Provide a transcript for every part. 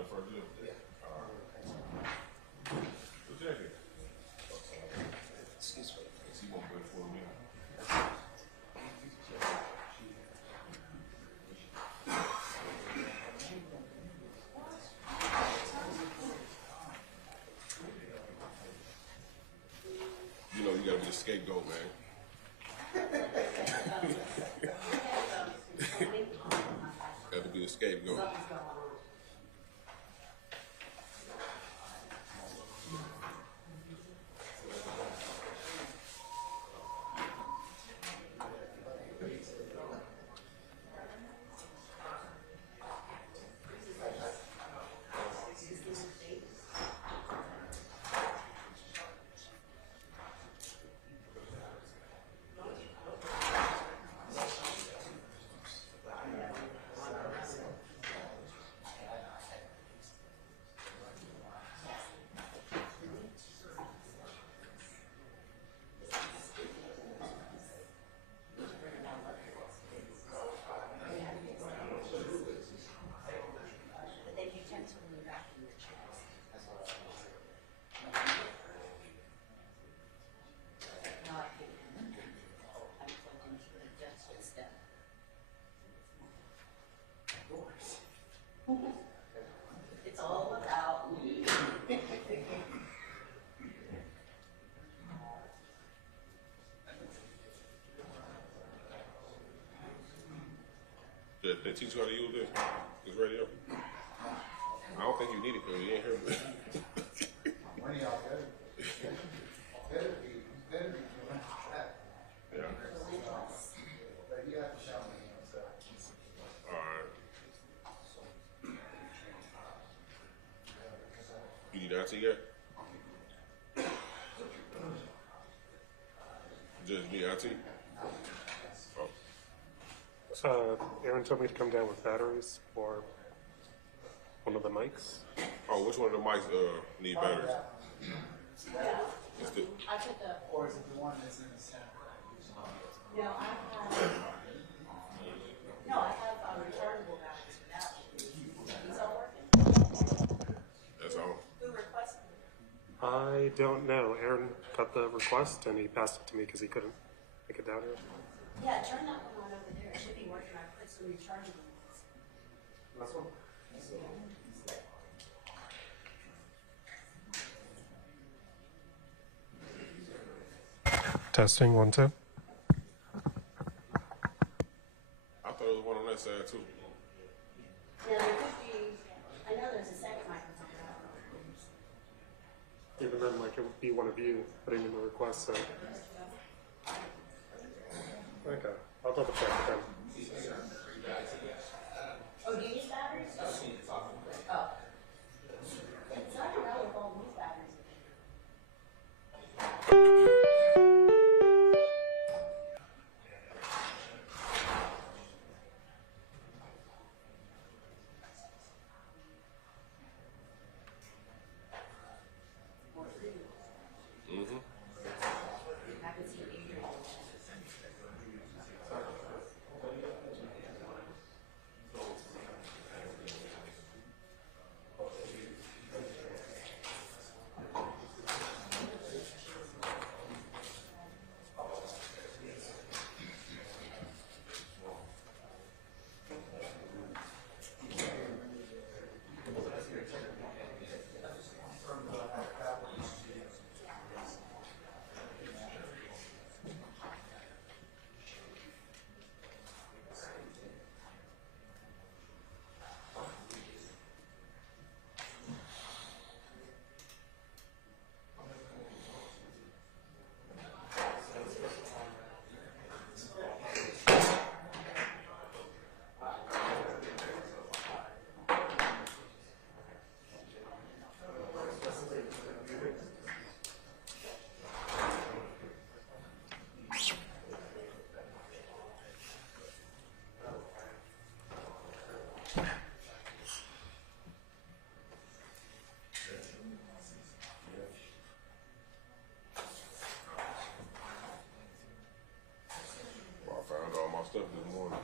that first deal? Yeah. All right. What's that here? Excuse me. He won't wait for me. You know you gotta be the scapegoat, man. Got to be the scapegoat. It's all about me. They teach you how to use this radio? I don't think you need it because you ain't hear me. One of y'all better be doing that. Yeah. But you have to show me. Alright. You need IT yet? Just need IT? Oh. Aaron told me to come down with batteries for one of the mics. Oh, which one of the mics need batteries? Yeah. It's the, I took a, Or is it the one that's in the center? no, I have rechargeable batteries for that. These all working. that's all. Who requested it? I don't know. Aaron got the request and he passed it to me because he couldn't make it down here. Yeah, turn that one on over there. It should be working. I put some rechargeable ones. Last one. Testing 1 2. I thought it was one on that side too. Yeah, there could be, I know there's a second microphone. Even then, like, it would be one of you putting in the request, so. Okay, I'll double check with them. Oh, do you use batteries? Oh. It's not a relic all these batteries. I could see Adrian. Stuff this morning.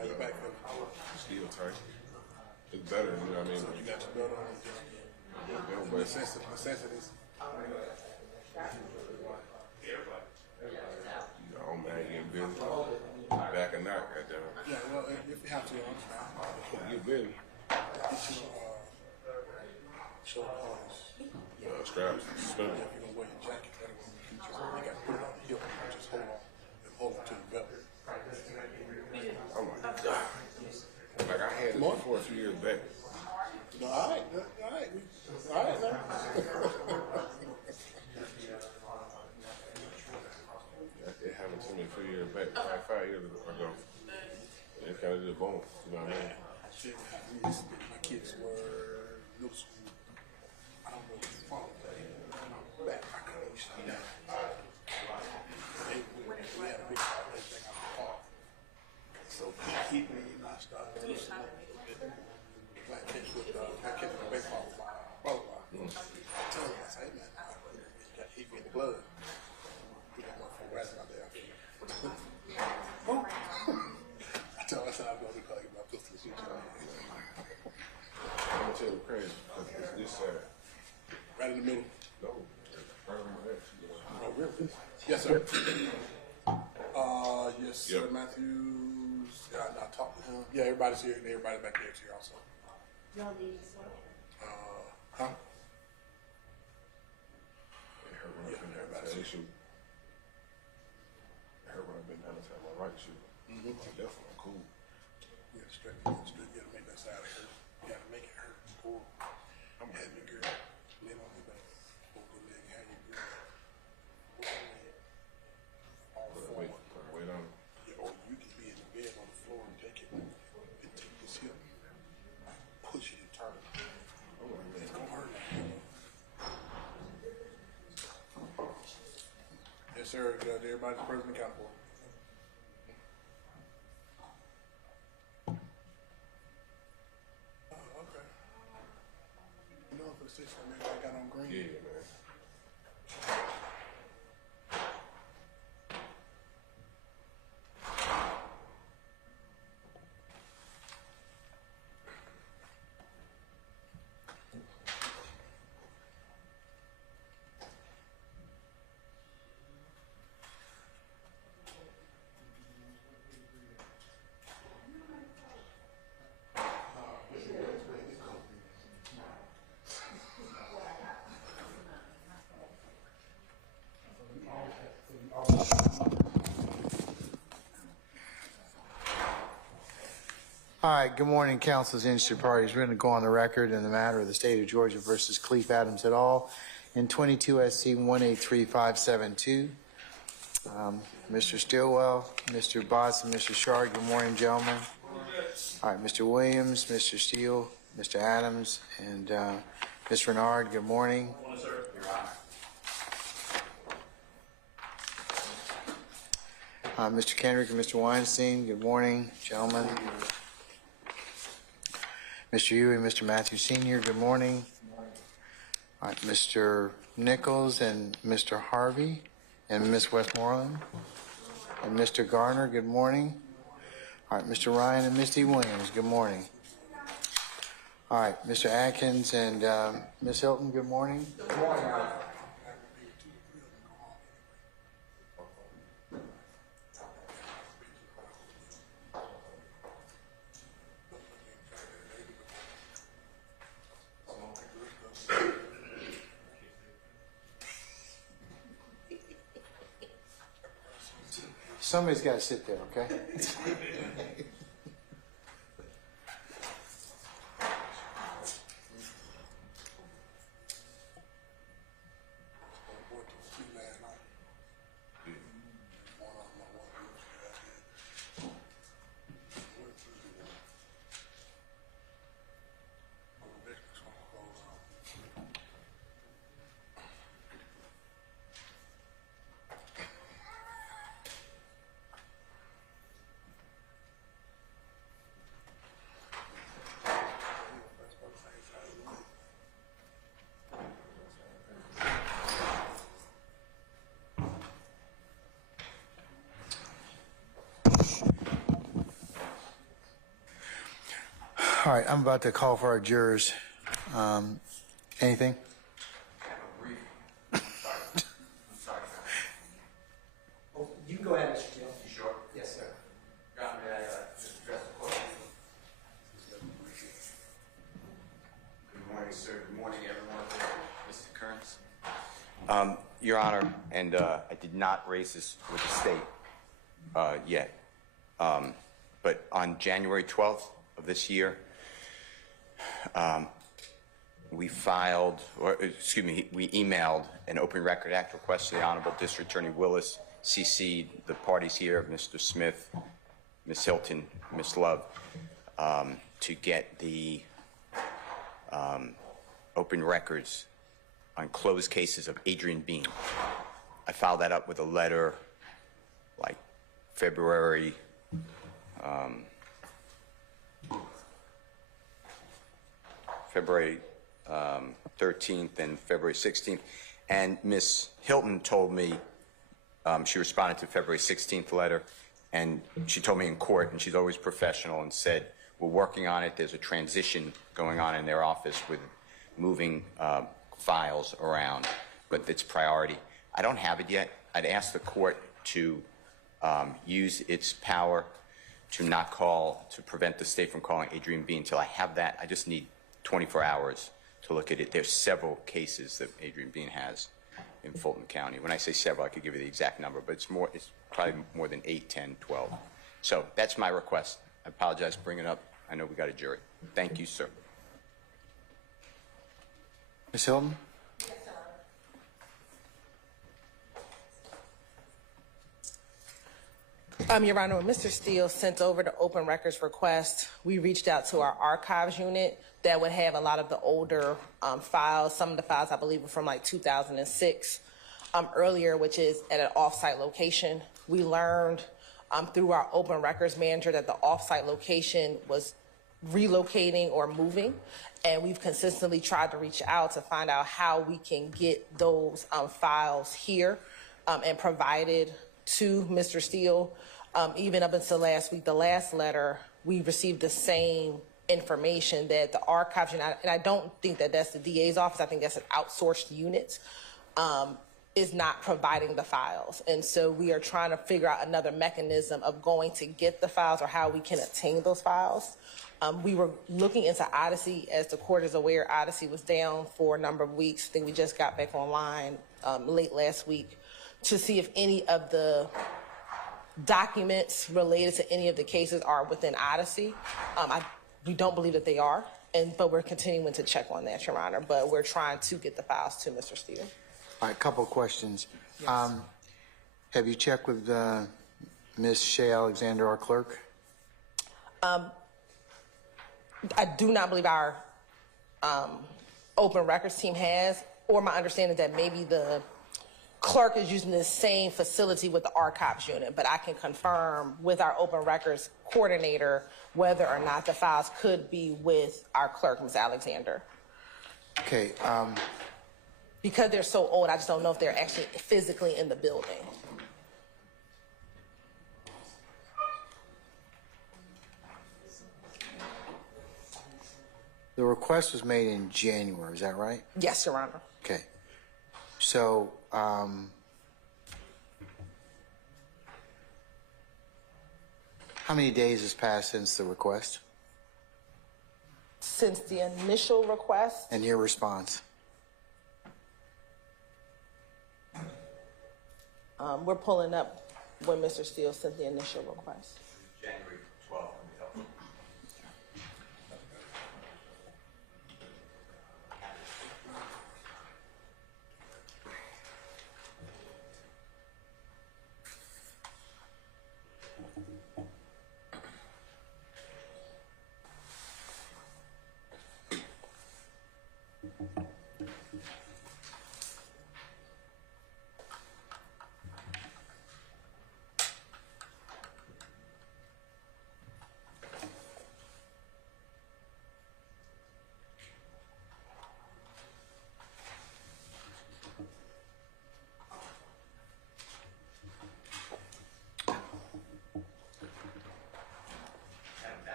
Are you back from better, you know what I mean? So you got your belt on. Yeah, but Necessities. oh man, getting busy. Back and knock, goddamn. Yeah, well, if you have to, I'm fine. Get busy. Get your shoulder harness. Straps, spin. If you don't wear your jacket, that way you just you got to put it on the hip and just hold on to the belt. Oh my God. Like I had it before a few years back. No, all right, now. It happened to me a few years back, like 5 years ago. It kind of just boom, you know what I mean? Shit, my kids were middle school. I don't know if it's wrong, but back I couldn't see that. We had a big thing out the park. So he me and I started playing catch with baseball with my brother. I told him, I said, hey man, he got hit me in the blood. We got one from right out there. I told him, I said, I'm going to call you my pistol and shoot you. I'm gonna tell you crazy. It's this side. Right in the middle. No, right on my head. Oh, really? Yes, sir. Yes, sir. Yep. Matthews. Yeah, I talked to him. Yeah, everybody's here. Everybody back there is here also. Y'all need to swear. Huh? Her run up and down the side shoe. Her run up and down the side my right shoe. Definitely cool. You gotta straighten it. You gotta make that side hurt. You gotta make it hurt. Cool. I'm having your girl. Lay on your back. Hold your leg. Have your girl. Hold your leg. All forward. Put weight on it. Yeah, or you can be in the bed on the floor and take it and take this hip, push it and turn it. It's gonna hurt. Yes, sir. Everybody's present and accountable. Oh, okay. You know, for the 6 maybe I got on green. Yeah, man. All right, good morning, council's interested parties. We're going to go on the record in the matter of the state of Georgia versus Cleef Adams et al. In 22 SC 183572. Mr. Stillwell, Mr. Botts, and Mr. Sharp, good morning, gentlemen. All right, Mr. Williams, Mr. Steele, Mr. Adams, and Ms. Renard, good morning. Mr. Kendrick and Mr. Weinstein, good morning, gentlemen. Mr. Huey, Mr. Matthews Sr., good morning. All right, Mr. Nichols and Mr. Harvey and Ms. Westmoreland and Mr. Garner, good morning. All right, Mr. Ryan and Misty Williams, good morning. All right, Mr. Atkins and Ms. Hilton, good morning. Good morning. Somebody's got to sit there, okay? All right, I'm about to call for our jurors. Anything? You can go ahead, Mr. Steele. You sure? Yes, sir. Your Honor, may I just address the court? Good morning, sir. Good morning, everyone. Mr. Kearns. Your Honor, and I did not raise this with the state yet, but on January 12th of this year, we emailed an Open Record Act request to the Honorable District Attorney Willis, CC'd the parties here, Mr. Smith, Ms. Hilton, Ms. Love, to get the open records on closed cases of Adrian Bean. I filed that up with a letter like February 13th and February 16th. And Ms. Hilton told me, she responded to February 16th letter, and she told me in court, and she's always professional, and said, we're working on it. There's a transition going on in their office with moving files around, but it's priority. I don't have it yet. I'd ask the court to use its power to not call, to prevent the state from calling Adrian Bean until I have that. I just need 24 hours to look at it. There's several cases that Adrian Bean has in Fulton County. When I say several, I could give you the exact number, but it's probably more than 8, 10, 12. So that's my request. I apologize for bringing it up. I know we got a jury. Thank you, sir. Ms. Hilton? Your Honor, when Mr. Steele sent over the open records request, we reached out to our archives unit that would have a lot of the older files. Some of the files, I believe, were from like 2006 earlier, which is at an off-site location. We learned through our open records manager that the off-site location was relocating or moving, and we've consistently tried to reach out to find out how we can get those files here and provided to Mr. Steele. Even up until last week, the last letter, we received the same information that the archives, and I don't think that that's the DA's office, I think that's an outsourced unit, is not providing the files. And so we are trying to figure out another mechanism of going to get the files or how we can obtain those files. We were looking into Odyssey. As the court is aware, Odyssey was down for a number of weeks. I think we just got back online late last week to see if any of the documents related to any of the cases are within Odyssey. We don't believe that they are, but we're continuing to check on that, Your Honor. But we're trying to get the files to Mr. Steele. All right, a couple of questions. Yes. Have you checked with Ms. Shea Alexander, our clerk? I do not believe our open records team has, or my understanding is that maybe the clerk is using the same facility with the archives unit, but I can confirm with our open records coordinator whether or not the files could be with our clerk, Ms. Alexander. Okay. Because they're so old, I just don't know if they're actually physically in the building. The request was made in January, is that right? Yes, Your Honor. Okay. So, how many days has passed since the request? Since the initial request, And your response? we're pulling up when Mr. Steele sent the initial request. January 12th.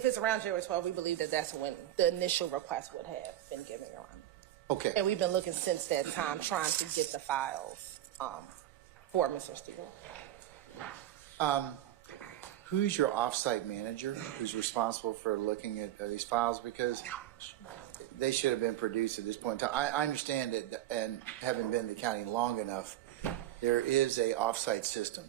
If it's around January 12th, we believe that that's when the initial request would have been given, Your Honor. Okay. And we've been looking since that time, trying to get the files for Mr. Steele. Who's your off-site manager who's responsible for looking at these files? Because they should have been produced at this point in time. I understand that, and having been in the county long enough, there is a off-site system.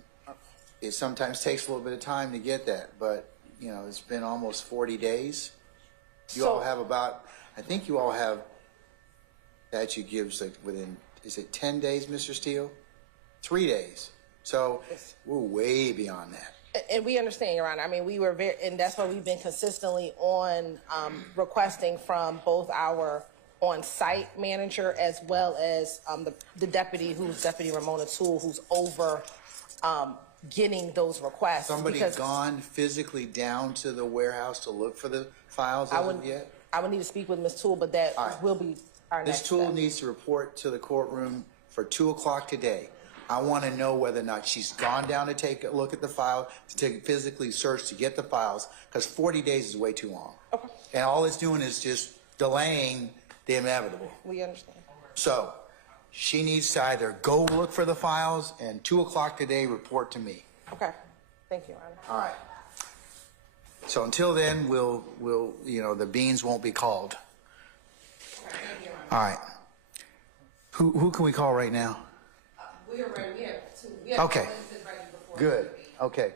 It sometimes takes a little bit of time to get that, but, you know, it's been almost 40 days. You all have about, I think you all have, statute gives like within, is it 10 days, Mr. Steele? 3 days. So we're way beyond that. And we understand, Your Honor. I mean, we were very, and that's why we've been consistently on requesting from both our on-site manager as well as the deputy, who's Deputy Ramona Toole, who's over getting those requests. Somebody gone physically down to the warehouse to look for the files as of yet? I would need to speak with Ms. Toole, but that will be our next Ms. Toole step. needs to report to the courtroom for 2 o'clock today. I want to know whether or not she's gone down to take a look at the file, to take physically search to get the files, because 40 days is way too long. Okay. And all it's doing is just delaying the inevitable. We understand. So she needs to either go look for the files and 2 o'clock today report to me. Okay. Thank you, Your Honor. All right. So until then, we'll you know, the beans won't be called. All right. Who can we call right now? We are ready. We have two. We have Okay. witnesses ready before. Good. Okay.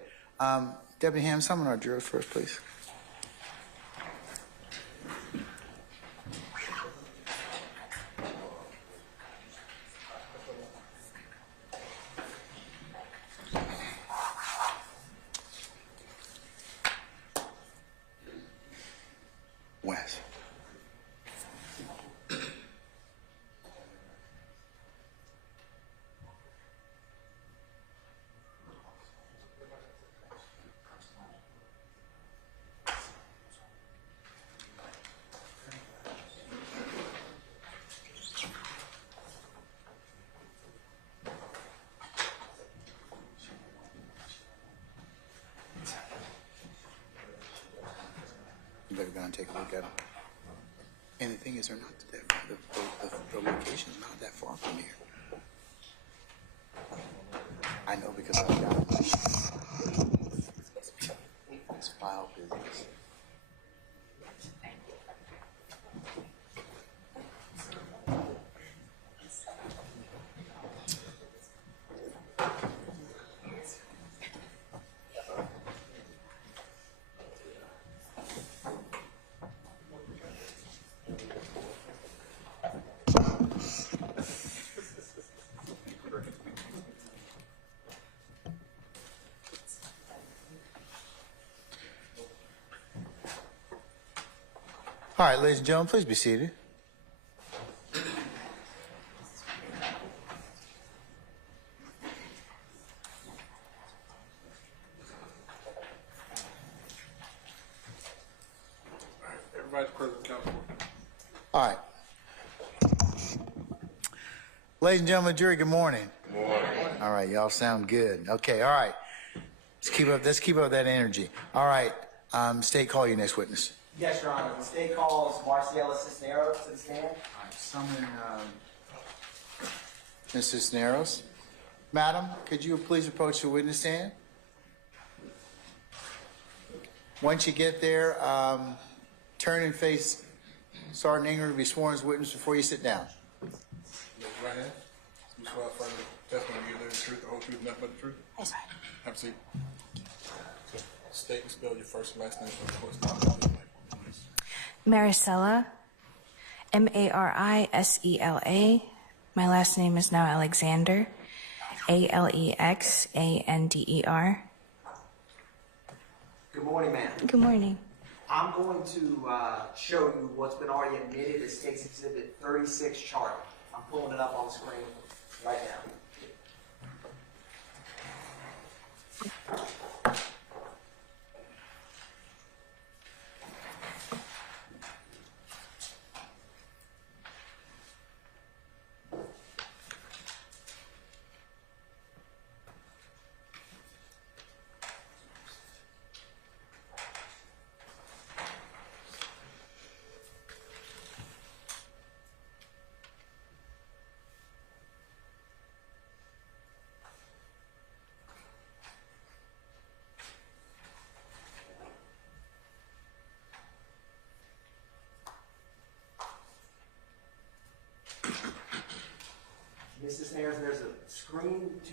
Deputy Ham, summon our jurors first, please. Wes. You better go and take a look at them. And the thing is, they're not that the location's not that far from here. I know because I've got this file business. All right, ladies and gentlemen, please be seated. Everybody's present, counsel. All right. Ladies and gentlemen, jury, good morning. Good morning. All right, y'all sound good. Okay, all right. Let's keep up that energy. All right, State, call your next witness. Yes, Your Honor. The state calls Marciela Cisneros to the stand. All right, summon Ms. Cisneros. Madam, could you please approach the witness stand? Once you get there, turn and face Sergeant Ingram to be sworn as witness before you sit down. Raise your right hand. You swear affirm the testimony you give the truth, the whole truth, nothing but the truth? Yes, sir. Have a seat. State and spell your first and last name for the court. Stop the mic, please. Maricela, Marisela. My last name is now Alexander, Alexander. Good morning, ma'am. Good morning. I'm going to show you what's been already admitted as State's Exhibit 36 chart. I'm pulling it up on the screen right now.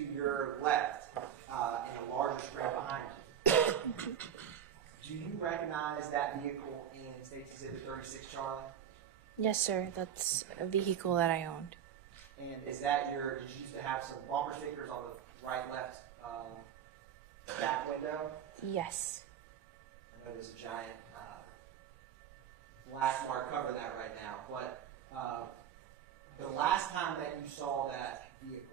to your left, in a larger screen behind you, do you recognize that vehicle in State's Exhibit 36, Charlie? Yes, sir. That's a vehicle that I owned. And is that did you used to have some bumper stickers on the right, left back window? Yes. I know there's a giant black mark covering that right now, but the last time that you saw that vehicle,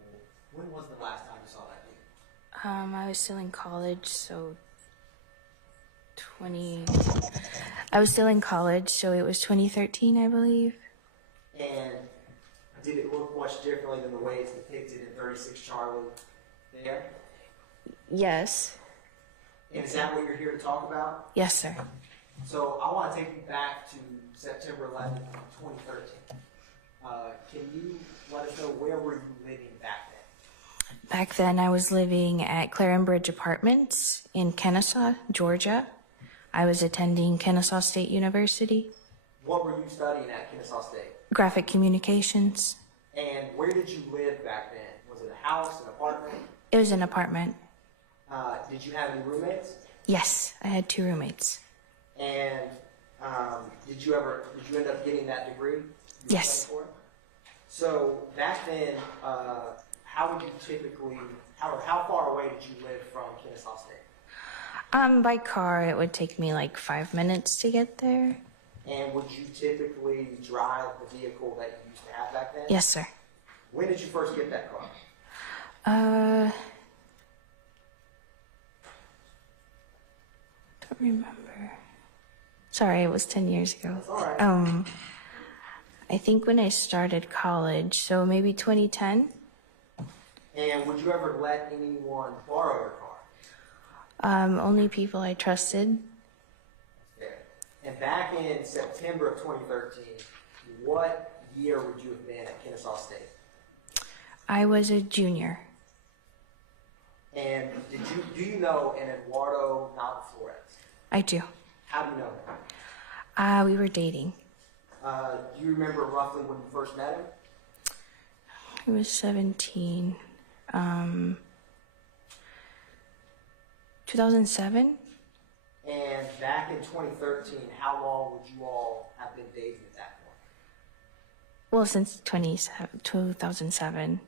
when was the last time you saw that vehicle? I was still in college, so I was still in college, so it was 2013, I believe. And did it look much differently than the way it's depicted in 36 Charlie there? Yes. And is that what you're here to talk about? Yes, sir. So I want to take you back to September 11th, 2013. Can you let us know where were you living back then? Back then, I was living at Clarenbridge Apartments in Kennesaw, Georgia. I was attending Kennesaw State University. What were you studying at Kennesaw State? Graphic communications. And where did you live back then? Was it a house, an apartment? It was an apartment. Did you have any roommates? Yes, I had 2 roommates. And did you end up getting that degree? Yes. So back then, how would you typically, how far away did you live from Kennesaw State? By car, it would take me like 5 minutes to get there. And would you typically drive the vehicle that you used to have back then? Yes, sir. When did you first get that car? Don't remember. Sorry, it was 10 years ago. That's all right. I think when I started college, so maybe 2010. And would you ever let anyone borrow your car? Only people I trusted. There. And back in September of 2013, what year would you have been at Kennesaw State? I was a junior. And do you know an Eduardo Flores? I do. How do you know him? We were dating. Do you remember roughly when you first met him? I was 17. 2007? And back in 2013, how long would you all have been dating at that point? Well, since 2007.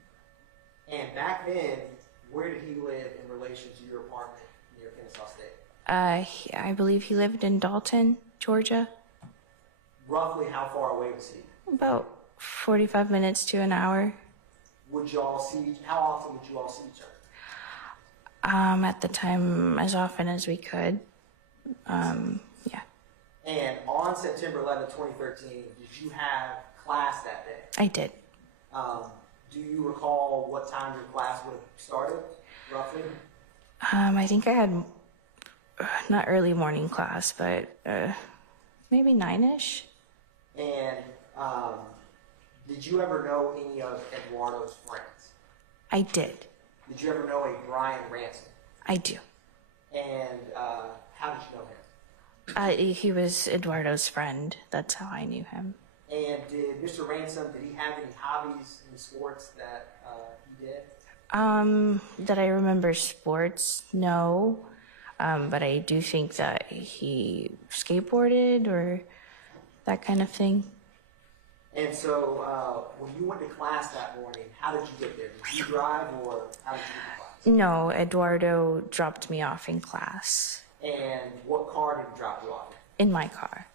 And back then, where did he live in relation to your apartment near Kennesaw State? I believe he lived in Dalton, Georgia. Roughly how far away was he? About 45 minutes to an hour. How often would you all see each other? At the time, as often as we could. Yeah. And on September 11, 2013, did you have class that day? I did. Do you recall what time your class would have started, roughly? I think I had, not early morning class, but maybe 9-ish. And did you ever know any of Eduardo's friends? I did. Did you ever know a Brian Ransom? I do. And how did you know him? He was Eduardo's friend. That's how I knew him. And did Mr. Ransom, did he have any hobbies in sports that he did? That I remember sports, no. But I do think that he skateboarded or that kind of thing. And so when you went to class that morning, how did you get there? Did you drive or how did you get to class? No, Eduardo dropped me off in class. And what car did he drop you off in? In my car.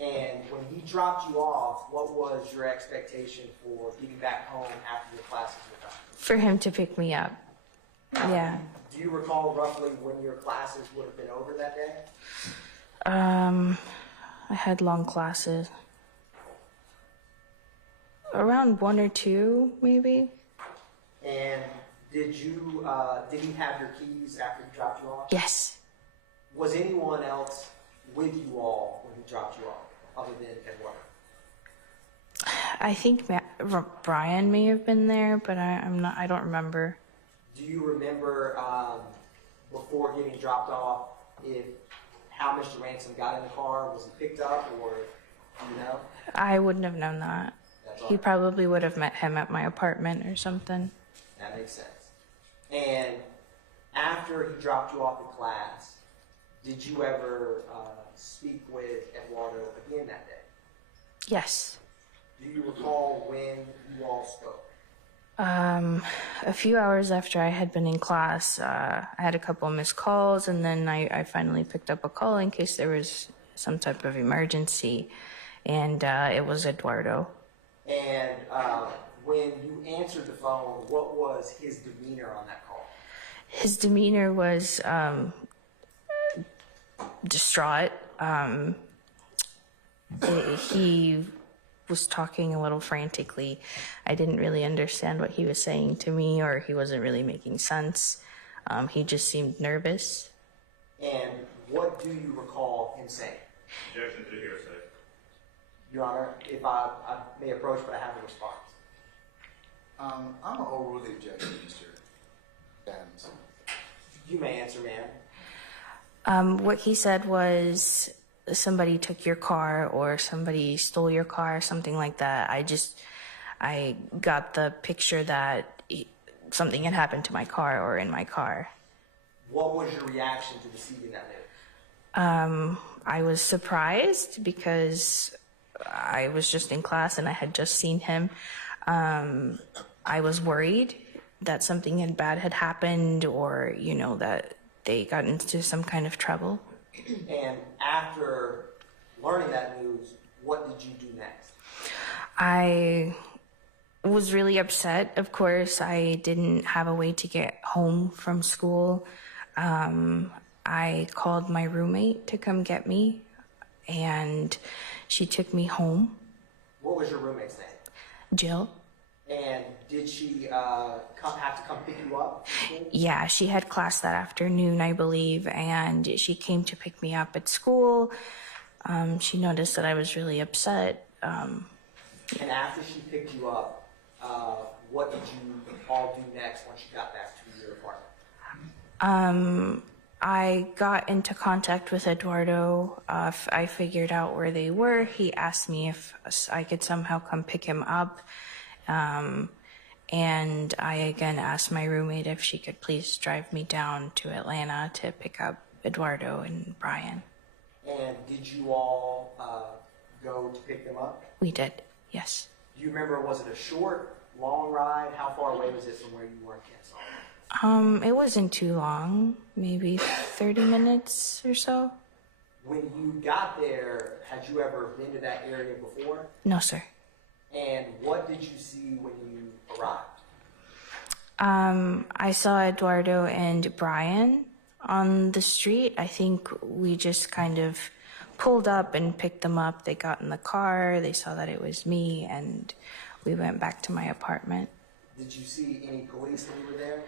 And when he dropped you off, what was your expectation for getting back home after your classes were done? For him to pick me up. Yeah. Do you recall roughly when your classes would have been over that day? I had long classes. Around 1 or 2, maybe. And did he have your keys after he dropped you off? Yes. Was anyone else with you all when he dropped you off, other than Eduardo? I think Brian may have been there, but I don't remember. Do you remember before getting dropped off how Mr. Ransom got in the car? Was he picked up, or do you know? I wouldn't have known that. That's He right. probably would have met him at my apartment or something. That makes sense. And after he dropped you off in class, did you ever speak with Eduardo again that day? Yes. Do you recall when you all spoke? A few hours after I had been in class, I had a couple of missed calls, and then I finally picked up a call in case there was some type of emergency, and it was Eduardo. And when you answered the phone, what was his demeanor on that call? His demeanor was distraught. He was talking a little frantically. I didn't really understand what he was saying to me, or he wasn't really making sense. He just seemed nervous. And what do you recall him saying? Objection to hearsay. Your Honor, if I may approach, but I have a response. I'm going to overrule the objection, Mr. Adams. You may answer, ma'am. What he said was somebody took your car or somebody stole your car, something like that. I got the picture that something had happened to my car or in my car. What was your reaction to receiving that news? I was surprised because I was just in class and I had just seen him. I was worried that something bad had happened, or, that they got into some kind of trouble. And after learning that news, what did you do next? I was really upset, of course. I didn't have a way to get home from school. I called my roommate to come get me, and she took me home. What was your roommate's name? Jill. And did she have to come pick you up? Yeah, she had class that afternoon, I believe, and she came to pick me up at school. She noticed that I was really upset. And after she picked you up, what did you all do next once you got back to your apartment? I got into contact with Eduardo. I figured out where they were. He asked me if I could somehow come pick him up. And I again asked my roommate if she could please drive me down to Atlanta to pick up Eduardo and Brian. And did you all go to pick them up? We did, yes. Do you remember, was it a short, long ride? How far away was it from where you were in Kennesaw? It wasn't too long, maybe 30 minutes or so. When you got there, had you ever been to that area before? No, sir. And what did you see when you arrived? I saw Eduardo and Brian on the street. I think we just kind of pulled up and picked them up. They got in the car, they saw that it was me, and we went back to my apartment. Did you see any police when you were there?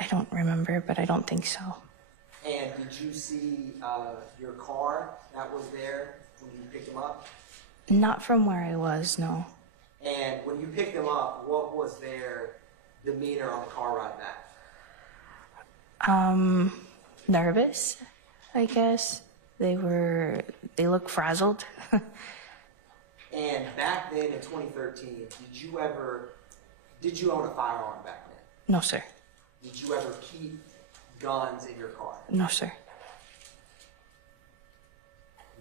I don't remember, but I don't think so. And did you see your car that was there when you picked them up? Not from where I was, no. And when you picked them up, what was their demeanor on the car ride back? Nervous, I guess. They looked frazzled. And back then in 2013, did you own a firearm back then? No, sir. Did you ever keep guns in your car? No, sir.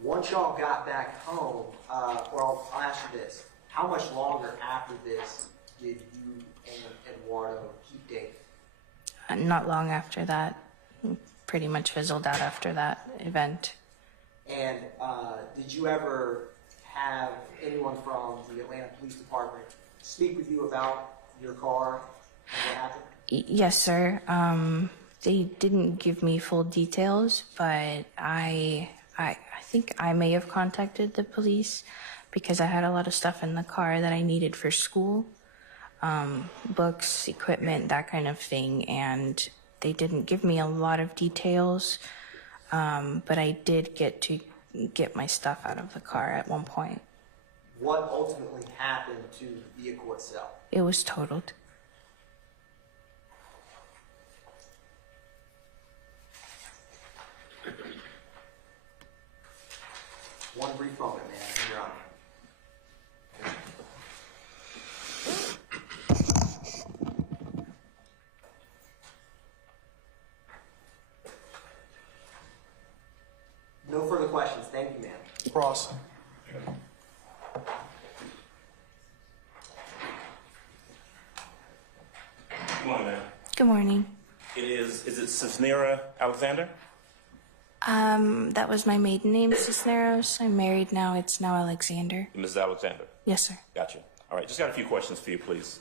Once y'all got back home, I'll ask you this. How much longer after this did you and Eduardo keep dating? Not long after that. Pretty much fizzled out after that event. And did you ever have anyone from the Atlanta Police Department speak with you about your car and what happened? Yes, sir. They didn't give me full details, but I think I may have contacted the police because I had a lot of stuff in the car that I needed for school, books, equipment, that kind of thing, and they didn't give me a lot of details, but I did get my stuff out of the car at one point. What ultimately happened to the vehicle itself? It was totaled. One brief moment, man. You're on. Pross. Good morning, ma'am. Good morning. Is it Cisnera Alexander? That was my maiden name, Cisneros. I'm married now. It's now Alexander. Mrs. Alexander. Yes, sir. Gotcha. All right, just got a few questions for you, please.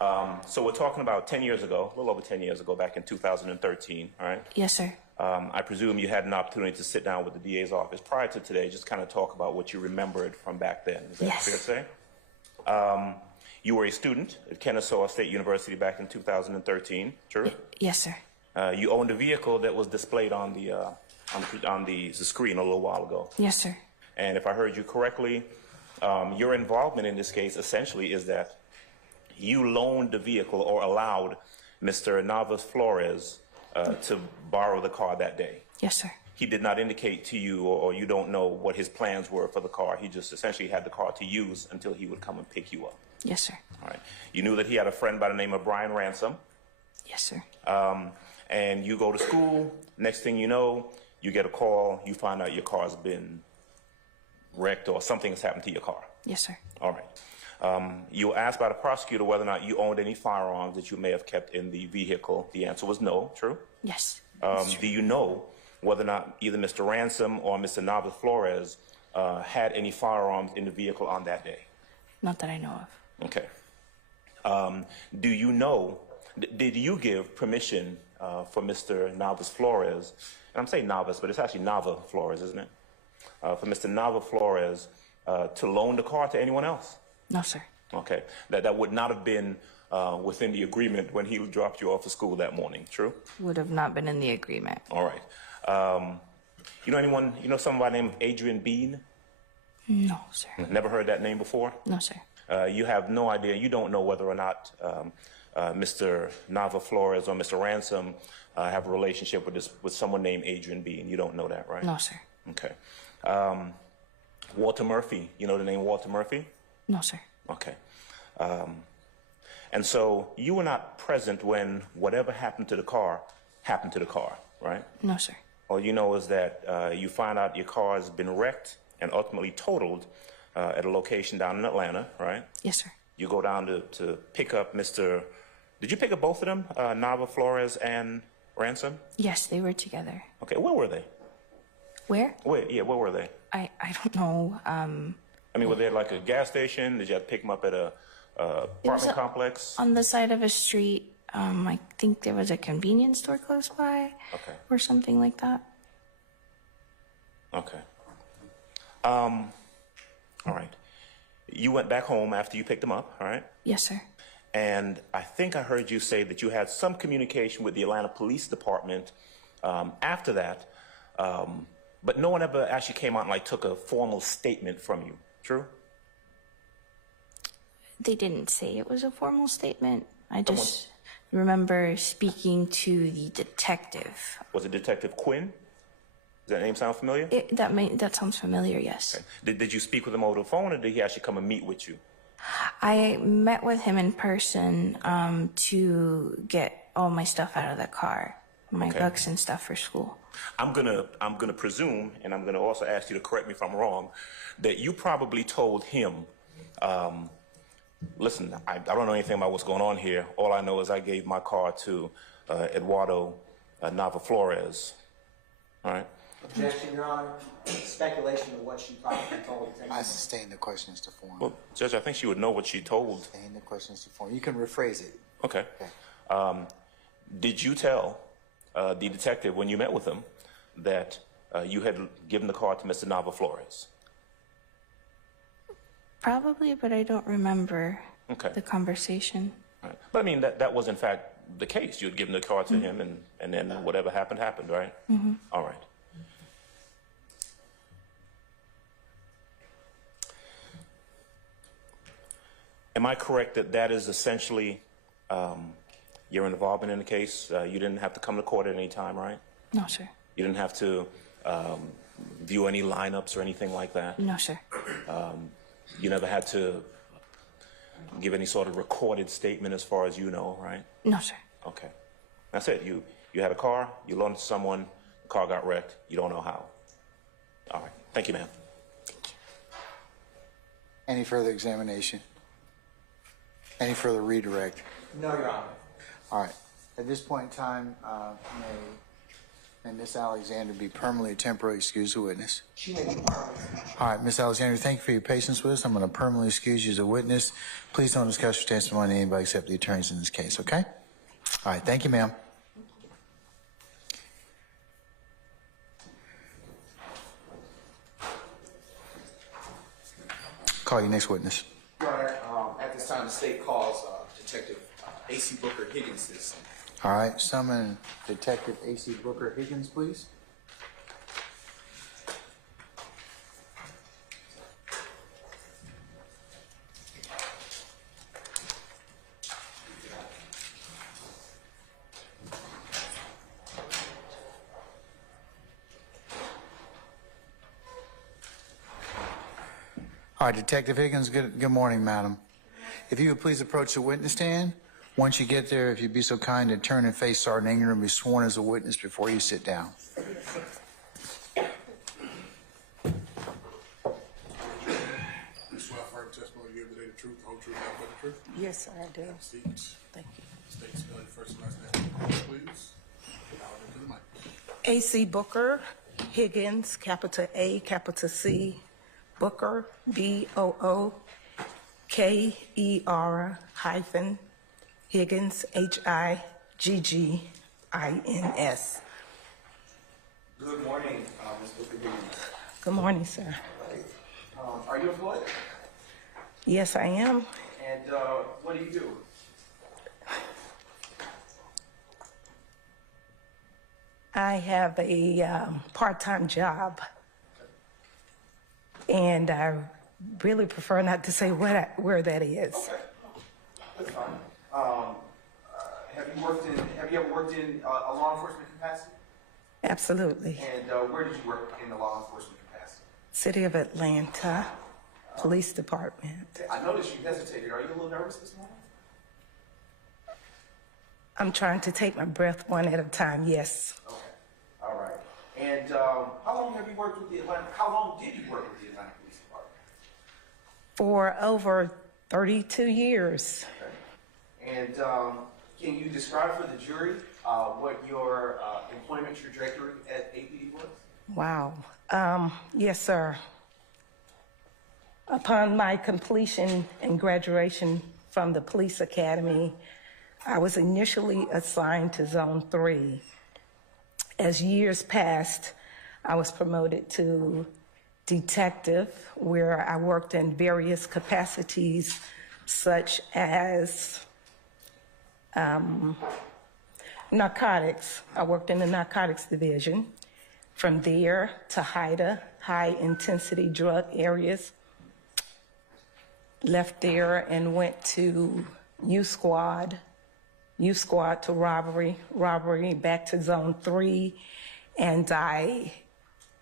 So we're talking about 10 years ago, a little over 10 years ago, back in 2013, all right? Yes, sir. I presume you had an opportunity to sit down with the DA's office prior to today, just kind of talk about what you remembered from back then. Is that Yes. fair to say? You were a student at Kennesaw State University back in 2013, true? Yes, sir. You owned a vehicle that was displayed on the screen a little while ago. Yes, sir. And if I heard you correctly, your involvement in this case essentially is that you loaned the vehicle or allowed Mr. Navas Flores to borrow the car that day. Yes, sir. He did not indicate to you, or you don't know what his plans were for the car. He just essentially had the car to use until he would come and pick you up. Yes, sir. All right. You knew that he had a friend by the name of Brian Ransom. Yes, sir. And you go to school. Next thing you know, you get a call. You find out your car's been wrecked or something has happened to your car. Yes, sir. All right. You were asked by the prosecutor whether or not you owned any firearms that you may have kept in the vehicle. The answer was no. True? Yes. Do you know whether or not either Mr. Ransom or Mr. Navas Flores had any firearms in the vehicle on that day? Not that I know of. Okay. Do you know, did you give permission for Mr. Navas Flores, and I'm saying Navas, but it's actually Nava Flores, isn't it? For Mr. Nava Flores to loan the car to anyone else? No, sir. Okay. That would not have been within the agreement when he dropped you off of school that morning, true? Would have not been in the agreement. All right. You know somebody named Adrian Bean? No, sir. Never heard that name before? No, sir. You have no idea, you don't know whether or not Mr. Nava Flores or Mr. Ransom have a relationship with someone named Adrian Bean. You don't know that, right? No, sir. Okay. Walter Murphy, you know the name Walter Murphy? No, sir. Okay. And so you were not present when whatever happened to the car, right? No, sir. All you know is that you find out your car has been wrecked and ultimately totaled at a location down in Atlanta, right? Yes, sir. You go down to pick up Mr. Did you pick up both of them, Nava Flores and Ransom? Yes, they were together. Okay, where were they? Where? Where were they? I don't know. I mean, were they at like a gas station? Did you have to pick them up at a apartment complex? On the side of a street. I think there was a convenience store close by. Okay. Or something like that. Okay. All right. You went back home after you picked them up, all right? Yes, sir. And I think I heard you say that you had some communication with the Atlanta Police Department after that, but no one ever actually came out and like took a formal statement from you. True? They didn't say it was a formal statement. I just remember speaking to the detective. Was it Detective Quinn? Does that name sound familiar? That sounds familiar, yes. Okay. Did you speak with him over the phone, or did he actually come and meet with you? I met with him in person to get all my stuff out of the car, my books and stuff for school. I'm gonna presume, and I'm gonna also ask you to correct me if I'm wrong, that you probably told him, listen, I don't know anything about what's going on here. All I know is I gave my car to Eduardo Nava Flores. All right. Objection, Your Honor. Speculation of what she probably told him. I sustain the questions to form. Well, Judge, I think she would know what she told. Sustain the questions to form. You can rephrase it. Okay. Did you tell the detective when you met with him that you had given the car to Mr. Nava Flores? Probably, but I don't remember the conversation. Right. But I mean, that was in fact the case. You had given the car to him, and then whatever happened, right? Mm-hmm. All right. Am I correct that that is essentially your involvement in the case? You didn't have to come to court at any time, right? No, sir. You didn't have to view any lineups or anything like that? No, sir. You never had to give any sort of recorded statement as far as you know, right? No, sir. Okay. That's it. You had a car, you loaned it to someone, the car got wrecked, you don't know how. All right. Thank you, ma'am. Thank you. Any further examination? Any further redirect? No, Your Honor. All right. At this point in time, may Ms. Alexander be permanently or temporarily excused as a witness? She may be permanent. All right, Ms. Alexander, thank you for your patience with us. I'm going to permanently excuse you as a witness. Please don't discuss your testimony to anybody except the attorneys in this case, okay? All right, thank you, ma'am. Call your next witness. Your Honor, at this time, the state calls Detective A.C. Booker Higgins to the scene. All right, summon Detective A.C. Booker Higgins, please. All right, Detective Higgins, good morning, madam. If you would please approach the witness stand. Once you get there, if you'd be so kind to turn and face Sergeant Ingram and be sworn as a witness before you sit down. You swear affirm testimony you give today the truth, the whole truth, nothing but the truth? Yes, sir, I do. Seats. Thank you. State spell your first and last name, please. Loud into the mic. A.C. Booker Higgins, capital A, capital C, Booker, B-O-O-K-E-R hyphen Higgins, H-I-G-G-I-N-S. Good morning, Ms. Booker Higgins. Good morning, sir. Are you employed? Yes, I am. And what do you do? I have a part-time job, and I really prefer not to say where that is. Okay, that's fine. Have you ever worked in a law enforcement capacity? Absolutely. And where did you work in the law enforcement capacity? City of Atlanta Police Department. I noticed you hesitated. Are you a little nervous this morning? I'm trying to take my breath one at a time, yes. Okay, all right. And how long have you worked with the Atlanta? How long did you work with the Atlanta Police Department? For over 32 years. Okay. And can you describe for the jury what your employment trajectory at APD was? Wow. Yes, sir. Upon my completion and graduation from the police academy, I was initially assigned to Zone 3. As years passed, I was promoted to detective, where I worked in various capacities, such as narcotics. I worked in the narcotics division. From there to HIDA, high intensity drug areas. Left there and went to U Squad to robbery, back to Zone 3, and I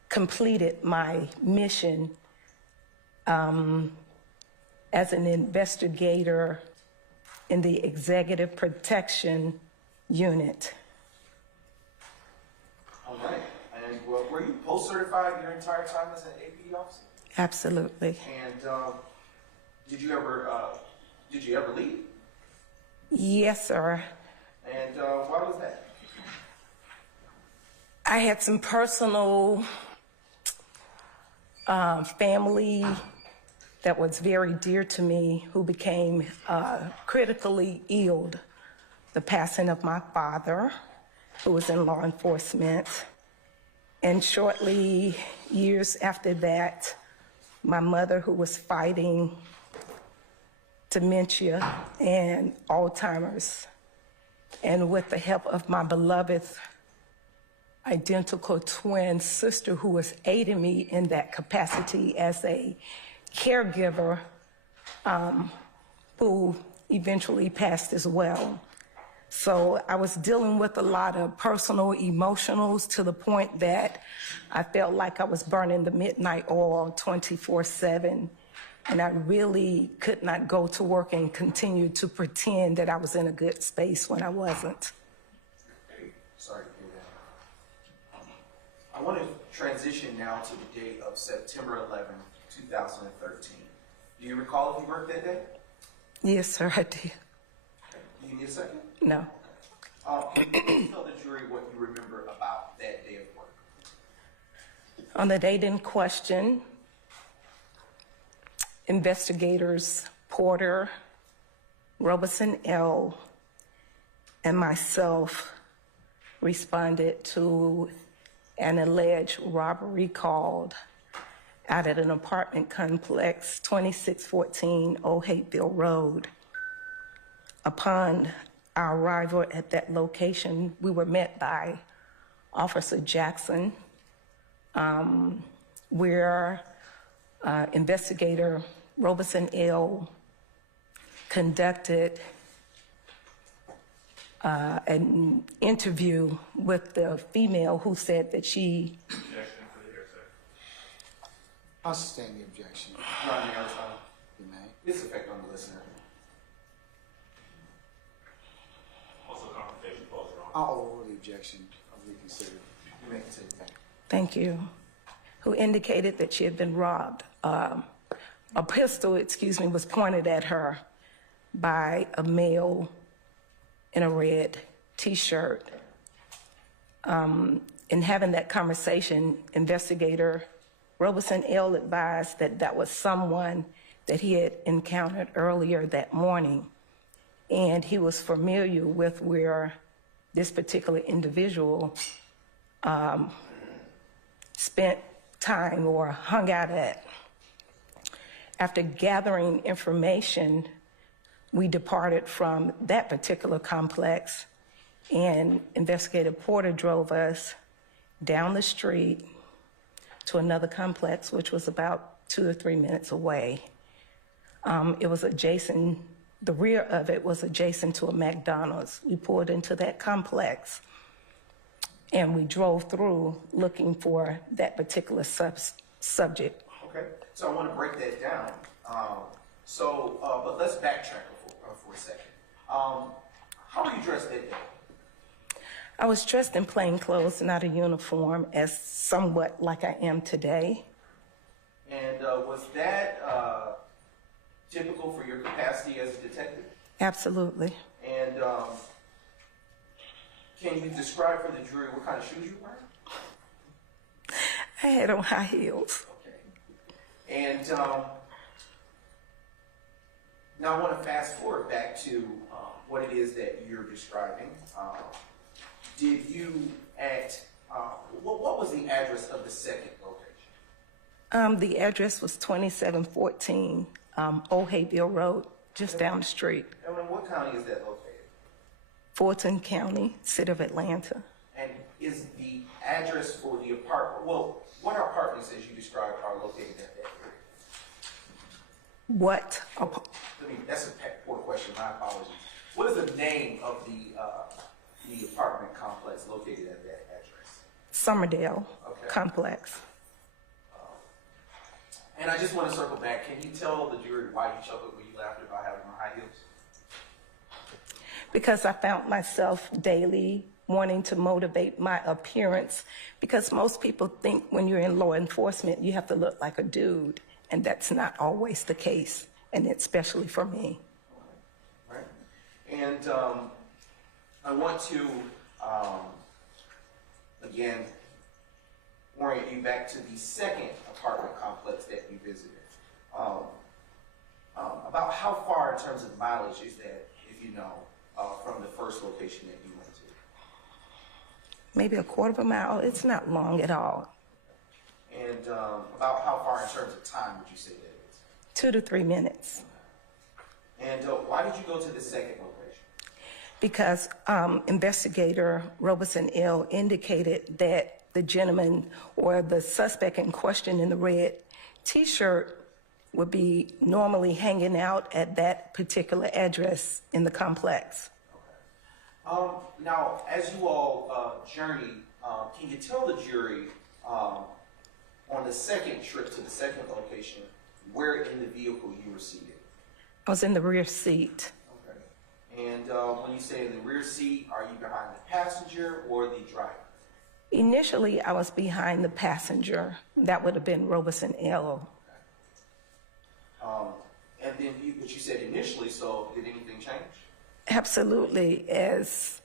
completed my mission as an investigator in the Executive Protection Unit. All right. And were you post-certified your entire time as an APD officer? Absolutely. And did you ever leave? Yes, sir. And why was that? I had some personal family that was very dear to me who became critically ill. The passing of my father, who was in law enforcement. And shortly, years after that, my mother, who was fighting dementia and Alzheimer's. And with the help of my beloved identical twin sister, who was aiding me in that capacity as a caregiver, who eventually passed as well. So I was dealing with a lot of personal emotionals to the point that I felt like I was burning the midnight oil 24/7. And I really could not go to work and continue to pretend that I was in a good space when I wasn't. Sorry to hear that. I want to transition now to the date of September 11, 2013. Do you recall if you worked that day? Yes, sir, I did. Do you need a second? No. Can you tell the jury what you remember about that day of work? On the date in question, investigators Porter, Robeson L., and myself responded to an alleged robbery called out at an apartment complex, 2614 Old Hateville Road. Upon our arrival at that location, we were met by Officer Jackson, where investigator Robeson L. conducted an interview with the female who said that she... Objection for the hearsay. I'll sustain the objection. Your Honor, Aristotle. You may. Its effect on the listener. Also, confrontation clause, Your Honor. I'll overrule the objection. I'll reconsider. You may continue. Thank you. Who indicated that she had been robbed. A pistol, was pointed at her by a male in a red T-shirt. In having that conversation, investigator Robeson L. advised that that was someone that he had encountered earlier that morning, and he was familiar with where this particular individual spent time or hung out at. After gathering information, we departed from that particular complex, and Investigator Porter drove us down the street to another complex, which was about 2 or 3 minutes away. It was adjacent, the rear of it was adjacent to a McDonald's. We pulled into that complex, and we drove through looking for that particular subject. Okay, so I want to break that down. But let's backtrack for a second. How were you dressed that day? I was dressed in plain clothes, not a uniform, as somewhat like I am today. And was that typical for your capacity as a detective? Absolutely. And can you describe for the jury what kind of shoes you were wearing? I had on high heels. Okay. And now I want to fast forward back to what it is that you're describing. Did you what was the address of the second location? The address was 2714 Old Hateville Road, just down the street. And in what county is that located? Fulton County, city of Atlanta. And is the address for the apartment, well, what apartments, as you described, are located at that area? What? That's a poor question, my apologies. What is the name of the apartment complex located at that address? Somerdale Complex. And I just want to circle back. Can you tell the jury why you chuckled when you laughed about having on high heels? Because I found myself daily wanting to motivate my appearance, because most people think when you're in law enforcement, you have to look like a dude, and that's not always the case, and especially for me. Right. And I want to, again, orient you back to the second apartment complex that you visited. About how far in terms of mileage is that, if you know, from the first location that you went to? Maybe a quarter of a mile. It's not long at all. And about how far in terms of time would you say that is? 2 to 3 minutes. And why did you go to the second location? Because investigator Robeson L. indicated that the gentleman or the suspect in question in the red T-shirt would be normally hanging out at that particular address in the complex. Okay. Now, as you all journey, can you tell the jury on the second trip to the second location where in the vehicle you were seated? I was in the rear seat. Okay. And when you say in the rear seat, are you behind the passenger or the driver? Initially, I was behind the passenger. That would have been Robeson L. then but you said initially, so did anything change? Absolutely. As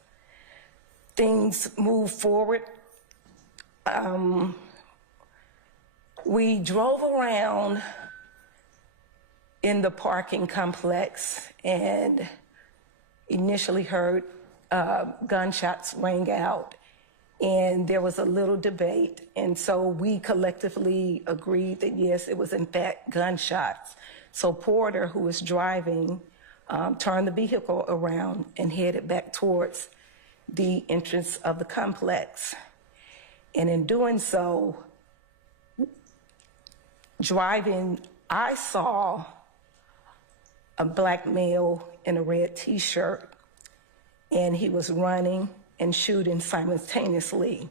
things move forward, we drove around in the parking complex and initially heard gunshots ring out, and there was a little debate, and so we collectively agreed that yes, it was in fact gunshots. So Porter, who was driving, turned the vehicle around and headed back towards the entrance of the complex. And in doing so, driving, I saw a black male in a red t-shirt, and he was running and shooting simultaneously.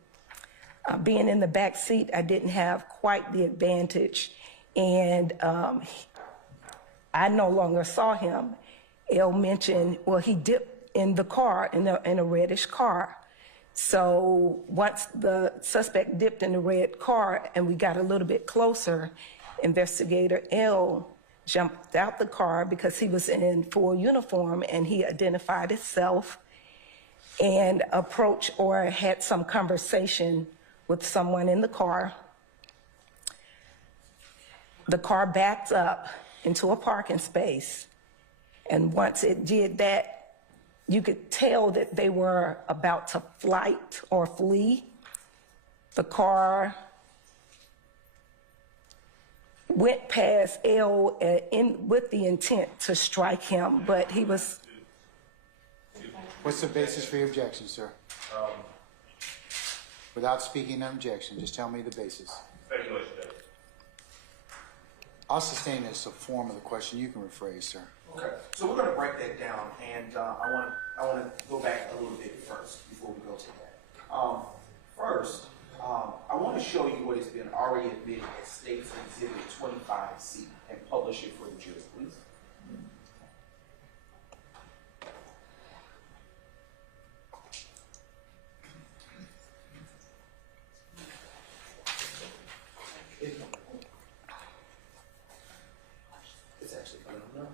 Being in the back seat, I didn't have quite the advantage, and I no longer saw him. Elle mentioned, well, he dipped in the car, in a reddish car. So once the suspect dipped in the red car and we got a little bit closer, Investigator Elle jumped out the car because he was in full uniform, and he identified himself and approached or had some conversation with someone in the car. The car backed up into a parking space, and once it did that, you could tell that they were about to flight or flee. The car went past Elle with the intent to strike him, but he was... What's the basis for your objection, sir? Without speaking an objection, just tell me the basis. I'll sustain it as a form of the question. You can rephrase, sir. Okay, so we're going to break that down, and I want to go back a little bit first before we go to that. First, I want to show you what has been already admitted as State's Exhibit 25C and publish it for the jury, please. It's actually going to know.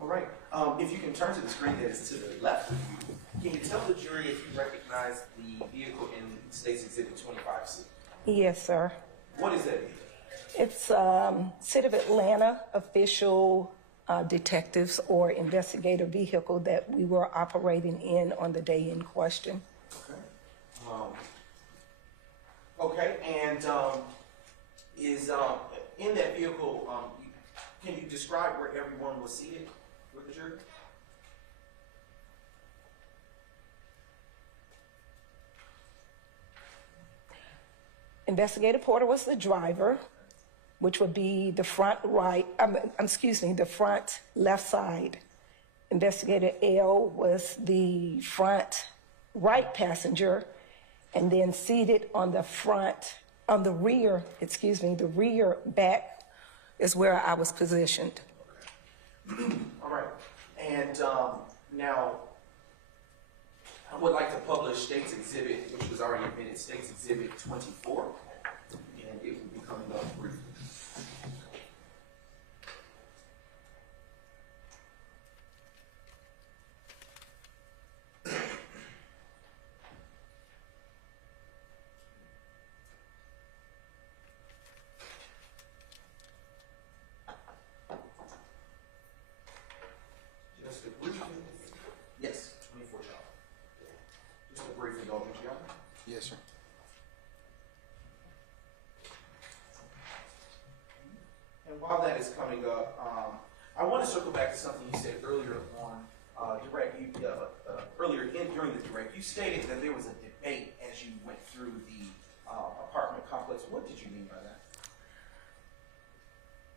All right. If you can turn to the screen that is to the left of you, can you tell the jury if you recognize the vehicle in State's Exhibit 25C? Yes, sir. What is that vehicle? It's City of Atlanta official detectives or investigator vehicle that we were operating in on the day in question. Okay. And is in that vehicle, can you describe where everyone was seated with the jury? Investigator Porter was the driver, which would be the front right, the front left side. Investigator Elle was the front right passenger, and then seated on the rear back is where I was positioned. All right. And now I would like to publish State's Exhibit, which was already admitted, State's Exhibit 24, and it will be coming up briefly. Just a briefing. Yes, 24 shot. Just a briefing, don't you? Yes, sir. And while that is coming up, I want to circle back to something you said earlier on direct. During the direct, you stated that there was a debate as you went through the apartment complex. What did you mean by that?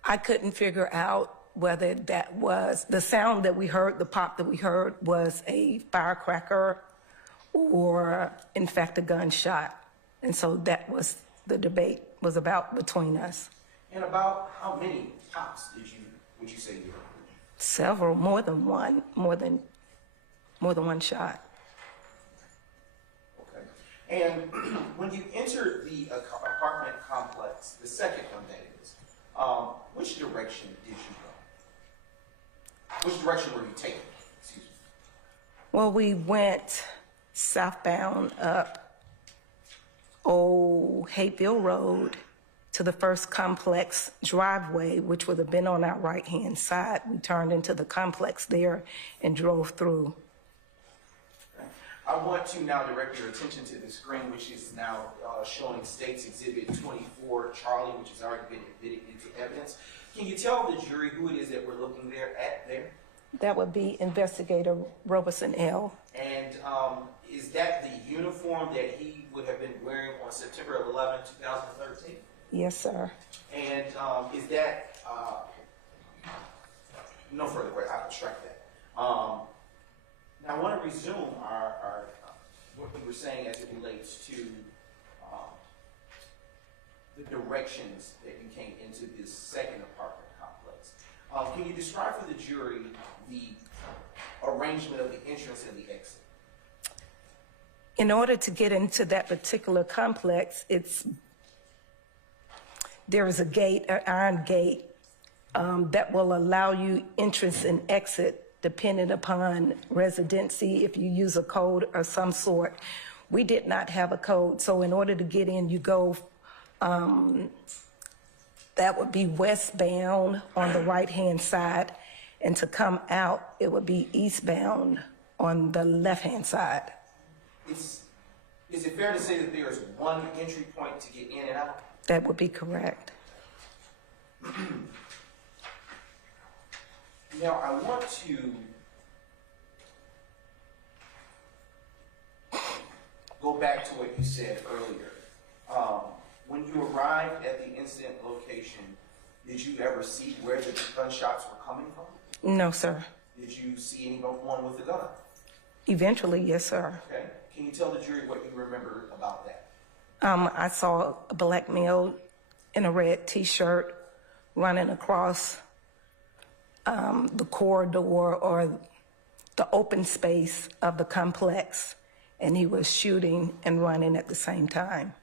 I couldn't figure out whether that was the sound that we heard, the pop that we heard, was a firecracker or, in fact, a gunshot. And so that was the debate was about between us. And about how many pops would you say you heard? Several, more than one shot. Okay. And when you entered the apartment complex, the second one that is, which direction did you go? Which direction were you taking? Excuse me. Well, we went southbound up Old Hateville Road to the first complex driveway, which would have been on our right-hand side. We turned into the complex there and drove through. I want to now direct your attention to the screen, which is now showing State's Exhibit 24, Charlie, which has already been admitted into evidence. Can you tell the jury who it is that we're looking there? That would be Investigator Roberson L. And is that the uniform that he would have been wearing on September 11, 2013? Yes, sir. And is that, no further questions, I'll strike that. Now, I want to resume our what we were saying as it relates to the directions that you came into this second apartment complex. Can you describe for the jury the arrangement of the entrance and the exit? In order to get into that particular complex, there is a gate, an iron gate, that will allow you entrance and exit depending upon residency, if you use a code of some sort. We did not have a code, so in order to get in, you go, that would be westbound on the right-hand side, and to come out, it would be eastbound on the left-hand side. Is it fair to say that there is one entry point to get in and out? That would be correct. Now, I want to go back to what you said earlier. When you arrived at the incident location, did you ever see where the gunshots were coming from? No, sir. Did you see anyone with a gun? Eventually, yes, sir. Okay. Can you tell the jury what you remember about that? I saw a black male in a red T-shirt running across the corridor or the open space of the complex, and he was shooting and running at the same time.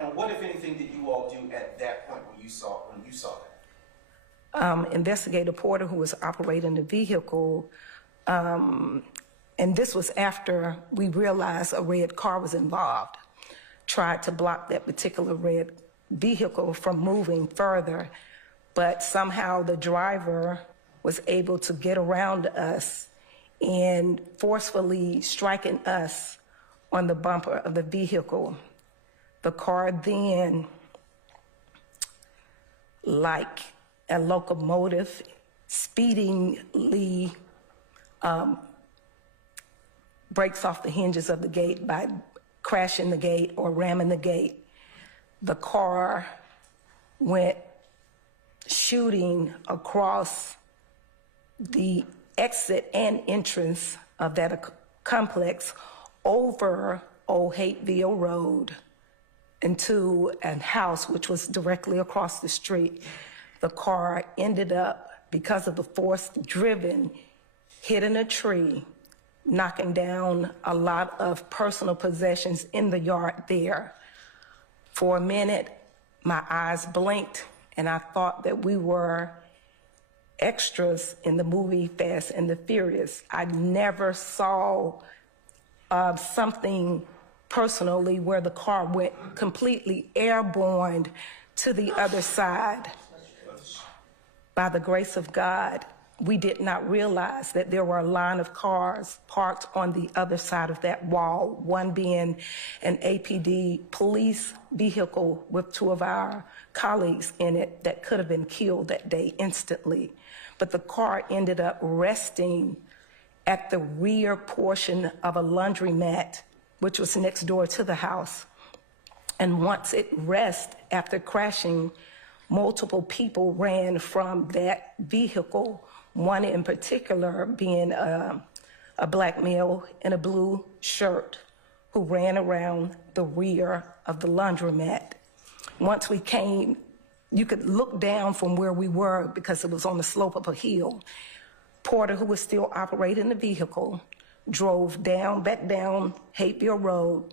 And what, if anything, did you all do at that point when you saw that? Investigator Porter, who was operating the vehicle, and this was after we realized a red car was involved, tried to block that particular red vehicle from moving further, but somehow the driver was able to get around us and forcefully striking us on the bumper of the vehicle. The car then, like a locomotive, speedingly breaks off the hinges of the gate by crashing the gate or ramming the gate. The car went shooting across the exit and entrance of that complex over Old Hateville Road into a house which was directly across the street. The car ended up, because of the force driven, hitting a tree, knocking down a lot of personal possessions in the yard there. For a minute, my eyes blinked, and I thought that we were extras in the movie Fast and the Furious. I never saw something personally where the car went completely airborne to the other side. By the grace of God, we did not realize that there were a line of cars parked on the other side of that wall, one being an APD police vehicle with two of our colleagues in it that could have been killed that day instantly. But the car ended up resting at the rear portion of a laundromat, which was next door to the house. And once it rested after crashing, multiple people ran from that vehicle, one in particular being a black male in a blue shirt who ran around the rear of the laundromat. Once we came, you could look down from where we were because it was on the slope of a hill. Porter, who was still operating the vehicle, drove back down Hateville Road,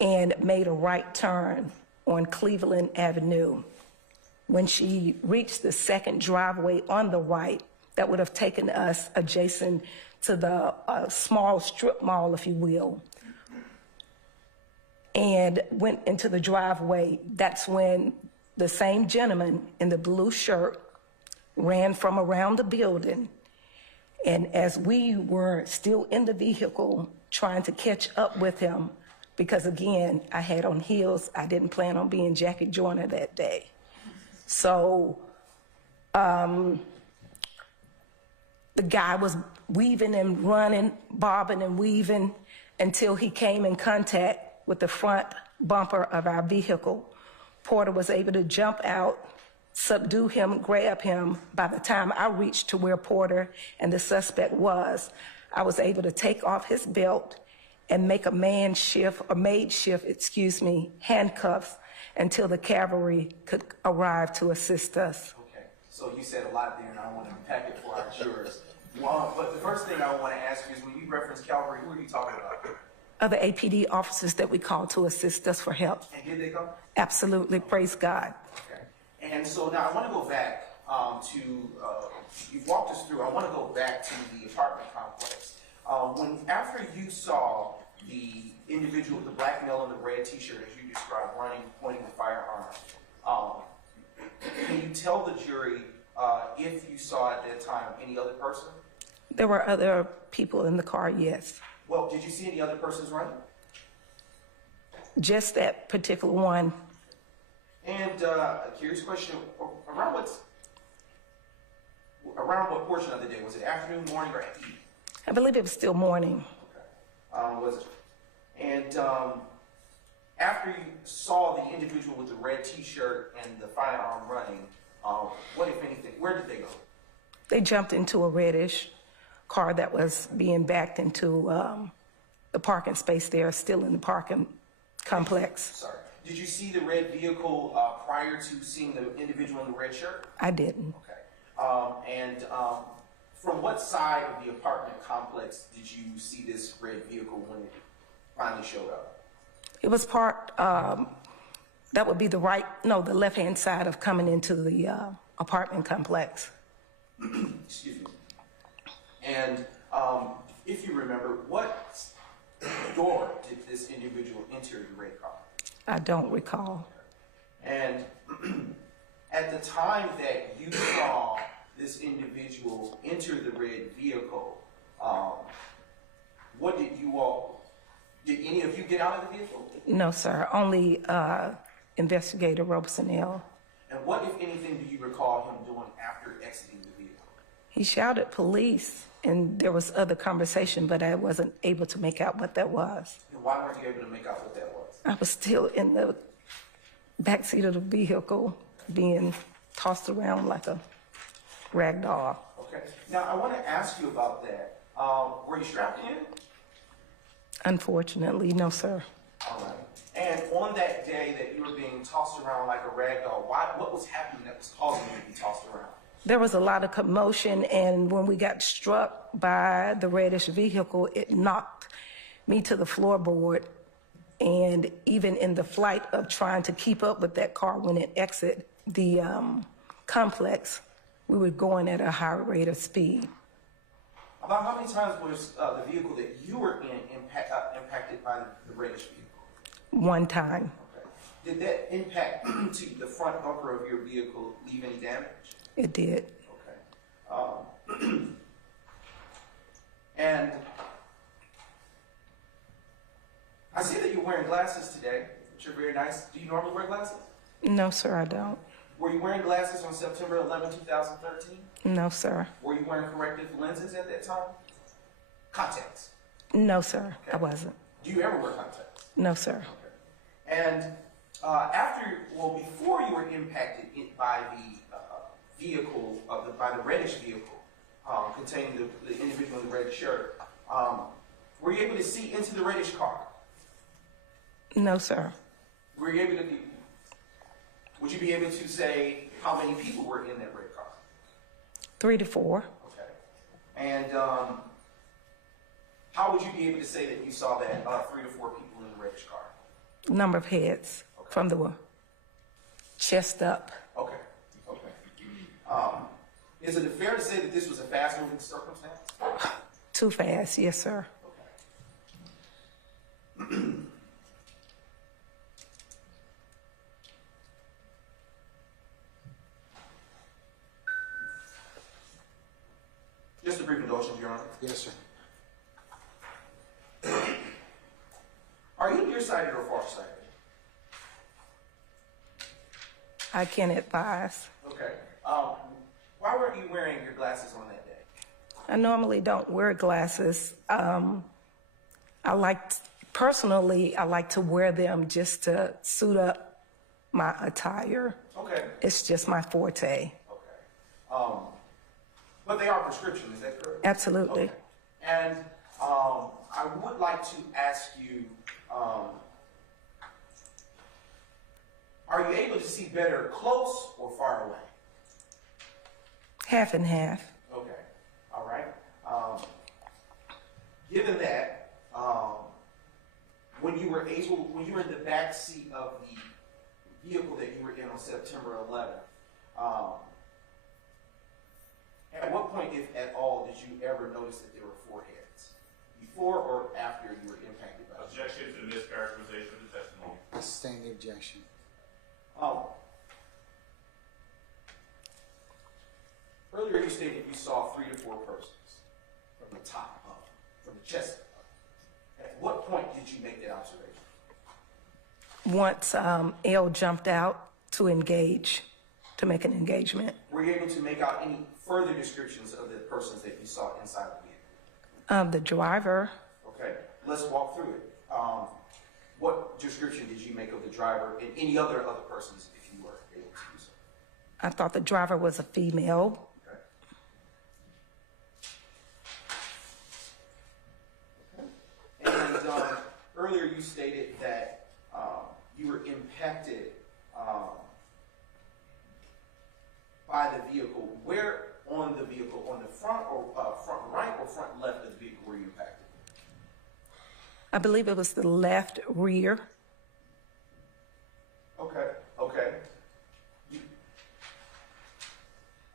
and made a right turn on Cleveland Avenue. When she reached the second driveway on the right, that would have taken us adjacent to the small strip mall, if you will, and went into the driveway, that's when the same gentleman in the blue shirt ran from around the building. And as we were still in the vehicle trying to catch up with him, because again, I had on heels, I didn't plan on being Jackie Joyner that day. So the guy was weaving and running, bobbing and weaving until he came in contact with the front bumper of our vehicle. Porter was able to jump out, subdue him, grab him. By the time I reached to where Porter and the suspect was, I was able to take off his belt and make a maid shift, handcuffs until the cavalry could arrive to assist us. Okay, so you said a lot there, and I want to unpack it for our jurors. But the first thing I want to ask you is, when you reference cavalry, who are you talking about? Other APD officers that we called to assist us for help. And did they come? Absolutely, praise God. Okay. And so now I want to go back you've walked us through, I want to go back to the apartment complex. After you saw the individual with the black male in the red t-shirt, as you described, running, pointing the firearm, can you tell the jury if you saw at that time any other person? There were other people in the car, yes. Well, did you see any other persons running? Just that particular one. And a curious question, around what portion of the day? Was it afternoon, morning, or evening? I believe it was still morning. Okay. Was it? And after you saw the individual with the red t-shirt and the firearm running, what, if anything, where did they go? They jumped into a reddish car that was being backed into the parking space there, still in the parking complex. Sorry. Did you see the red vehicle prior to seeing the individual in the red shirt? I didn't. Okay. From what side of the apartment complex did you see this red vehicle when it finally showed up? It was parked, that would be the left-hand side of coming into the apartment complex. Excuse me. And if you remember, what door did this individual enter the red car? I don't recall. And at the time that you saw this individual enter the red vehicle, did any of you get out of the vehicle? No, sir. Only Investigator Robesonell. And what, if anything, do you recall him doing after exiting the vehicle? He shouted police, and there was other conversation, but I wasn't able to make out what that was. And why weren't you able to make out what that was? I was still in the backseat of the vehicle, being tossed around like a rag doll. Okay. Now, I want to ask you about that. Were you strapped in? Unfortunately, no, sir. All right. And on that day that you were being tossed around like a rag doll, what was happening that was causing you to be tossed around? There was a lot of commotion, and when we got struck by the reddish vehicle, it knocked me to the floorboard. And even in the flight of trying to keep up with that car when it exited the complex, we were going at a high rate of speed. About how many times was the vehicle that you were in impacted by the reddish vehicle? One time. Okay. Did that impact to the front bumper of your vehicle leave any damage? It did. Okay. And I see that you're wearing glasses today, which are very nice. Do you normally wear glasses? No, sir, I don't. Were you wearing glasses on September 11, 2013? No, sir. Were you wearing corrective lenses at that time? Contacts? No, sir, Okay. I wasn't. Do you ever wear contacts? No, sir. Okay. And before you were impacted by the vehicle, by the reddish vehicle containing the individual in the red shirt, were you able to see into the reddish car? No, sir. Were you able to? Would you be able to say how many people were in that red car? 3 to 4. Okay. And how would you be able to say that you saw that 3 to 4 people in the reddish car? Number of heads from the chest up. Okay, okay. Is it fair to say that this was a fast-moving circumstance? Too fast, yes, sir. Just a brief indulgence, Your Honor. Yes, sir. Are you nearsighted or farsighted? I can't advise. Okay. Why weren't you wearing your glasses on that day? I normally don't wear glasses. Personally, I like to wear them just to suit up my attire. Okay. It's just my forte. Okay. But they are prescription, is that correct? Absolutely. Okay. And I would like to ask you, are you able to see better close or far away? Half and half. Okay. All right. Given that, when you were in the back seat of the vehicle that you were in on September 11th, at what point, if at all, did you ever notice that there were 4 heads? Before or after you were impacted by it? Objection to the mischaracterization of the testimony. Sustain the objection. Earlier you stated you saw 3 to 4 persons from the top up, from the chest up. At what point did you make that observation? Once L jumped out to engage, to make an engagement. Were you able to make out any further descriptions of the persons that you saw inside the vehicle? The driver. Okay, let's walk through it. What description did you make of the driver and any other persons, if you were able to do so? I thought the driver was a female. Okay. And earlier you stated that you were impacted by the vehicle. Where on the vehicle? On the front or front right or front left of the vehicle were you impacted? I believe it was the left rear. Okay, okay.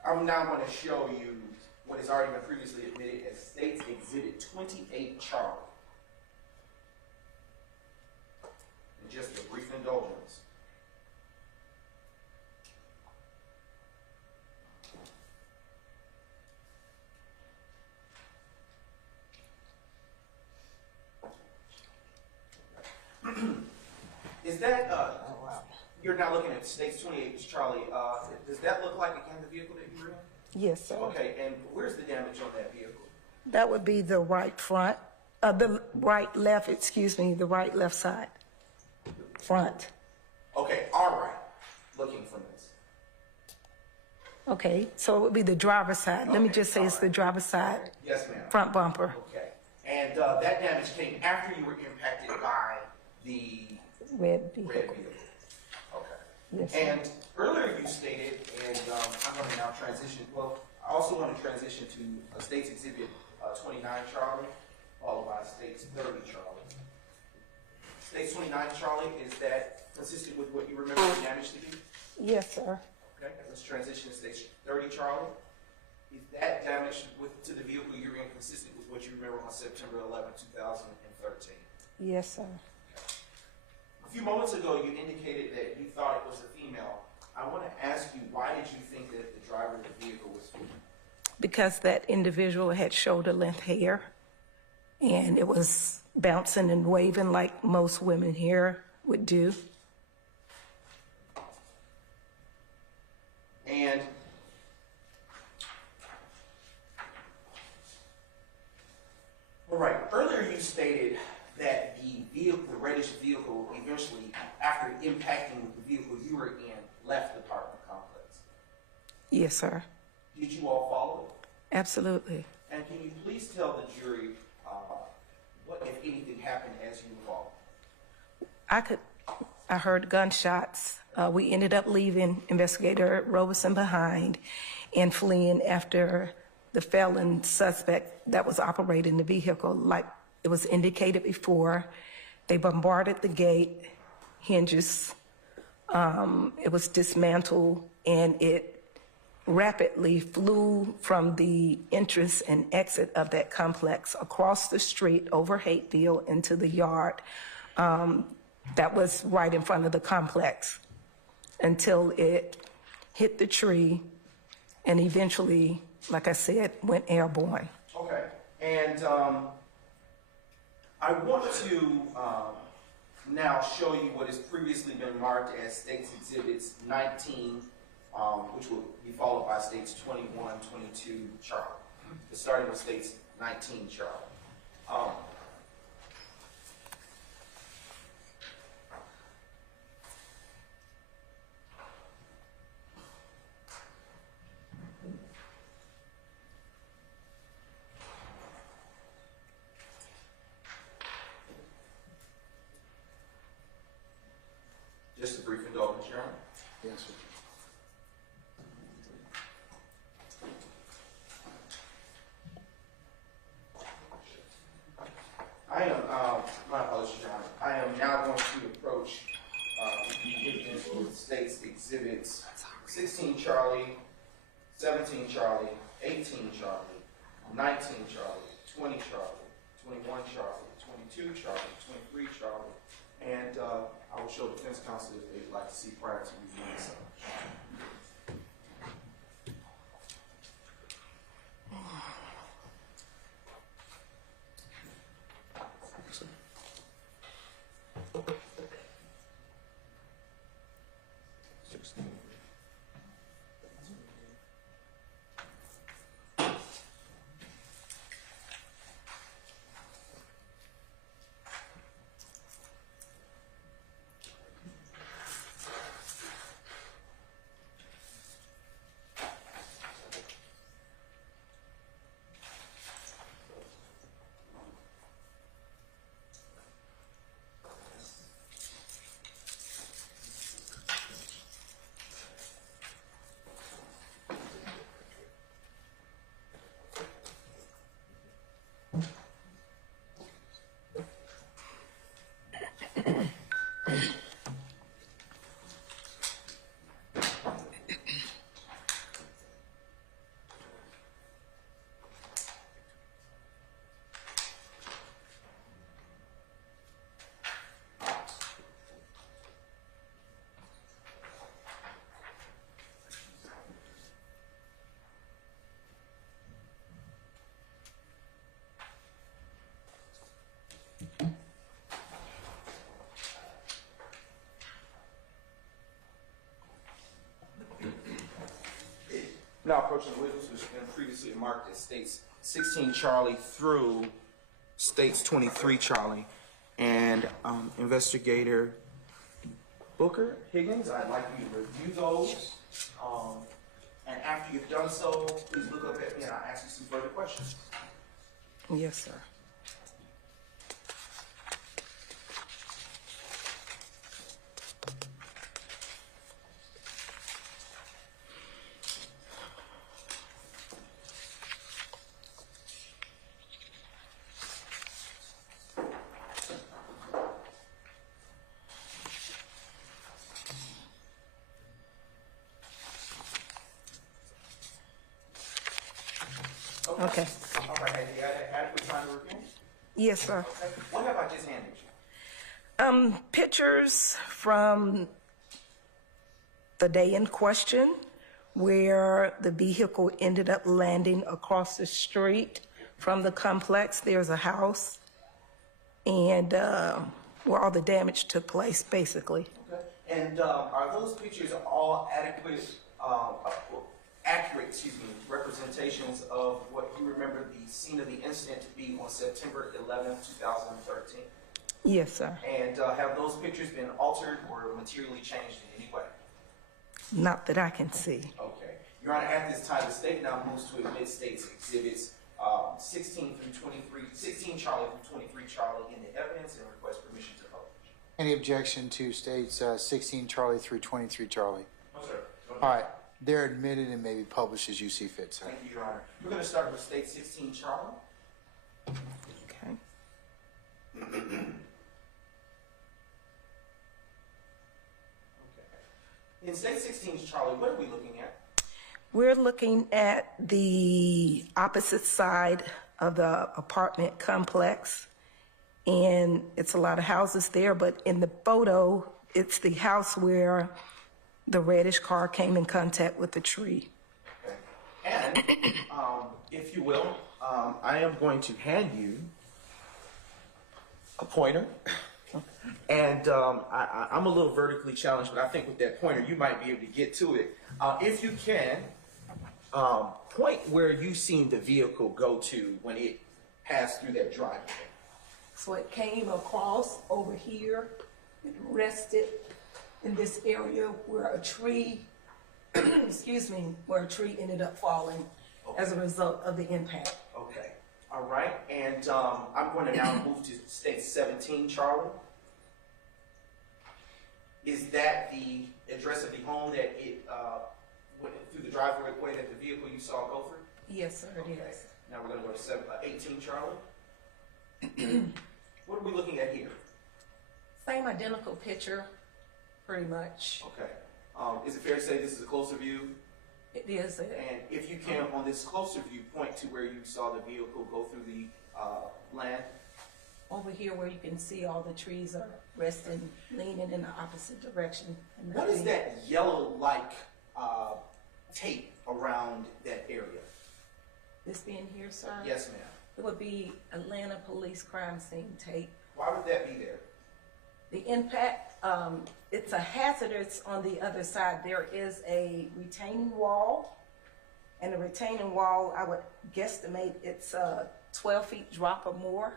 I'm now going to show you what has already been previously admitted as State's Exhibit 28 Charlie. And just a brief indulgence. Is that, you're now looking at State's 28 Charlie, does that look like, again, the vehicle that you were in? Yes, sir. Okay, and where's the damage on that vehicle? That would be the right front, the right left, excuse me, the right left side. Front. Okay, all right. Looking from this. Okay, so it would be the driver's side. Let me just say it's the driver's side. Yes, ma'am. Front bumper. Okay. And that damage came after you were impacted by the Red vehicle. Okay. Yes, sir. And earlier you stated, and I'm going to now transition, well, I also want to transition to State's Exhibit 29 Charlie, followed by State's 30 Charlie. State's 29 Charlie, is that consistent with what you remember the damage to be? Yes, sir. Okay, let's transition to State's 30 Charlie. Is that damage to the vehicle you're in consistent with what you remember on September 11, 2013? Yes, sir. A few moments ago, you indicated that you thought it was a female. I want to ask you, why did you think that the driver of the vehicle was female? Because that individual had shoulder-length hair, and it was bouncing and waving like most women here would do. And all right, earlier you stated that the vehicle, the reddish vehicle, eventually, after impacting the vehicle you were in, left the apartment complex. Yes, sir. Did you all follow it? Absolutely. And can you please tell the jury what, if anything, happened as you involved? I heard gunshots. We ended up leaving Investigator Robeson behind and fleeing after the felon suspect that was operating the vehicle. Like it was indicated before, they bombarded the gate hinges. It was dismantled and it rapidly flew from the entrance and exit of that complex across the street over Hateville into the yard that was right in front of the complex until it hit the tree and eventually, like I said, went airborne. Okay, and I want to now show you what has previously been marked as States Exhibits 19, which will be followed by States 21, 22, Charlie. Starting with States 19, Charlie. Just a brief indulgence, Your Honor. Yes, sir. I am, my apologies, Your Honor. I am now going to approach States Exhibits 16 Charlie, 17 Charlie, 18 Charlie, 19 Charlie, 20 Charlie, 21 Charlie, 22 Charlie, 23 Charlie, and I will show defense counsel if they'd like to see prior to reviewing this. Now approaching the witness, which has been previously marked as States 16 Charlie through States 23 Charlie. And Investigator Booker Higgins, I'd like you to review those. And after you've done so, please look up at me and I'll ask you some further questions. Yes, sir. Okay. All right, have you had adequate time to review? Yes, sir. Okay. What have I just handed you? Pictures from the day in question where the vehicle ended up landing across the street from the complex. There's a house and where all the damage took place, basically. Okay. And are those pictures all adequate, accurate, representations of what you remember the scene of the incident to be on September 11th, 2013? Yes, sir. And have those pictures been altered or materially changed in any way? Not that I can see. Okay. Your Honor, at this time, the state now moves to admit States Exhibits 16 Charlie through 23 Charlie in the evidence and request permission to publish. Any objection to States 16 Charlie through 23 Charlie? No, sir. No, All right. They're admitted and may be published as you see fit, sir. Thank you, Your Honor. We're going to start with State 16 Charlie. Okay. In State 16, Charlie, what are we looking at? We're looking at the opposite side of the apartment complex, and it's a lot of houses there, but in the photo, it's the house where the reddish car came in contact with the tree. And, if you will, I am going to hand you a pointer. And I'm a little vertically challenged, but I think with that pointer, you might be able to get to it. If you can, point where you seen the vehicle go to when it passed through that driveway. So it came across over here and rested in this area where a tree, excuse me, where a tree ended up falling as a result of the impact. Okay. All right. And I'm going to now move to State 17, Charlie. Is that the address of the home that it went through the driveway that the vehicle you saw go through? Yes, sir, it is. Now we're going to go to 18, Charlie. What are we looking at here? Same identical picture, pretty much. Okay. Is it fair to say this is a closer view? It is. And if you can, on this closer view, point to where you saw the vehicle go through the land. Over here where you can see all the trees are resting, leaning in the opposite direction. What is that yellow-like tape around that area? This being here, sir? Yes, ma'am. It would be Atlanta Police Crime Scene tape. Why would that be there? The impact, it's a hazardous on the other side. There is a retaining wall, and the retaining wall, I would guesstimate it's a 12 feet drop or more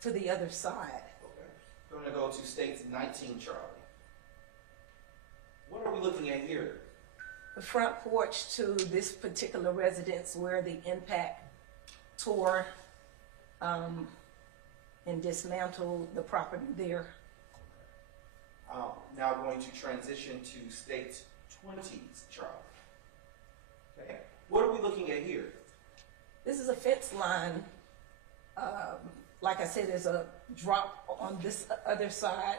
to the other side. Okay. We're going to go to State 19, Charlie. What are we looking at here? The front porch to this particular residence where the impact tore and dismantled the property there. Now we're going to transition to State 20s, Charlie. Okay. What are we looking at here? This is a fence line. Like I said, there's a drop on this other side.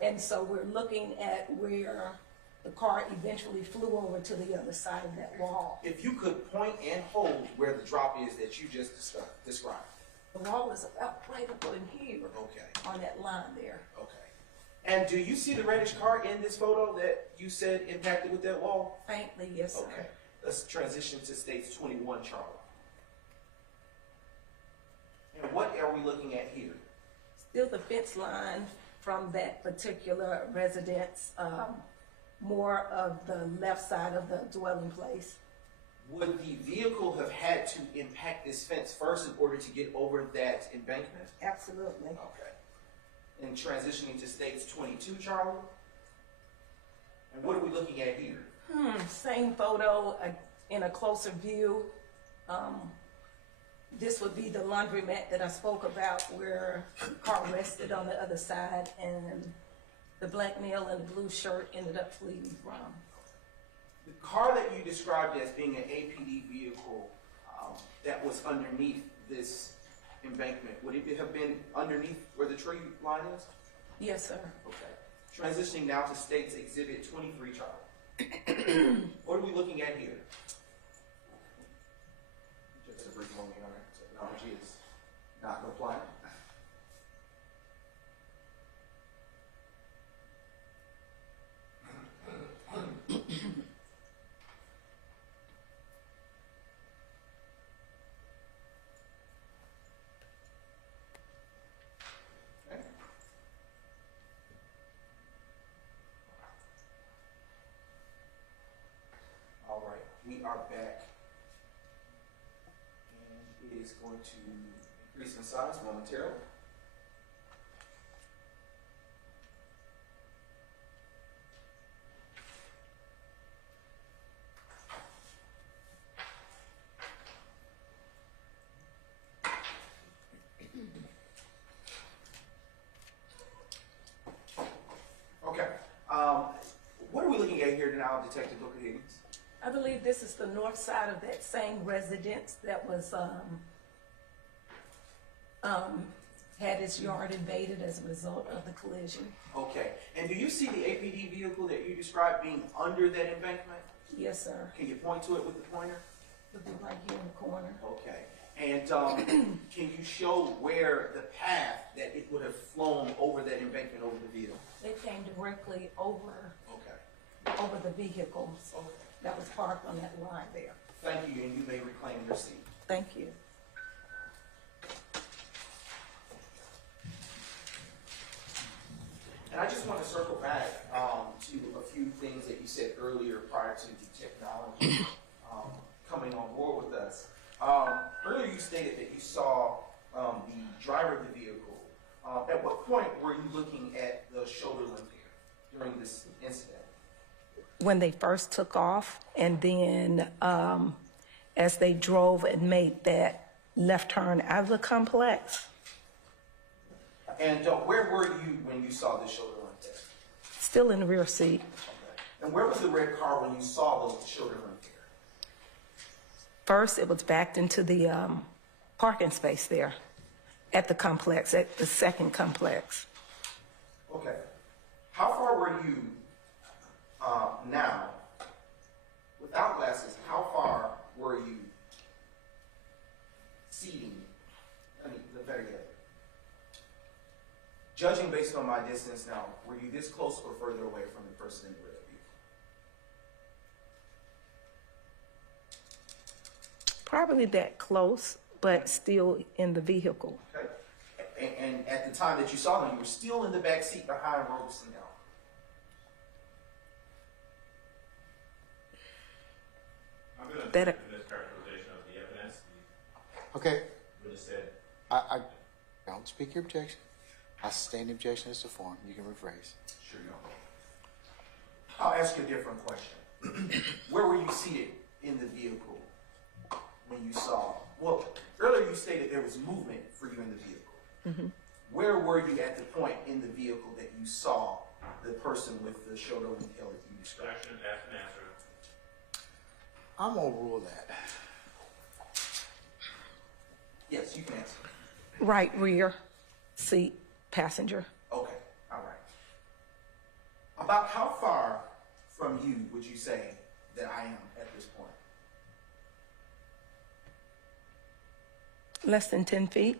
And so we're looking at where the car eventually flew over to the other side of that wall. If you could point and hold where the drop is that you just described. The wall is about right up in here. Okay. On that line there. Okay. And do you see the reddish car in this photo that you said impacted with that wall? Faintly, yes, sir. Okay. Let's transition to State 21, Charlie. And what are we looking at here? Still the fence line from that particular residence, more of the left side of the dwelling place. Would the vehicle have had to impact this fence first in order to get over that embankment? Absolutely. Okay. And transitioning to States 22, Charlie. And what are we looking at here? Same photo in a closer view. This would be the laundromat that I spoke about where the car rested on the other side and the black male in the blue shirt ended up fleeing from. The car that you described as being an APD vehicle that was underneath this embankment, would it have been underneath where the tree line is? Yes, sir. Okay. Transitioning now to States Exhibit 23, Charlie. What are we looking at here? Just a brief moment, Your Honor. Technology is not compliant. All right, we are back, and it is going to increase in size momentarily. Okay, what are we looking at here now, Detective Booker Higgins? I believe this is the north side of that same residence that was had its yard invaded as a result of the collision. Okay. And do you see the APD vehicle that you described being under that embankment? Yes, sir. Can you point to it with the pointer? Would be right here in the corner. Okay. And can you show where the path that it would have flown over that embankment over the vehicle? It came directly over the vehicle that was parked on that line there. Thank you, and you may reclaim your seat. Thank you. And I just want to circle back to a few things that you said earlier prior to the technology coming on board with us. Earlier you stated that you saw the driver of the vehicle. At what point were you looking at the shoulder length here during this incident? When they first took off, and then as they drove and made that left turn out of the complex. And where were you when you saw the shoulder length there? Still in the rear seat. Okay. And where was the red car when you saw the shoulder length there? First, it was backed into the parking space there at the complex, at the second complex. Okay. How far were you now, without glasses, how far were you seating? Better yet, judging based on my distance now, were you this close or further away from the person in the red vehicle? Probably that close, but still in the vehicle. Okay. And at the time that you saw them, you were still in the back seat behind Robeson now. I'm going to That- take the mischaracterization of the evidence. Okay, What it said. I don't speak your objection. I sustain the objection as to form. You can rephrase. Sure you don't. I'll ask you a different question. Where were you seated in the vehicle when you saw? Well, earlier you stated there was movement for you in the vehicle. Mm-hmm. Where were you at the point in the vehicle that you saw the person with the shoulder length hair that you described? Question, ask, and answer. I'm gonna rule that. Yes, you can answer. Right rear seat passenger. Okay, all right. About how far from you would you say that I am at this point? Less than 10 feet.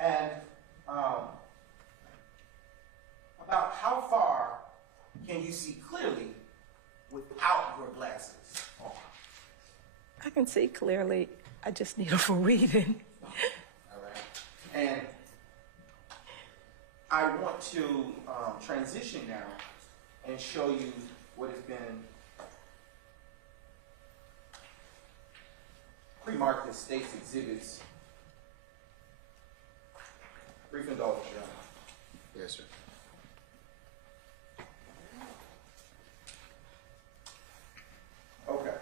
And about how far can you see clearly without your glasses on? I can see clearly. I just need them for reading. All right. And I want to transition now and show you what has been pre-marked as state's exhibits. Brief indulgence, Your Honor. Yes, sir. Okay.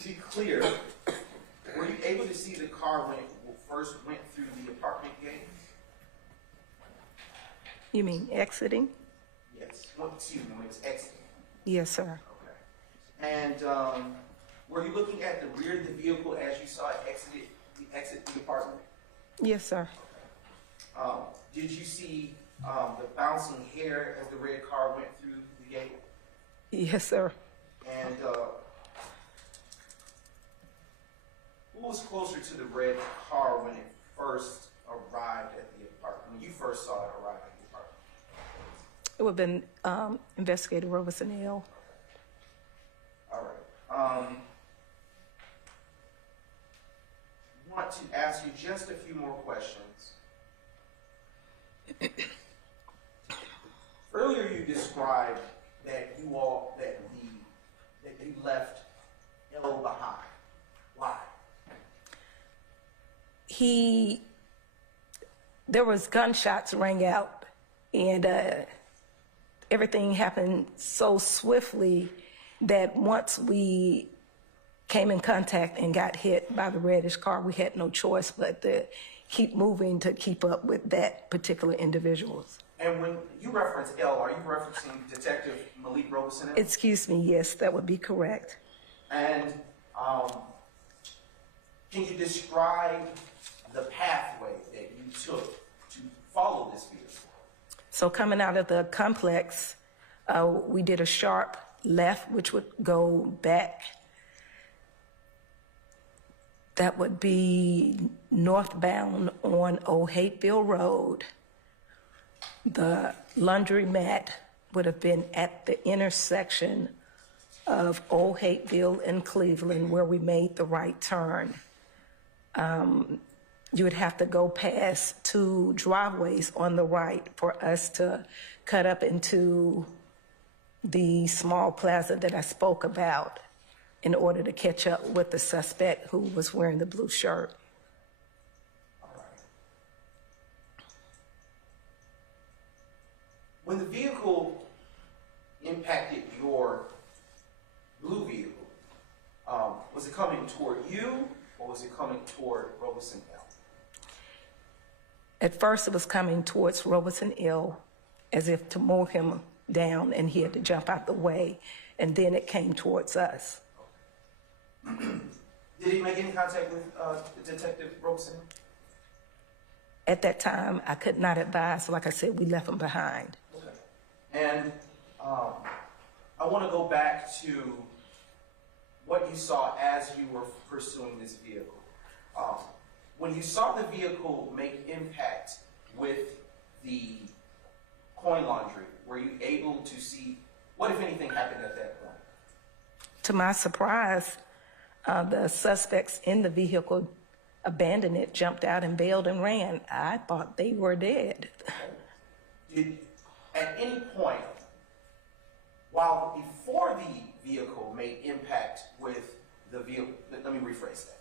To be clear, were you able to see the car when it first went through the apartment gate? You mean exiting? Yes. Well, excuse me, when it was exiting. Yes, sir. Okay. And were you looking at the rear of the vehicle as you saw it exit the apartment? Yes, sir. Did you see the bouncing hair as the red car went through the gate? Yes, sir. And who was closer to the red car when it first arrived at the apartment, when you first saw it arrive at the apartment? It would have been Investigator Robeson L. All right. Want to ask you just a few more questions. Earlier you described that you left L behind. Why? There was gunshots rang out, and everything happened so swiftly that once we came in contact and got hit by the reddish car, we had no choice but to keep moving to keep up with that particular individual. And when you reference L, are you referencing Detective Malik Robeson? Excuse me, yes, that would be correct. And can you describe the pathway that you took to follow this vehicle? So coming out of the complex, we did a sharp left, which would go back. That would be northbound on Old Hateville Road. The laundromat would have been at the intersection of Old Hateville and Cleveland, where we made the right turn. You would have to go past 2 driveways on the right for us to cut up into the small plaza that I spoke about in order to catch up with the suspect who was wearing the blue shirt. All right. When the vehicle impacted your blue vehicle, was it coming toward you or was it coming toward Robeson L? At first, it was coming towards Robeson L as if to mow him down, and he had to jump out the way, and then it came towards us. Did he make any contact with Detective Robeson? At that time, I could not advise. Like I said, we left him behind. Okay. And I want to go back to what you saw as you were pursuing this vehicle. When you saw the vehicle make impact with the coin laundry, were you able to see what, if anything, happened at that point? To my surprise, the suspects in the vehicle abandoned it, jumped out and bailed and ran. I thought they were dead. Did, at any point, while before the vehicle made impact with the vehicle, let me rephrase that.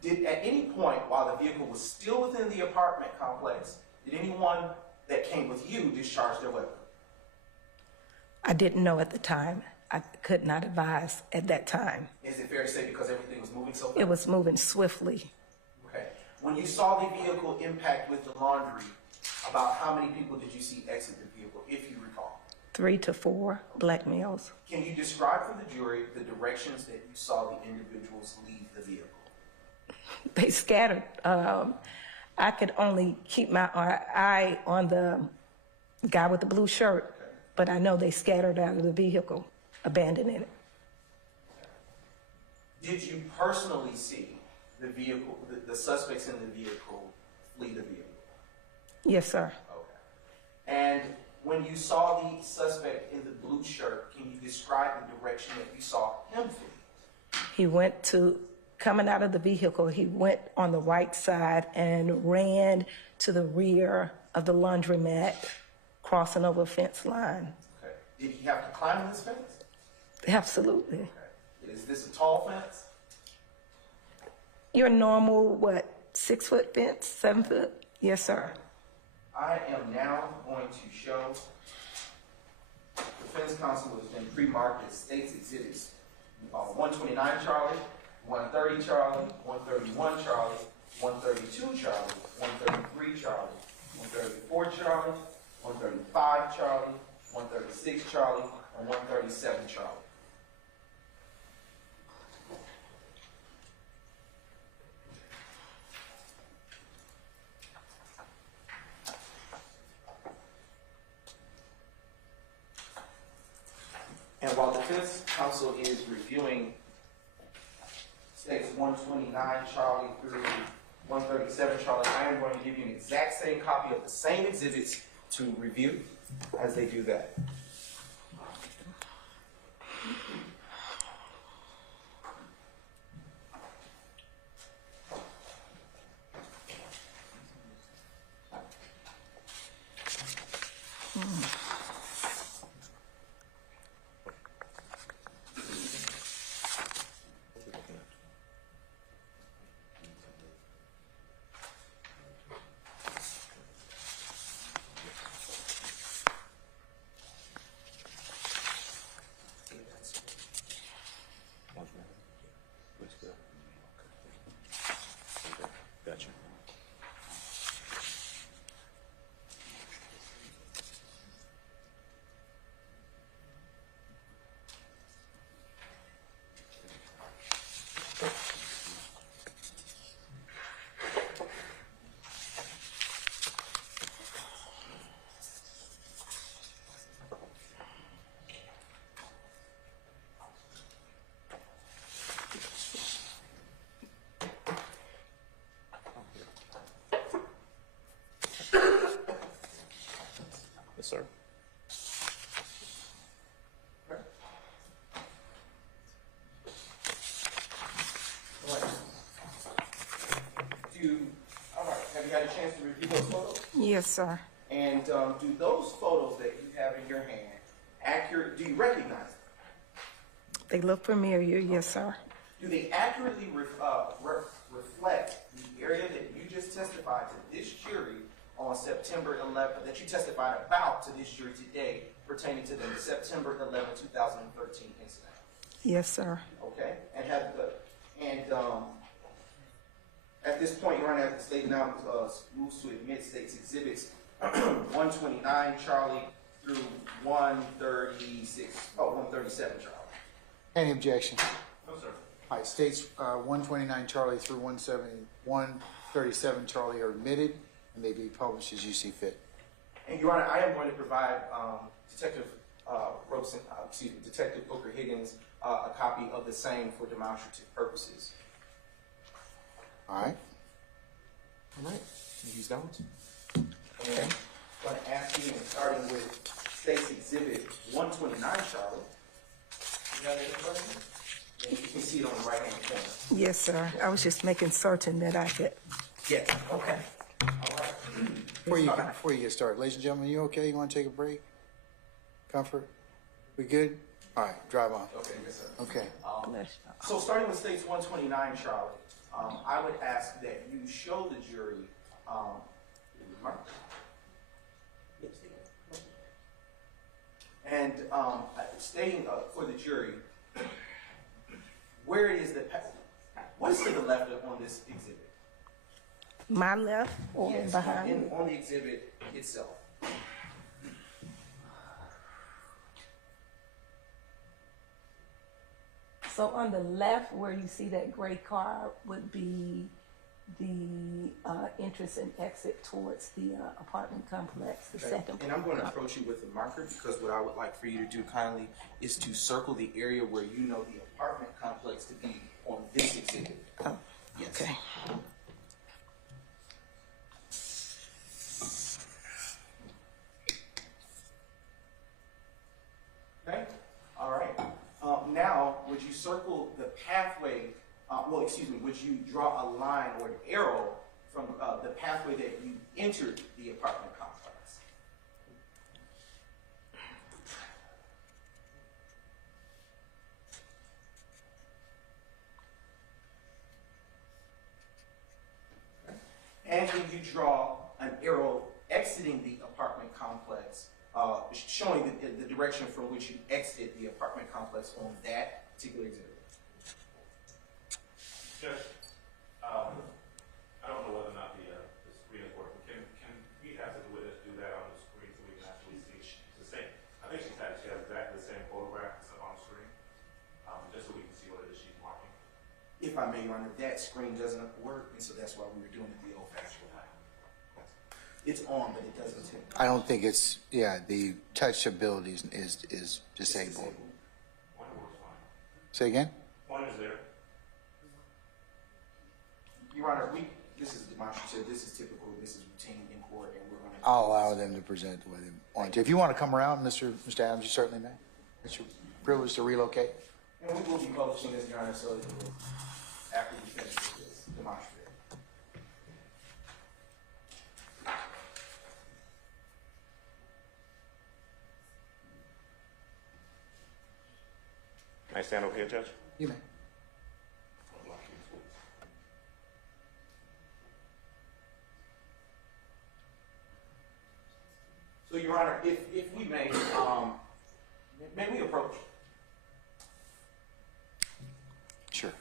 Did at any point while the vehicle was still within the apartment complex, did anyone that came with you discharge their weapon? I didn't know at the time. I could not advise at that time. Is it fair to say because everything was moving so fast? It was moving swiftly. Okay. When you saw the vehicle impact with the laundry, about how many people did you see exit the vehicle, if you recall? 3 to 4 black males. Can you describe for the jury the directions that you saw the individuals leave the vehicle? They scattered. I could only keep my eye on the guy with the blue shirt, okay, but I know they scattered out of the vehicle, abandoning it. Did you personally see the vehicle, the suspects in the vehicle flee the vehicle? Yes, sir. Okay. And when you saw the suspect in the blue shirt, can you describe the direction that you saw him flee? He went to, coming out of the vehicle, he went on the right side and ran to the rear of the laundromat, crossing over a fence line. Okay. Did he have to climb this fence? Absolutely. Okay. Is this a tall fence? Your normal, 6-foot fence, 7 foot? Yes, sir. I am now going to show defense counsel has been pre-marked as state's exhibits 129 Charlie, 130 Charlie, 131 Charlie, 132 Charlie, 133 Charlie, 134 Charlie, 135 Charlie, 136 Charlie, and 137 Charlie. And while defense counsel is reviewing states 129 Charlie through 137 Charlie, I am going to give you an exact same copy of the same exhibits to review as they do that. chance to review those photos? Yes, sir. And do those photos that you have in your hand do you recognize them? They look familiar. Yes, sir. Do they accurately reflect the area that you just testified to this jury on September 11th, that you testified about to this jury today pertaining to the September 11, 2013 incident? Yes, sir. Okay, at this point, Your Honor, the state now moves to admit state's exhibits 129 Charlie through 137 Charlie. Any objection? No, sir. All right, states 129 Charlie through 137 Charlie are admitted and may be published as you see fit. And Your Honor, I am going to provide Detective Detective Booker Higgins a copy of the same for demonstrative purposes. All right. All right. Use those. And I'm going to ask you, starting with State's Exhibit 129, Charlotte. You have any questions? And you can see it on the right-hand corner. Yes, sir. I was just making certain that I could. Yes. Okay. All right. Before you get started, ladies and gentlemen, you okay? You want to take a break? Comfort? We good? All right, drive on. Okay, yes, sir. Okay. So starting with State's 129, Charlotte, I would ask that you show the jury, and stating for the jury where it is that, what is to the left on this exhibit? My left or Yes, behind? on the exhibit itself. So on the left, where you see that gray car, would be the entrance and exit towards the apartment complex, the second. And I'm going to approach you with a marker because what I would like for you to do kindly is to circle the area where you know the apartment complex to be on this exhibit. Oh, yes. Okay. Okay? All right. Now, would you circle the pathway, would you draw a line or an arrow from the pathway that you entered the apartment complex? And then you draw an arrow exiting the apartment complex, showing the direction from which you exited the apartment complex on that particular exhibit. Judge, I don't know whether or not the screen is working. Can we have the witness do that on the screen so we can actually see the same? I think she has exactly the same photograph that's up on the screen, just so we can see what it is she's marking. If I may, Your Honor, that screen doesn't work, and so that's why we were doing it the old-fashioned way. It's on, but it doesn't take. I don't think it's, the touch ability is disabled. One works fine. Say again? One is there. Your Honor, this is demonstrative, this is typical, this is routine in court, and we're going to. I'll allow them to present the way they want to. If you want to come around, Mr. Adams, you certainly may. It's your privilege to relocate. And we will be publishing this, Your Honor, so after we finish this demonstrative. Can I stand over here, Judge? You may. So, Your Honor, if we may we approach? Sure.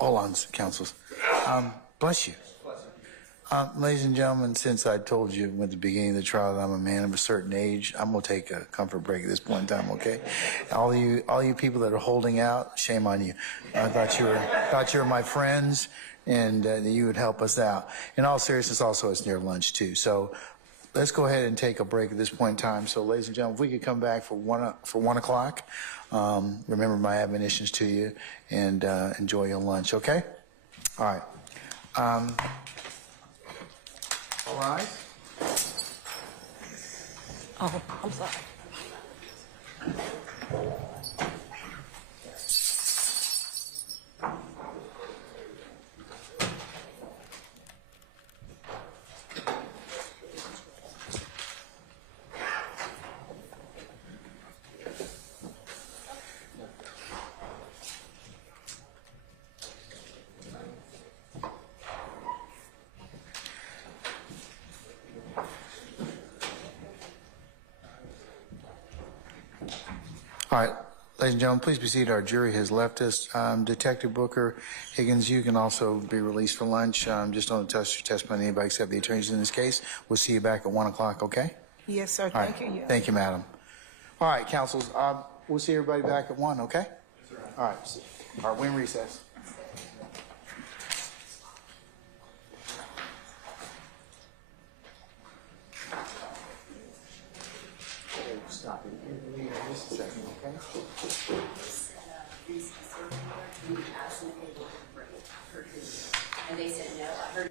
hold on, councils. Bless you. Ladies and gentlemen, since I told you at the beginning of the trial that I'm a man of a certain age, I'm gonna take a comfort break at this point in time, okay? All you people that are holding out, shame on you. I thought you were my friends, and that you would help us out. In all seriousness, also it's near lunch too, so let's go ahead and take a break at this point in time. So, ladies and gentlemen, if we could come back for 1 o'clock, remember my admonitions to you, and enjoy your lunch, okay? All right. All right. Oh, I'm sorry. All right, ladies and gentlemen, please be seated. Our jury has left us. Detective Booker Higgins, you can also be released for lunch. Just don't test your testimony anybody except the attorneys in this case. We'll see you back at 1 o'clock, okay? Yes, sir. All right. Thank you. Thank you, madam. All right, councils, we'll see everybody back at 1, okay? All right, we're in recess. Stop it. Just a second, okay? And they said, no, I heard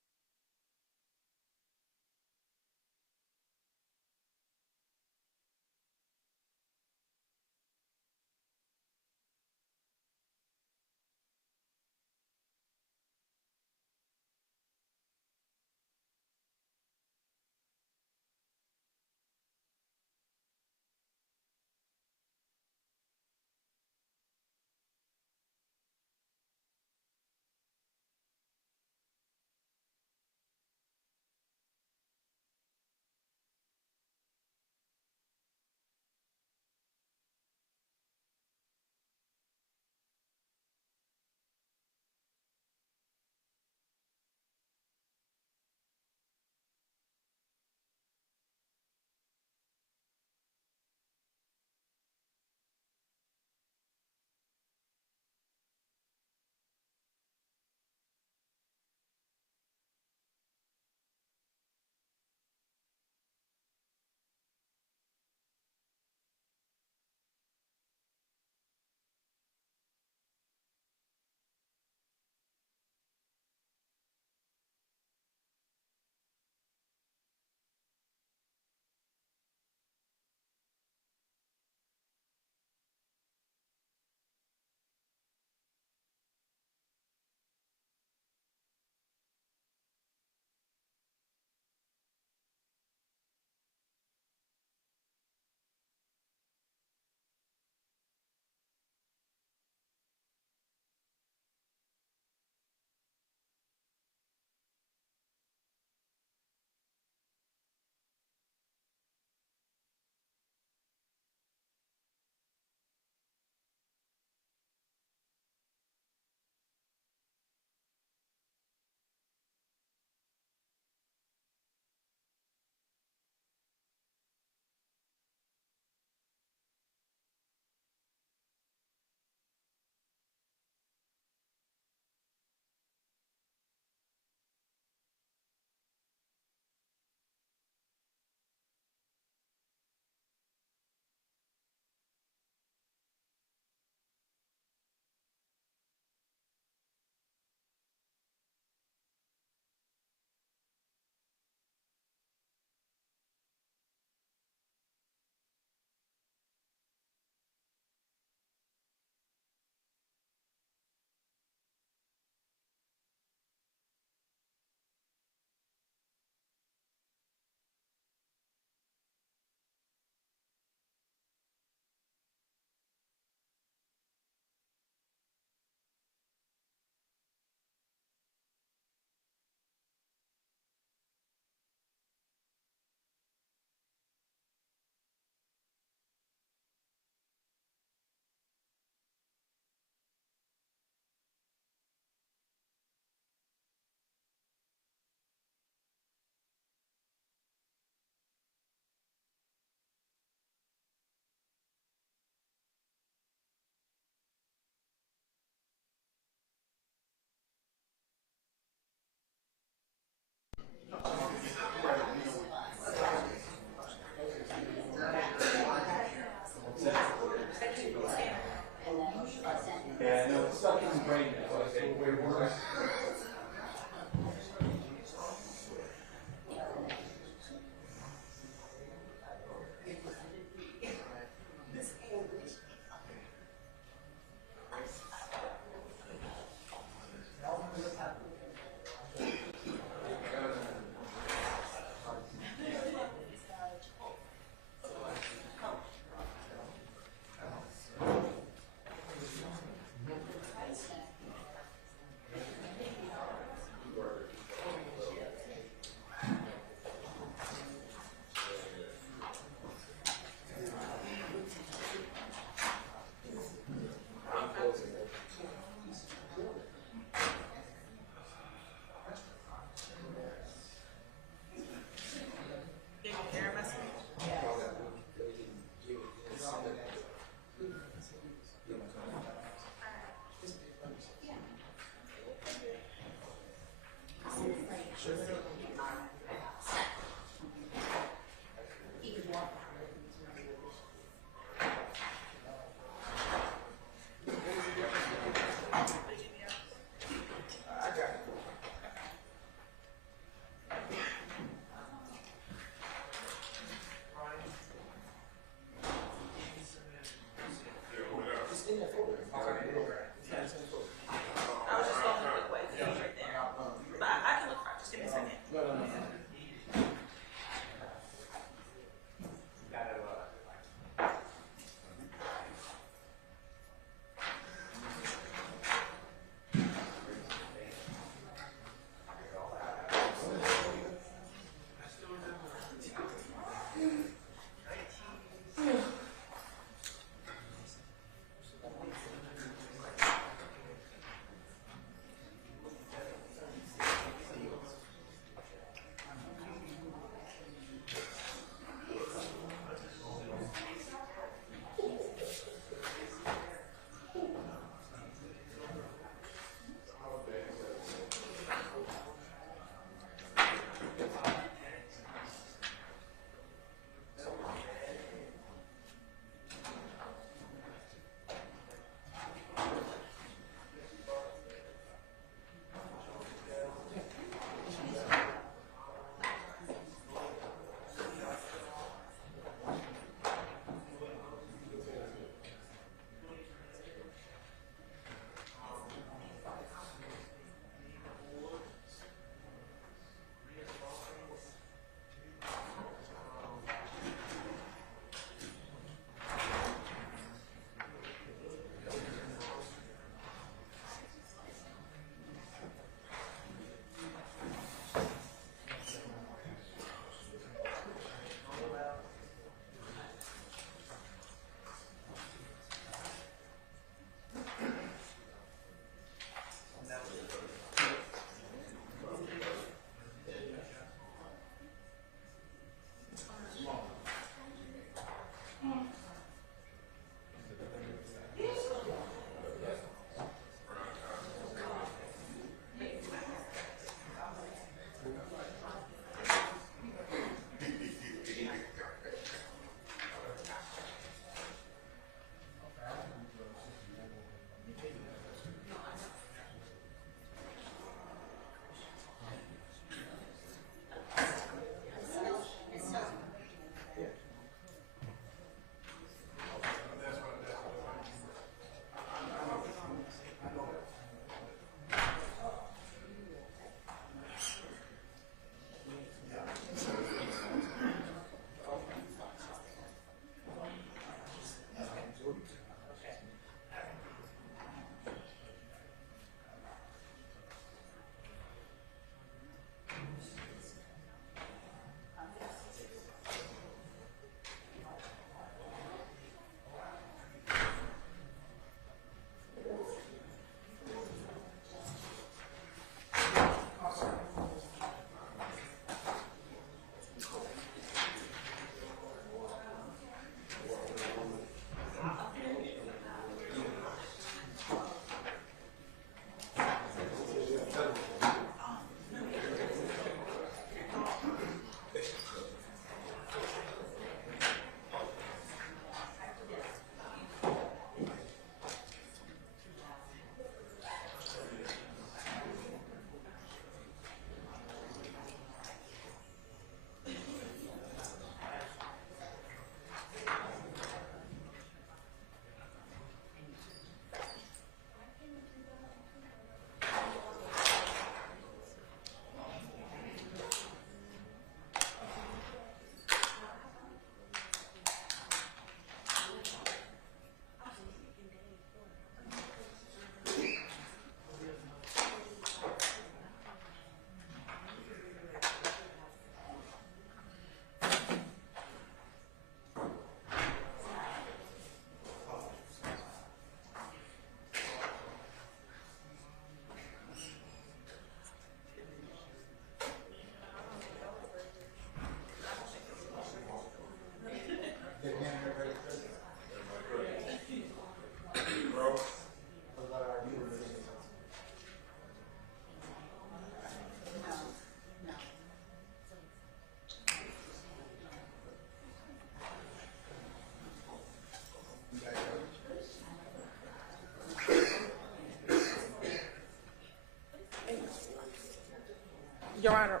Your Honor.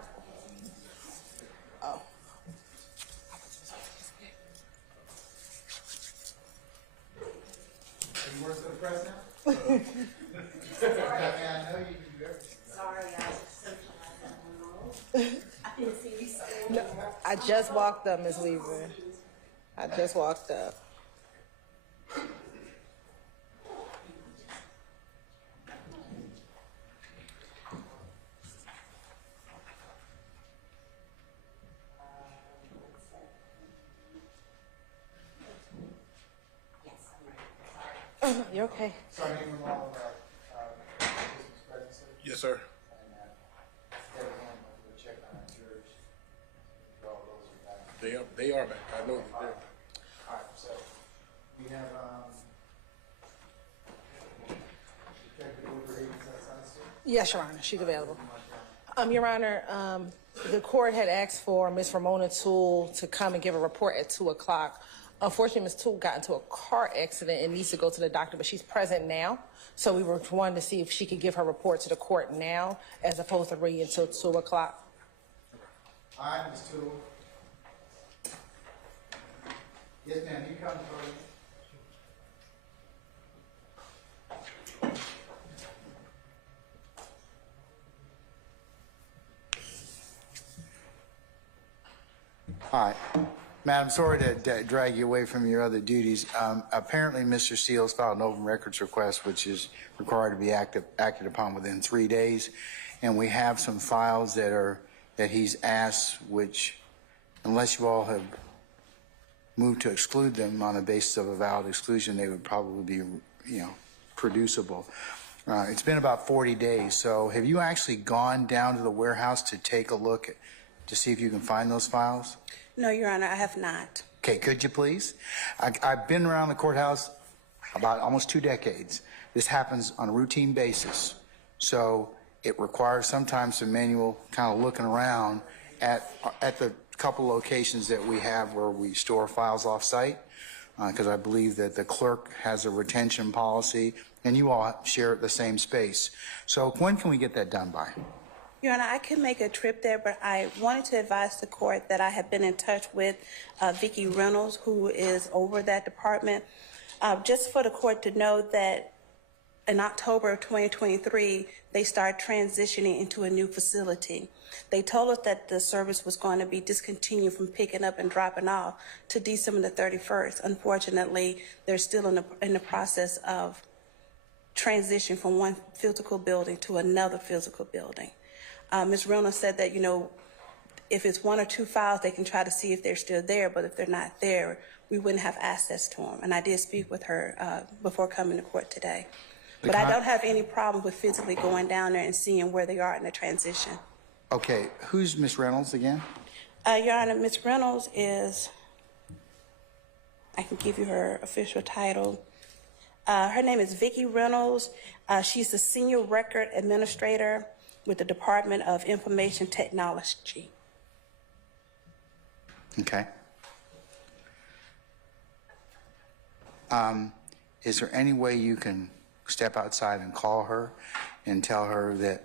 Oh. You work for the press now? I know you can do everything. Sorry, I was socializing. I didn't see you saying. No, I just walked up, Ms. Weaver. I just walked up. Oh, no, you're okay. Sorry, you were wrong about Christmas presents. Yes, sir. And everyone will check on our jurors. All those are back. They are back. I know that they're back. All right, so we have, Jeffery Williams, Yes, Your Honor, she's available. Your Honor, the court had asked for Ms. Ramona Toole to come and give a report at 2 o'clock. Unfortunately, Ms. Toole got into a car accident and needs to go to the doctor, but she's present now. So we were wanting to see if she could give her report to the court now, as opposed to waiting until 2 o'clock. All right, Ms. Toole. Yes, ma'am, you come forward. All right. Madam, sorry to drag you away from your other duties. Apparently, Mr. Steele's filed an open records request, which is required to be acted upon within 3 days. And we have some files that he's asked, which, unless you all have moved to exclude them on the basis of a valid exclusion, they would probably be, producible. It's been about 40 days. So have you actually gone down to the warehouse to take a look to see if you can find those files? No, Your Honor, I have not. Okay, could you please? I've been around the courthouse about almost 2 decades. This happens on a routine basis. So it requires sometimes some manual kind of looking around at the couple locations that we have where we store files off-site, because I believe that the clerk has a retention policy, and you all share the same space. So when can we get that done by? Your Honor, I can make a trip there, but I wanted to advise the court that I have been in touch with Vicki Reynolds, who is over that department, just for the court to know that in October of 2023, they start transitioning into a new facility. They told us that the service was going to be discontinued from picking up and dropping off to December the 31st. Unfortunately, they're still in the process of transition from one physical building to another physical building. Ms. Reynolds said that, if it's 1 or 2 files, they can try to see if they're still there, but if they're not there, we wouldn't have access to them. And I did speak with her before coming to court today. But I don't have any problem with physically going down there and seeing where they are in the transition. Okay, who's Ms. Reynolds again? Your Honor, Ms. Reynolds is, I can give you her official title. Her name is Vicki Reynolds. She's the Senior Record Administrator with the Department of Information Technology. Okay. Is there any way you can step outside and call her and tell her that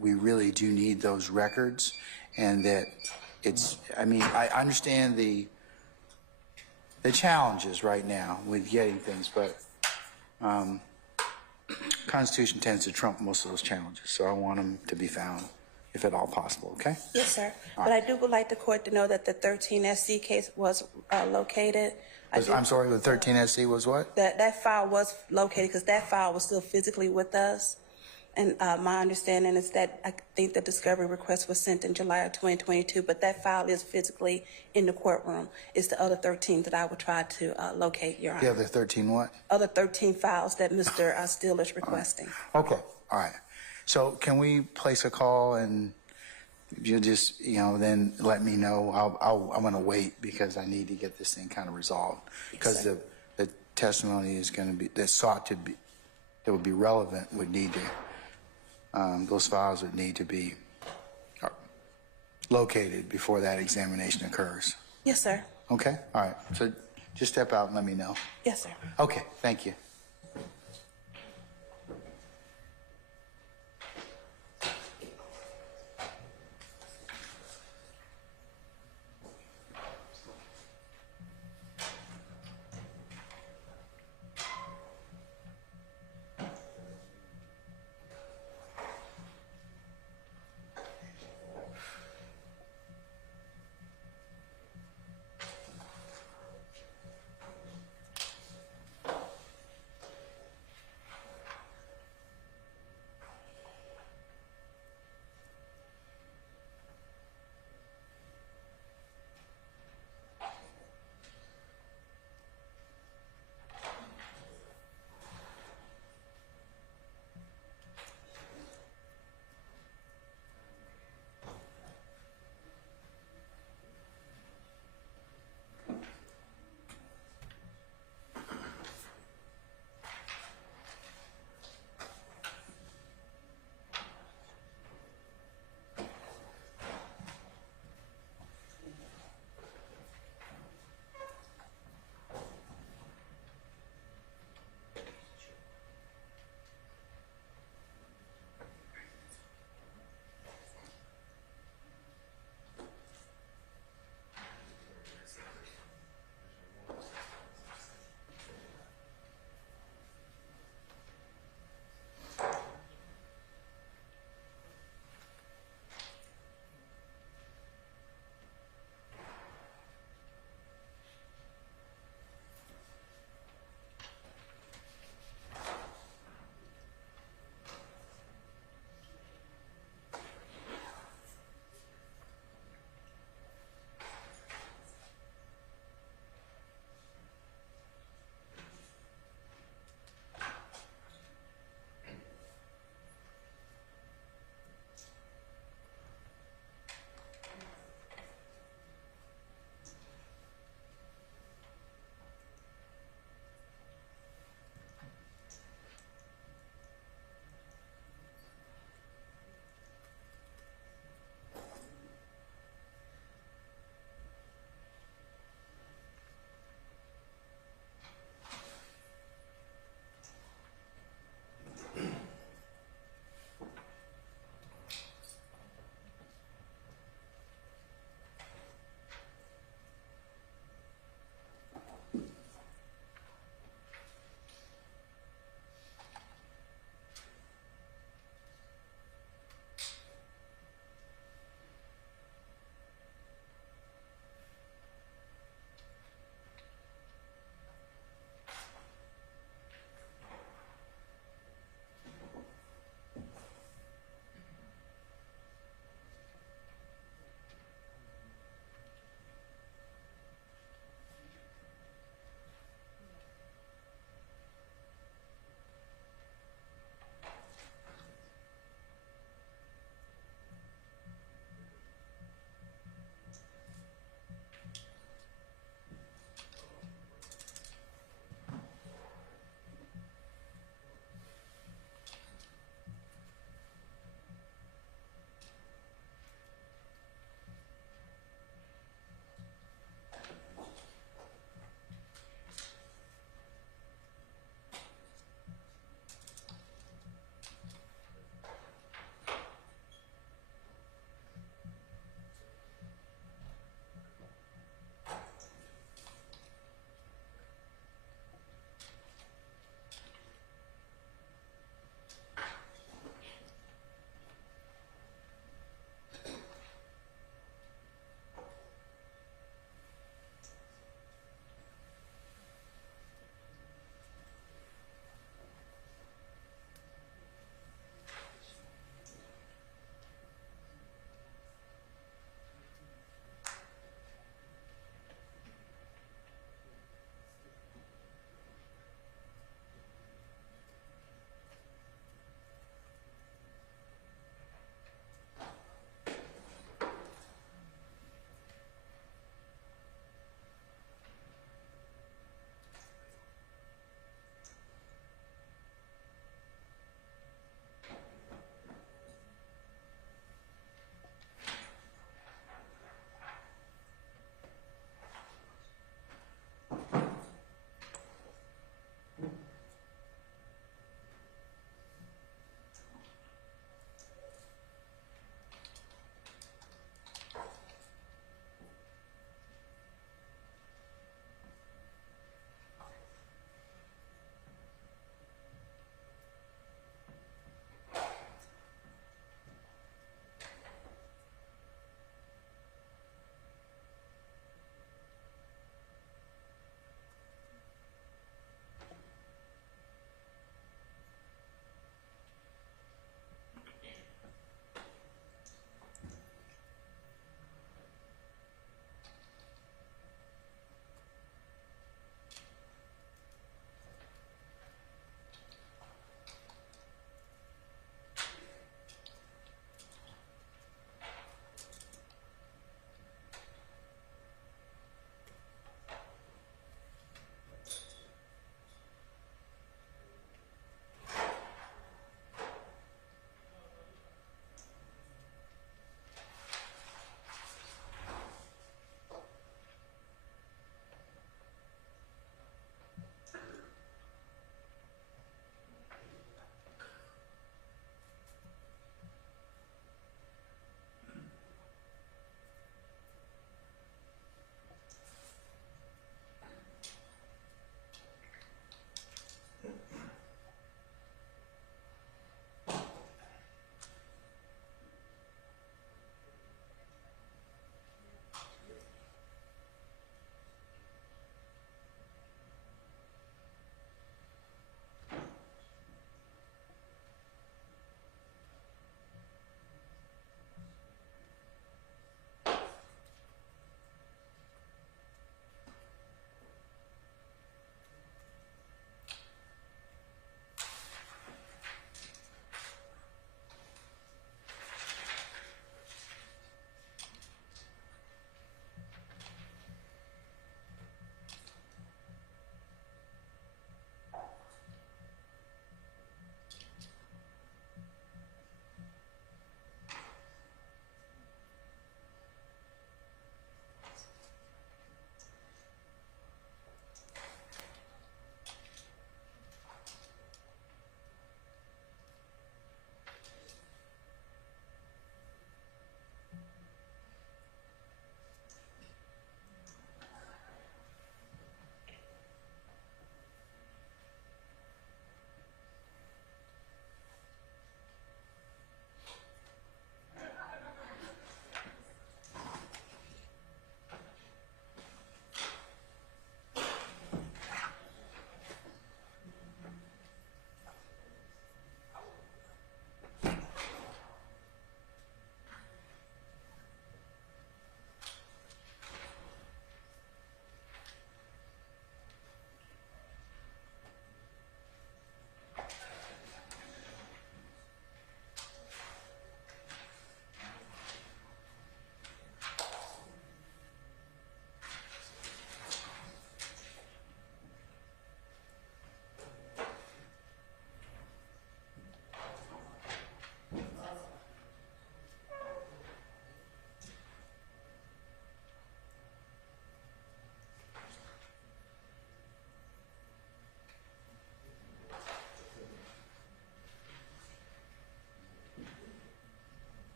we really do need those records, and that I understand the challenges right now with getting things, but Constitution tends to trump most of those challenges, so I want them to be found, if at all possible, okay? Yes, sir. But I would like the court to know that the 13SC case was located. I'm sorry, the 13SC was what? That file was located because that file was still physically with us. And my understanding is that I think the discovery request was sent in July of 2022, but that file is physically in the courtroom. It's the other 13 that I will try to locate, Your Honor. The other 13 what? Other 13 files that Mr. Steele is requesting. Okay, all right. So can we place a call, and you just, then let me know. I'm going to wait because I need to get this thing kind of resolved, because the testimony is going to be, that would be relevant, would need to, those files would need to be located before that examination occurs. Yes, sir. Okay, all right. So just step out and let me know. Yes, sir. Okay, thank you.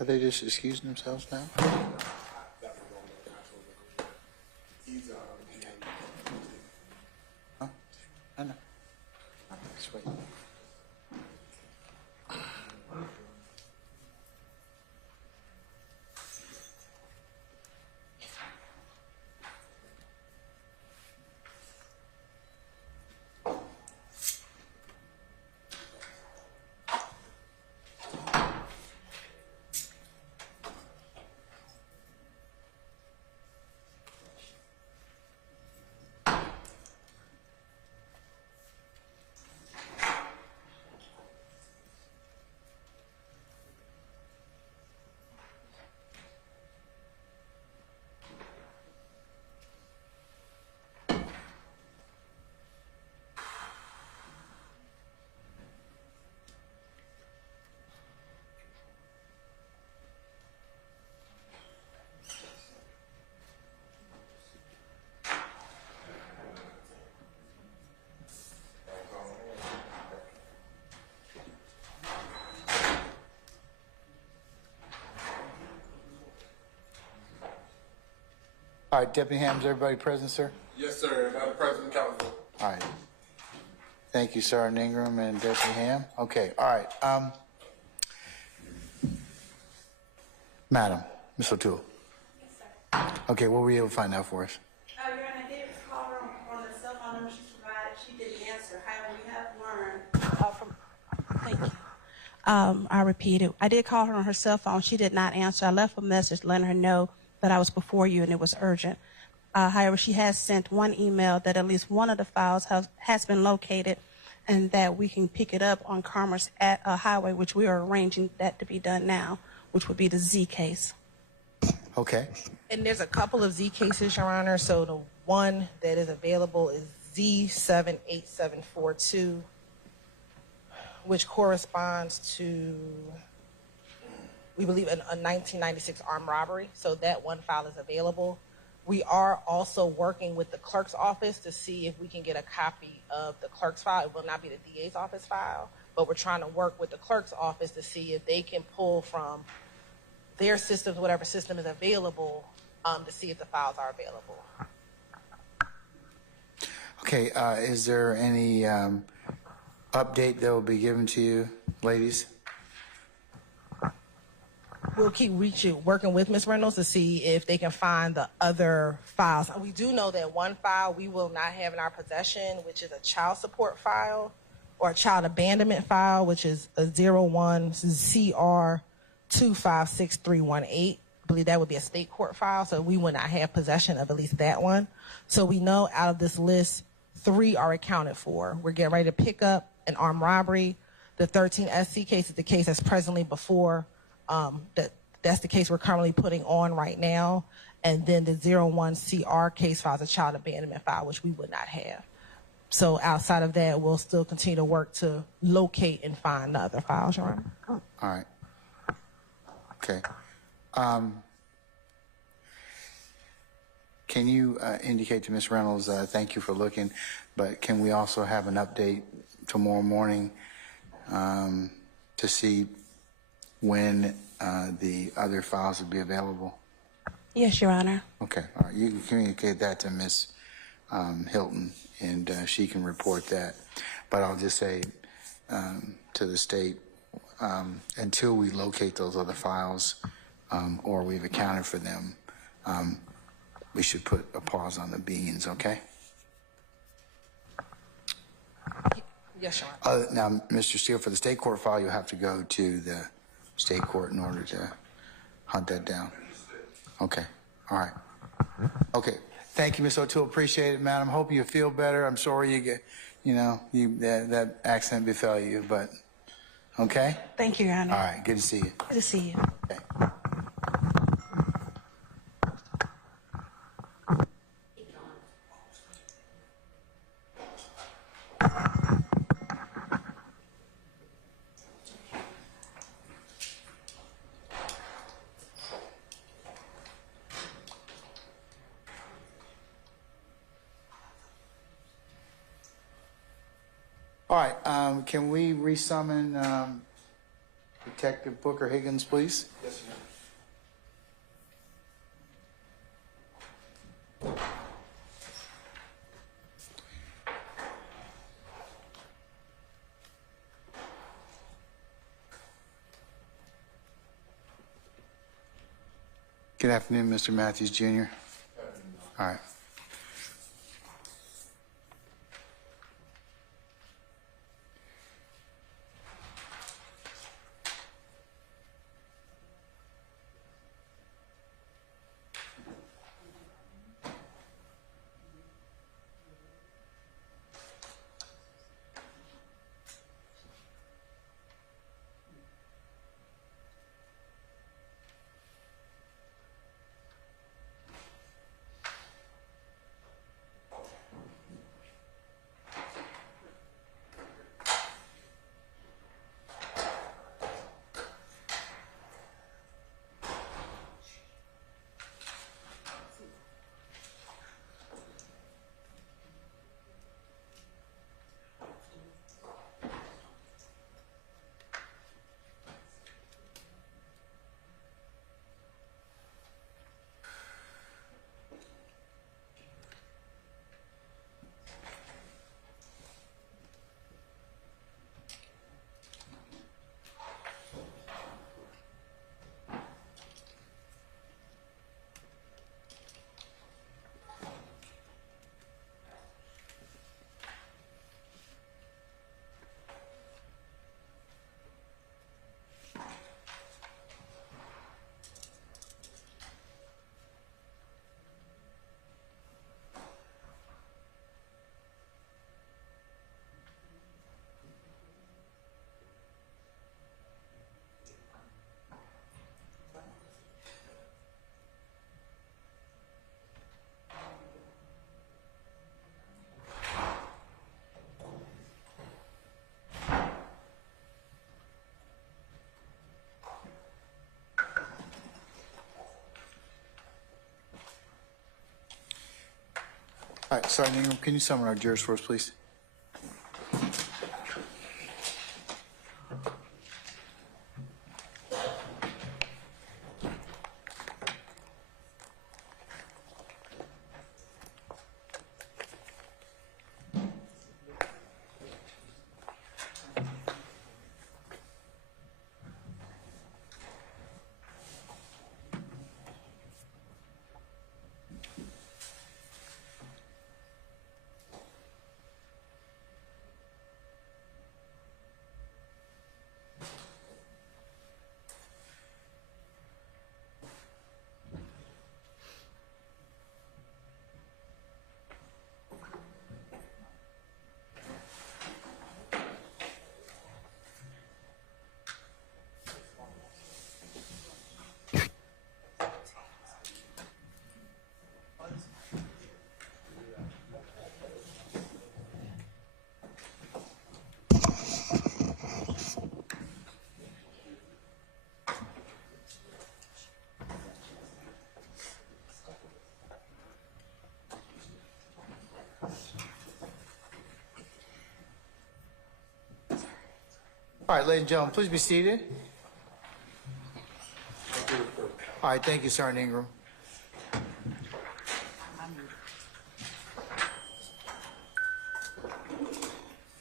Are they just excusing themselves now? Huh? I know. Just wait. All right, Deputy Ham, is everybody present, sir? Yes, sir. Madam President, Council. All right. Thank you, Sergeant Ingram and Deputy Ham. Okay, all right. Madam, Ms. O'Toole. Yes, sir. Okay, what were you able to find out for us? Your Honor, I did call her on the cell phone number she provided. She didn't answer. However, we have learned thank you. I repeat it. I did call her on her cell phone. She did not answer. I left a message letting her know that I was before you and it was urgent. However, she has sent one email that at least one of the files has been located and that we can pick it up on Commerce at a highway, which we are arranging that to be done now, which would be the Z case. Okay. And there's a couple of Z cases, Your Honor. So the one that is available is Z78742, which corresponds to, we believe, a 1996 armed robbery. So that one file is available. We are also working with the clerk's office to see if we can get a copy of the clerk's file. It will not be the DA's office file, but we're trying to work with the clerk's office to see if they can pull from their systems, whatever system is available, to see if the files are available. Okay, is there any update that will be given to you, ladies? We'll keep working with Ms. Reynolds to see if they can find the other files. We do know that one file we will not have in our possession, which is a child support file or a child abandonment file, which is a 01CR256318. I believe that would be a state court file, so we would not have possession of at least that one. So we know out of this list, 3 are accounted for. We're getting ready to pick up an armed robbery. The 13 SC case is the case that's presently before. That's the case we're currently putting on right now. And then the 01CR case file is a child abandonment file, which we would not have. So outside of that, we'll still continue to work to locate and find the other files, Your Honor. All right. Okay. Can you indicate to Ms. Reynolds, thank you for looking, but can we also have an update tomorrow morning to see when the other files will be available? Yes, Your Honor. Okay, all right. You can communicate that to Ms. Hilton, and she can report that. But I'll just say to the state, until we locate those other files or we've accounted for them, we should put a pause on the beans, okay? Yes, Your Honor. Now, Mr. Steele, for the state court file, you'll have to go to the state court in order to hunt that down. Okay, all right. Okay, thank you, Ms. O'Toole. Appreciate it, madam. Hope you feel better. I'm sorry that accident befell you, but okay? Thank you, Your Honor. All right, good to see you. Good to see you. Okay. All right, can we resummon the Detective Booker Higgins, please. Yes, sir. Good afternoon, Mr. Matthews Jr. All right. All right, Sergeant Ingram, can you summon our jurors for us, please? All right, ladies and gentlemen, please be seated. All right, thank you, Sergeant Ingram.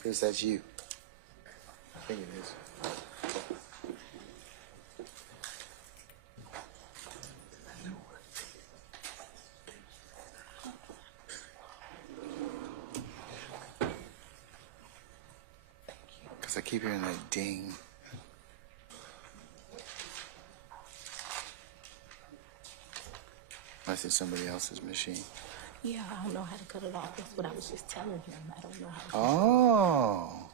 Guess that's you. I think it is. Because I keep hearing that ding. Unless it's somebody else's machine. Yeah, I don't know how to cut it off. That's what I was just telling him. I don't know how to. Oh.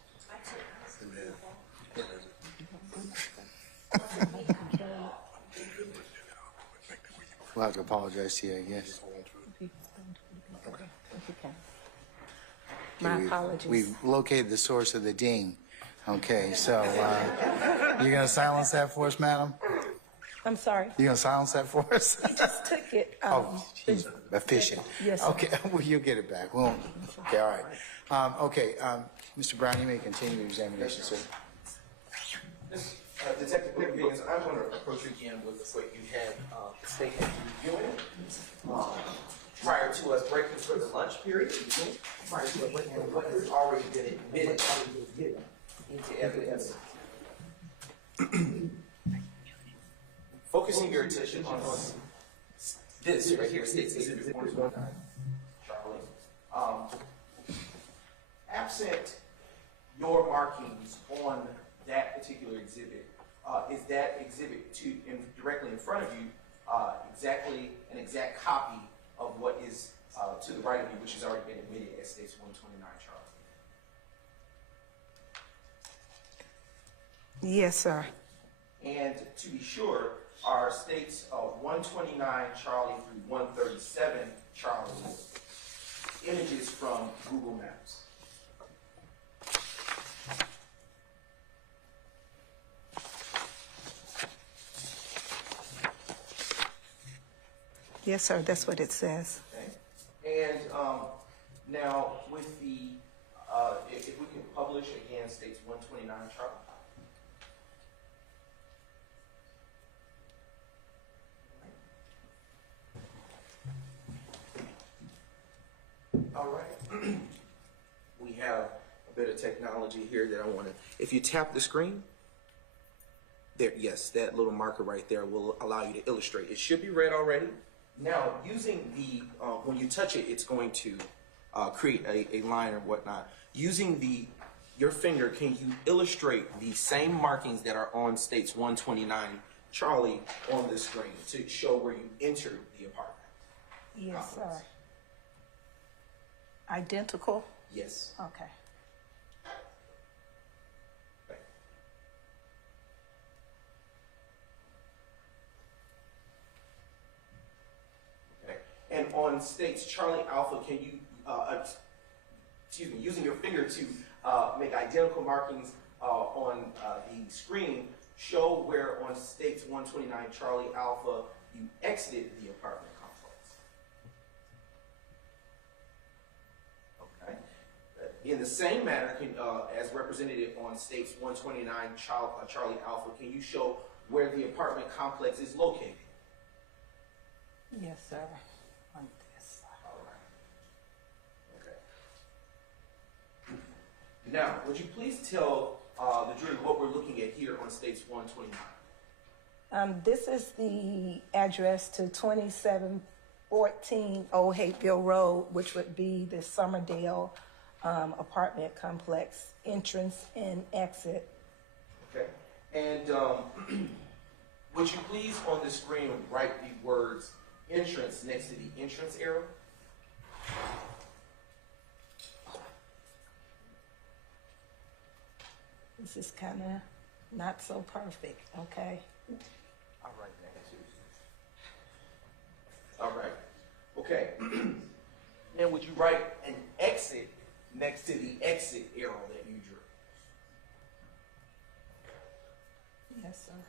We'll have to apologize to you, I guess. My apologies. We've located the source of the ding. Okay, so you're going to silence that for us, madam? I'm sorry. You're going to silence that for us? He just took it. Oh, he's efficient. Yes, sir. Okay, well, you'll get it back. Well, okay, all right. Okay, Mr. Brown, you may continue your examination, sir. Detective Williams, I'm going to approach you again with what you had, the state had reviewing prior to us breaking for the lunch period, prior to us breaking what has already been admitted into evidence. Focusing your attention on this right here, State's Exhibit 129, Charlie. Absent your markings on that particular exhibit, is that exhibit directly in front of you exactly an exact copy of what is to the right of you, which has already been admitted as State's 129, Charlie? Yes, sir. And to be sure, are States 129 Charlie through 137 Charlie images from Google Maps? Yes, sir, that's what it says. Okay. And now with the, if we can publish again States 129 Charlie. All right. We have a bit of technology here that I want to, if you tap the screen, there, yes, that little marker right there will allow you to illustrate. It should be read already. Now, using the, when you touch it, it's going to create a line or whatnot. Using your finger, can you illustrate the same markings that are on States 129 Charlie on the screen to show where you entered the apartment? Yes, sir. Identical? Yes. Okay. Okay. And on States Charlie Alpha, can you, excuse me, using your finger to make identical markings on the screen, show where on States 129 Charlie Alpha you exited the apartment complex? Okay. In the same manner, as represented on States 129 Charlie Alpha, can you show where the apartment complex is located? Yes, sir. On this. All right. Okay. Now, would you please tell the jury what we're looking at here on States 129? This is the address to 2714 Old Hateville Road, which would be the Summerdale apartment complex entrance and exit. Okay. And would you please on the screen write the words entrance next to the entrance arrow? This is kind of not so perfect, okay? All right, all right. Okay. And would you write an exit next to the exit arrow that you drew? Yes, sir.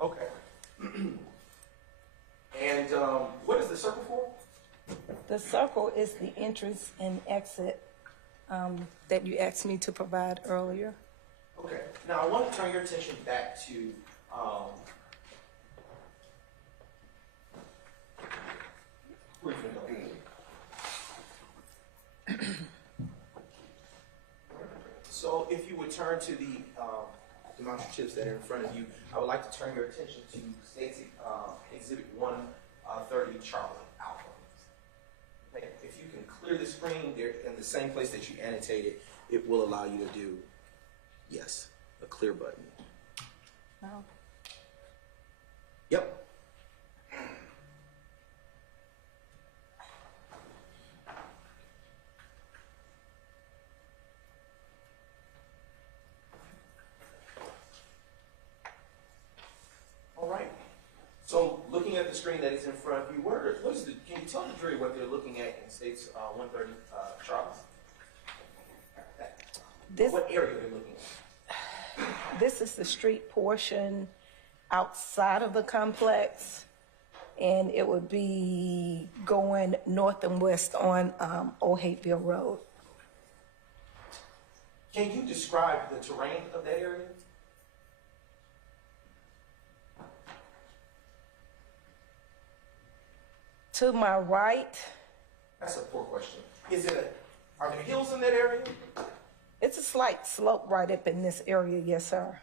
Okay. And what is the circle for? The circle is the entrance and exit that you asked me to provide earlier. Okay. Now I want to turn your attention back to so if you would turn to the demonstratives that are in front of you, I would like to turn your attention to State's Exhibit 130 Charlie Alpha. Okay. If you can clear the screen there in the same place that you annotated, it will allow you to do, yes, a clear button. No. Yep. All right. So looking at the screen that is in front of you, can you tell the jury what they're looking at in States 130 Charles? What area they're looking at? This is the street portion outside of the complex, and it would be going north and west on Old Hateville Road. Can you describe the terrain of that area? To my right, That's a poor question. Are there hills in that area? it's a slight slope right up in this area, yes, sir.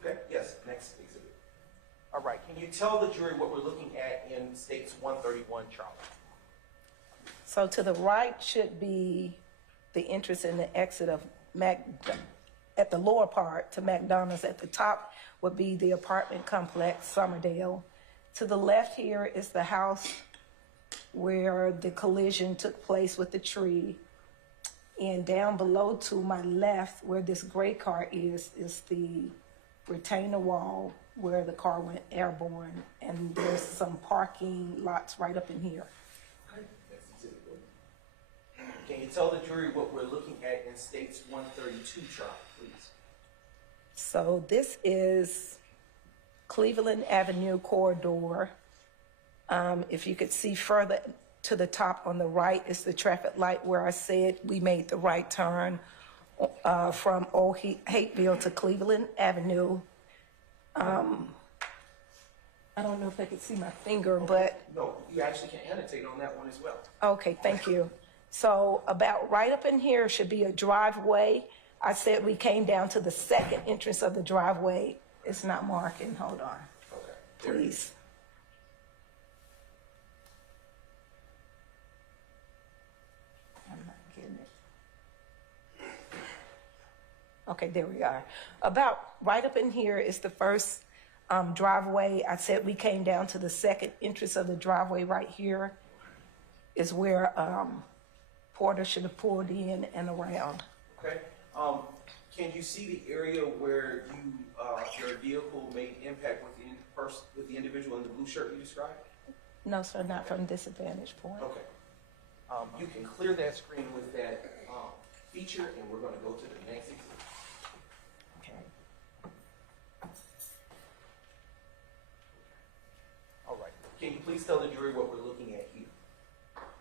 Okay, yes, next exhibit. All right, can you tell the jury what we're looking at in States 131, Charlie? So to the right should be the entrance and the exit of at the lower part to McDonald's. At the top would be the apartment complex, Summerdale. To the left here is the house where the collision took place with the tree. And down below to my left, where this gray car is the retainer wall where the car went airborne. And there's some parking lots right up in here. Can you tell the jury what we're looking at in States 132, Charlie, please? So this is Cleveland Avenue corridor. If you could see further to the top on the right is the traffic light where I said we made the right turn from Old Hateville to Cleveland Avenue. I don't know if I could see my finger, but... No, you actually can annotate on that one as well. Okay, thank you. So about right up in here should be a driveway. I said we came down to the second entrance of the driveway. It's not marking, hold on. Okay. Please. I'm not getting it. Okay, there we are. About right up in here is the first driveway. I said we came down to the second entrance of the driveway right here is where Porter should have pulled in and around. Okay. Can you see the area where your vehicle made impact with the individual in the blue shirt you described? No, sir, not from this vantage point. Okay. You can clear that screen with that feature, and we're going to go to the next exhibit. Okay. All right. Can you please tell the jury what we're looking at here?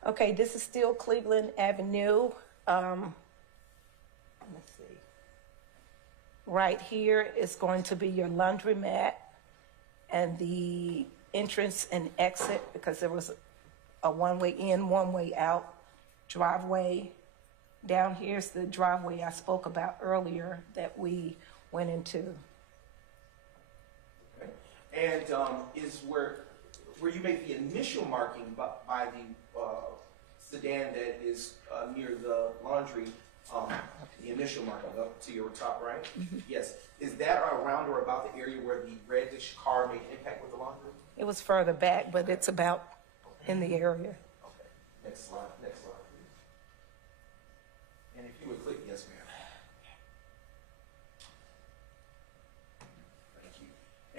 Okay, this is still Cleveland Avenue. Let's see. Right here is going to be your laundromat and the entrance and exit, because there was a one-way in, one-way out driveway. Down here's the driveway I spoke about earlier that we went into. Okay. And is where you made the initial marking by the sedan that is near the laundry, the initial marking up to your top right? Mm-hmm. Yes. Is that around or about the area where the reddish car made impact with the laundry? It was further back, but it's about in the area. Okay. Next slide, please. And if you would click, yes, ma'am. Thank you.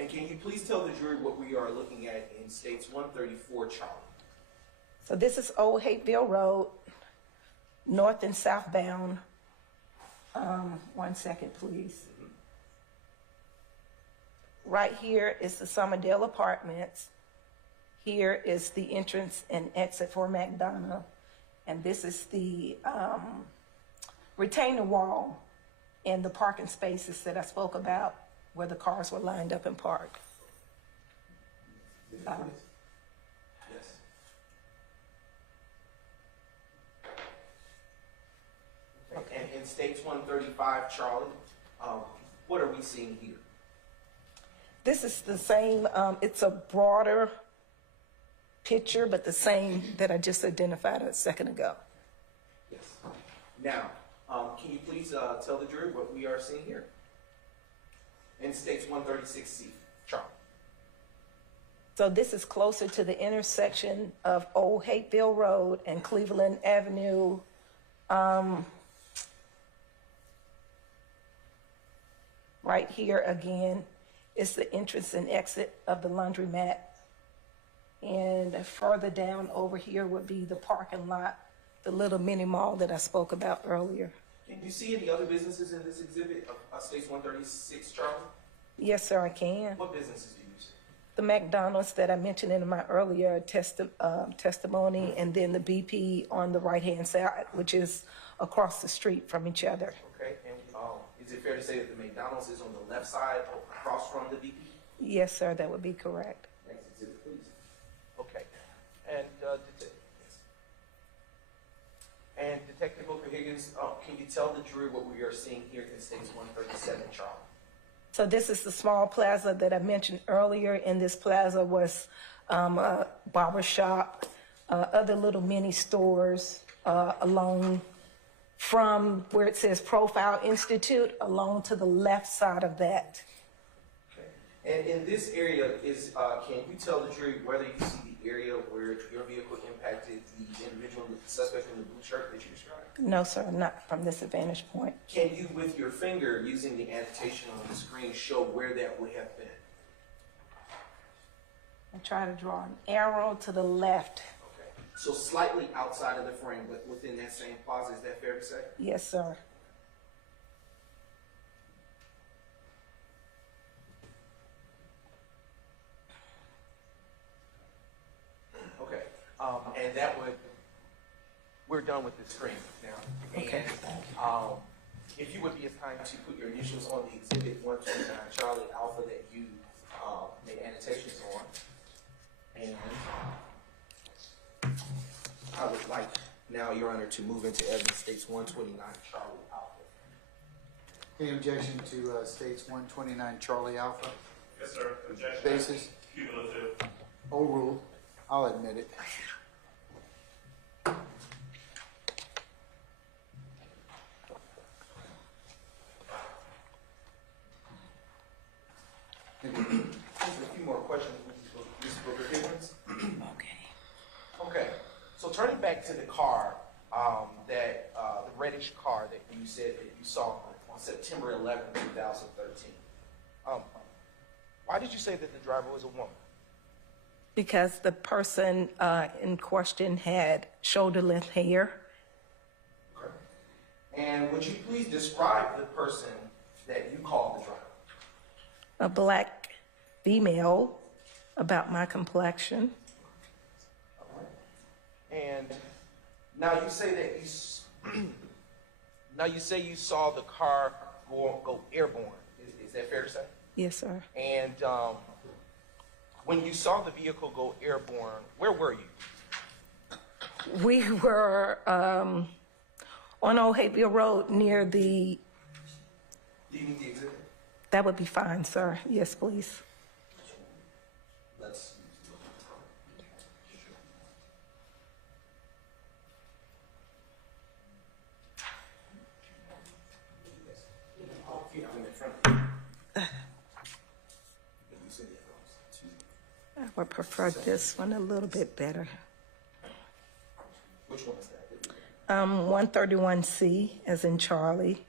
And can you please tell the jury what we are looking at in States 134, Charlie? So this is Old Hateville Road, north and southbound. 1 second, please. Right here is the Summerdale Apartments. Here is the entrance and exit for McDonough. And this is the retainer wall and the parking spaces that I spoke about where the cars were lined up and parked. Yes. Okay. And in States 135, Charlie, what are we seeing here? This is the same, it's a broader picture, but the same that I just identified a second ago. Yes. Now, can you please tell the jury what we are seeing here? In States 136C, Charlie. So this is closer to the intersection of Old Hateville Road and Cleveland Avenue. Right here again is the entrance and exit of the laundromat. And further down over here would be the parking lot, the little mini mall that I spoke about earlier. Can you see any other businesses in this exhibit of States 136, Charlie? Yes, sir, I can. What businesses do you see? The McDonald's that I mentioned in my earlier testimony, and then the BP on the right-hand side, which is across the street from each other. is it fair to say that the McDonald's is on the left side across from the BP? Yes, sir, that would be correct. Next exhibit, please. Okay. And, and Detective Booker Higgins, can you tell the jury what we are seeing here in States 137, Charlie? So this is the small plaza that I mentioned earlier. In this plaza was a barber shop, other little mini stores along from where it says Profile Institute, along to the left side of that. Okay. And in this area, can you tell the jury whether you see the area where your vehicle impacted the individual, the suspect in the blue shirt that you described? No, sir, not from this vantage point. Can you, with your finger, using the annotation on the screen, show where that would have been? I try to draw an arrow to the left. Okay. So slightly outside of the frame, but within that same plaza, is that fair to say? Yes, sir. Okay. And that would, we're done with this screen now. Okay. And, if you would be as kind to put your initials on the exhibit 129 Charlie Alpha that you made annotations on. And I would like now, Your Honor, to move into evidence States 129 Charlie Alpha. Any objection to States 129 Charlie Alpha? Yes, sir. Objection. Basis? Cumulative. Overruled. I'll admit it. A few more questions, Ms. Booker Higgins. Okay. So turning back to the car, the reddish car that you said that you saw on September 11, 2013. Why did you say that the driver was a woman? Because the person in question had shoulder-length hair. Okay. And would you please describe the person that you called the driver? A black female, about my complexion. And now you say that you saw the car go airborne. Is that fair to say? Yes, sir. And when you saw the vehicle go airborne, where were you? We were on Old Hayville Road near the... Do you need the exhibit? That would be fine, sir. Yes, please. Let's. I would prefer this one a little bit better. Which one is that? 131C, as in Charlie.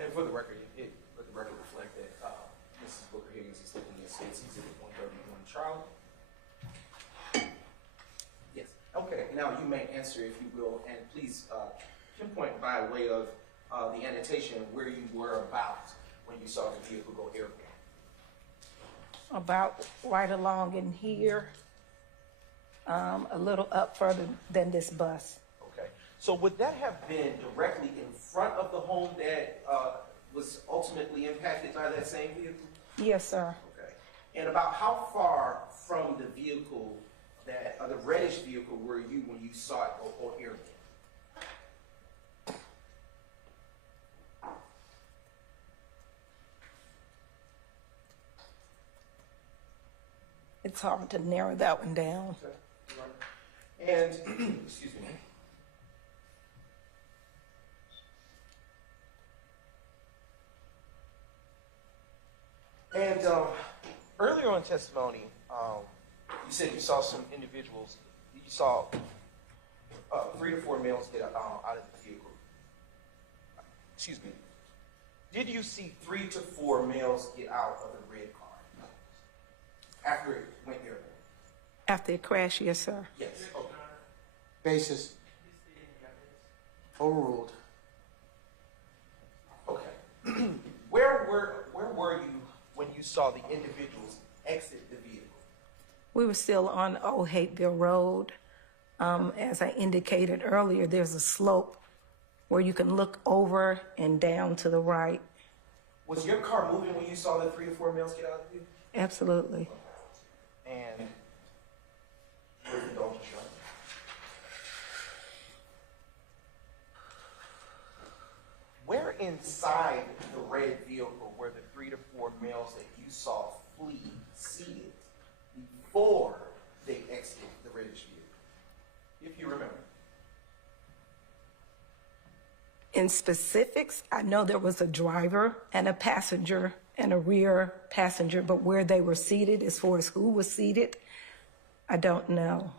And for the record, let the record reflect that Mrs. Booker Higgins is looking at States Exhibit 131 Charlie. Yes. Okay. Now you may answer if you will, and please pinpoint by way of the annotation where you were about when you saw the vehicle go airborne. About right along in here, a little up further than this bus. Okay. So would that have been directly in front of the home that was ultimately impacted by that same vehicle? Yes, sir. Okay. And about how far from the vehicle, the reddish vehicle, were you when you saw it go airborne? It's hard to narrow that one down. Okay. And, excuse me. And earlier on testimony, you said you saw some individuals, you saw 3 to 4 males get out of the vehicle. excuse me, did you see 3 to 4 males get out of the red car after it went airborne? After it crashed, yes, sir. Yes. Okay. Basis. Overruled. Okay. Where were you when you saw the individuals exit the vehicle? We were still on Old Hateville Road. As I indicated earlier, there's a slope where you can look over and down to the right. Was your car moving when you saw the 3 to 4 males get out of the vehicle? Absolutely. And where's the dog shot? Where inside the red vehicle were the 3 to 4 males that you saw flee seated before they exited the reddish vehicle? If you remember. In specifics, I know there was a driver and a passenger and a rear passenger, but where they were seated, as far as who was seated, I don't know.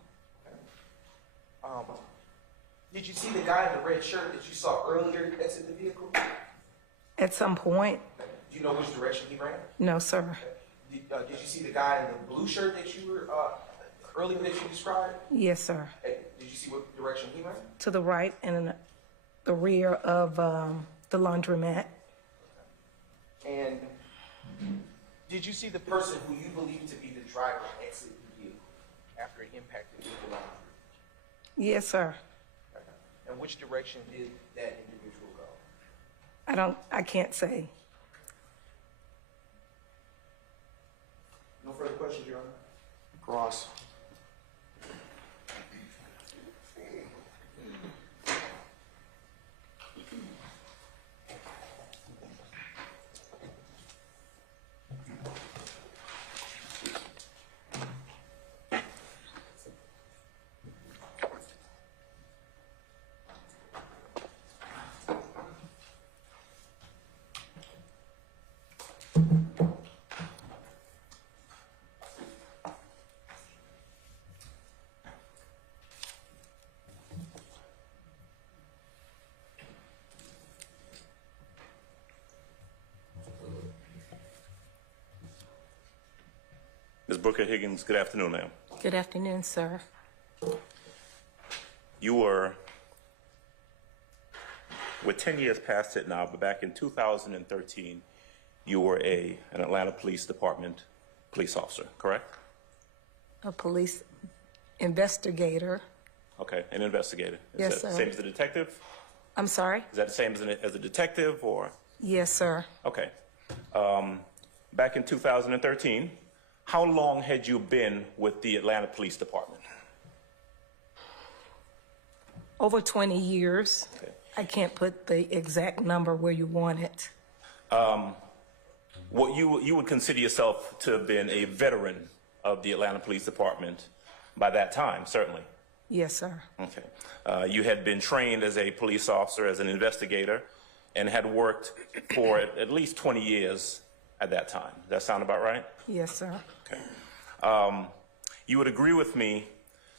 Did you see the guy in the red shirt that you saw earlier exit the vehicle? At some point, Do you know which direction he ran? no, sir. Did you see the guy in the blue shirt that you were earlier that you described? Yes, sir. Did you see what direction he ran? To the right and in the rear of the laundromat. And did you see the person who you believe to be the driver exit the vehicle after it impacted the laundry? Yes, sir. And which direction did that individual go? I can't say. No further questions, Your Honor? Cross. Ms. Booker Higgins, good afternoon, ma'am. Good afternoon, sir. You were, with 10 years past it now, but back in 2013, you were an Atlanta Police Department police officer, correct? A police investigator. Okay, an investigator. Is Yes, that the sir. same as a detective? I'm sorry? Is that the same as a detective, or? Yes, sir. Okay. Back in 2013, how long had you been with the Atlanta Police Department? Over 20 years. Okay. I can't put the exact number where you want it. What you would consider yourself to have been a veteran of the Atlanta Police Department by that time, certainly. Yes, sir. Okay. You had been trained as a police officer, as an investigator, and had worked for at least 20 years at that time. Does that sound about right? Yes, sir. Okay. You would agree with me